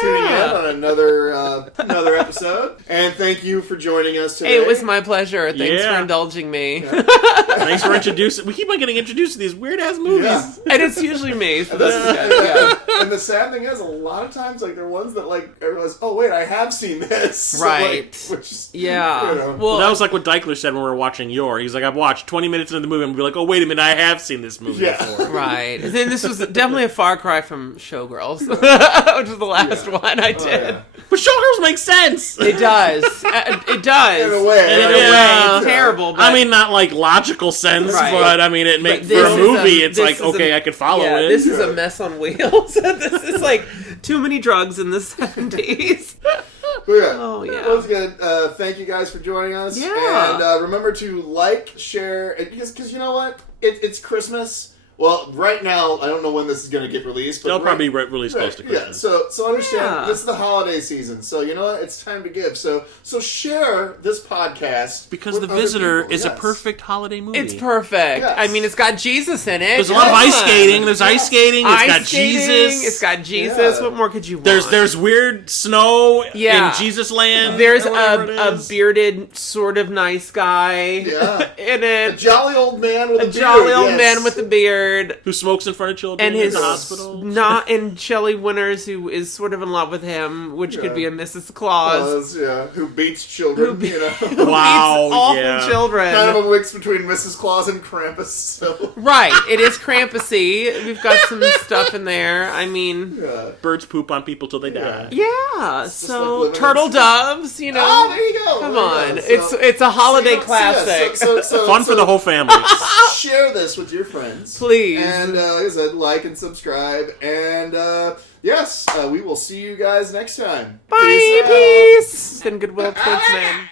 tuning in on another episode, and thank you for joining us today. Hey, it was my pleasure. Thanks Yeah. for indulging me. Thanks for introducing. We keep on getting introduced to these weird ass movies. Yeah. And it's usually me. So And the sad thing is, a lot of times, like, they're ones that, like, I realize, oh, wait, I have seen this. So, Right. like, which is, yeah. you know. Well, that was like what Deichler said when we were watching Yor. He's like, I've watched 20 minutes into the movie and be like, oh, wait a minute, I have seen this movie before. Right. And then this was definitely a far cry from Showgirls, which was the last one I did. But Showgirls makes sense. It does. It does. In a way. In a way. way. Terrible. But I mean, not like logical sense, Right. but I mean, it makes But for this a is movie. a- It's this like, is okay, I could follow it. this is a mess on wheels. This is like too many drugs in the 70s. But yeah. Oh, yeah. Once again, thank you guys for joining us. Yeah. And remember to like, share, because you know what? It's Christmas. Well, right now, I don't know when this is going to get released, but They'll probably be released close to Christmas. Yeah, so understand, this is the holiday season, so you know what? It's time to give. So share this podcast because with The other Visitor people. is a perfect holiday movie. It's perfect. Yes. I mean, it's got Jesus in it. There's a lot of ice skating. There's ice skating. It's got Jesus. It's got Jesus. Yeah. What more could you want? There's weird snow in Jesus land. There's a bearded, sort of nice guy in it. A jolly old man with a beard. Jolly old man with a beard. Who smokes in front of children and in the hospital. And Shelley Winters, who is sort of in love with him, which could be a Mrs. Claus. Who beats children, Who beats wow, awful children. Kind of a mix between Mrs. Claus and Krampus. So. Right, it is Krampusy. We've got some stuff in there. I mean... Birds poop on people till they die. Yeah, so turtle doves, you know. Oh, there you go. Come there on. You go. So, it's a holiday classic. Fun for the whole family. Share this with your friends. Please. And like I said, like and subscribe. And yes, we will see you guys next time. Bye, peace. And goodwill towards men.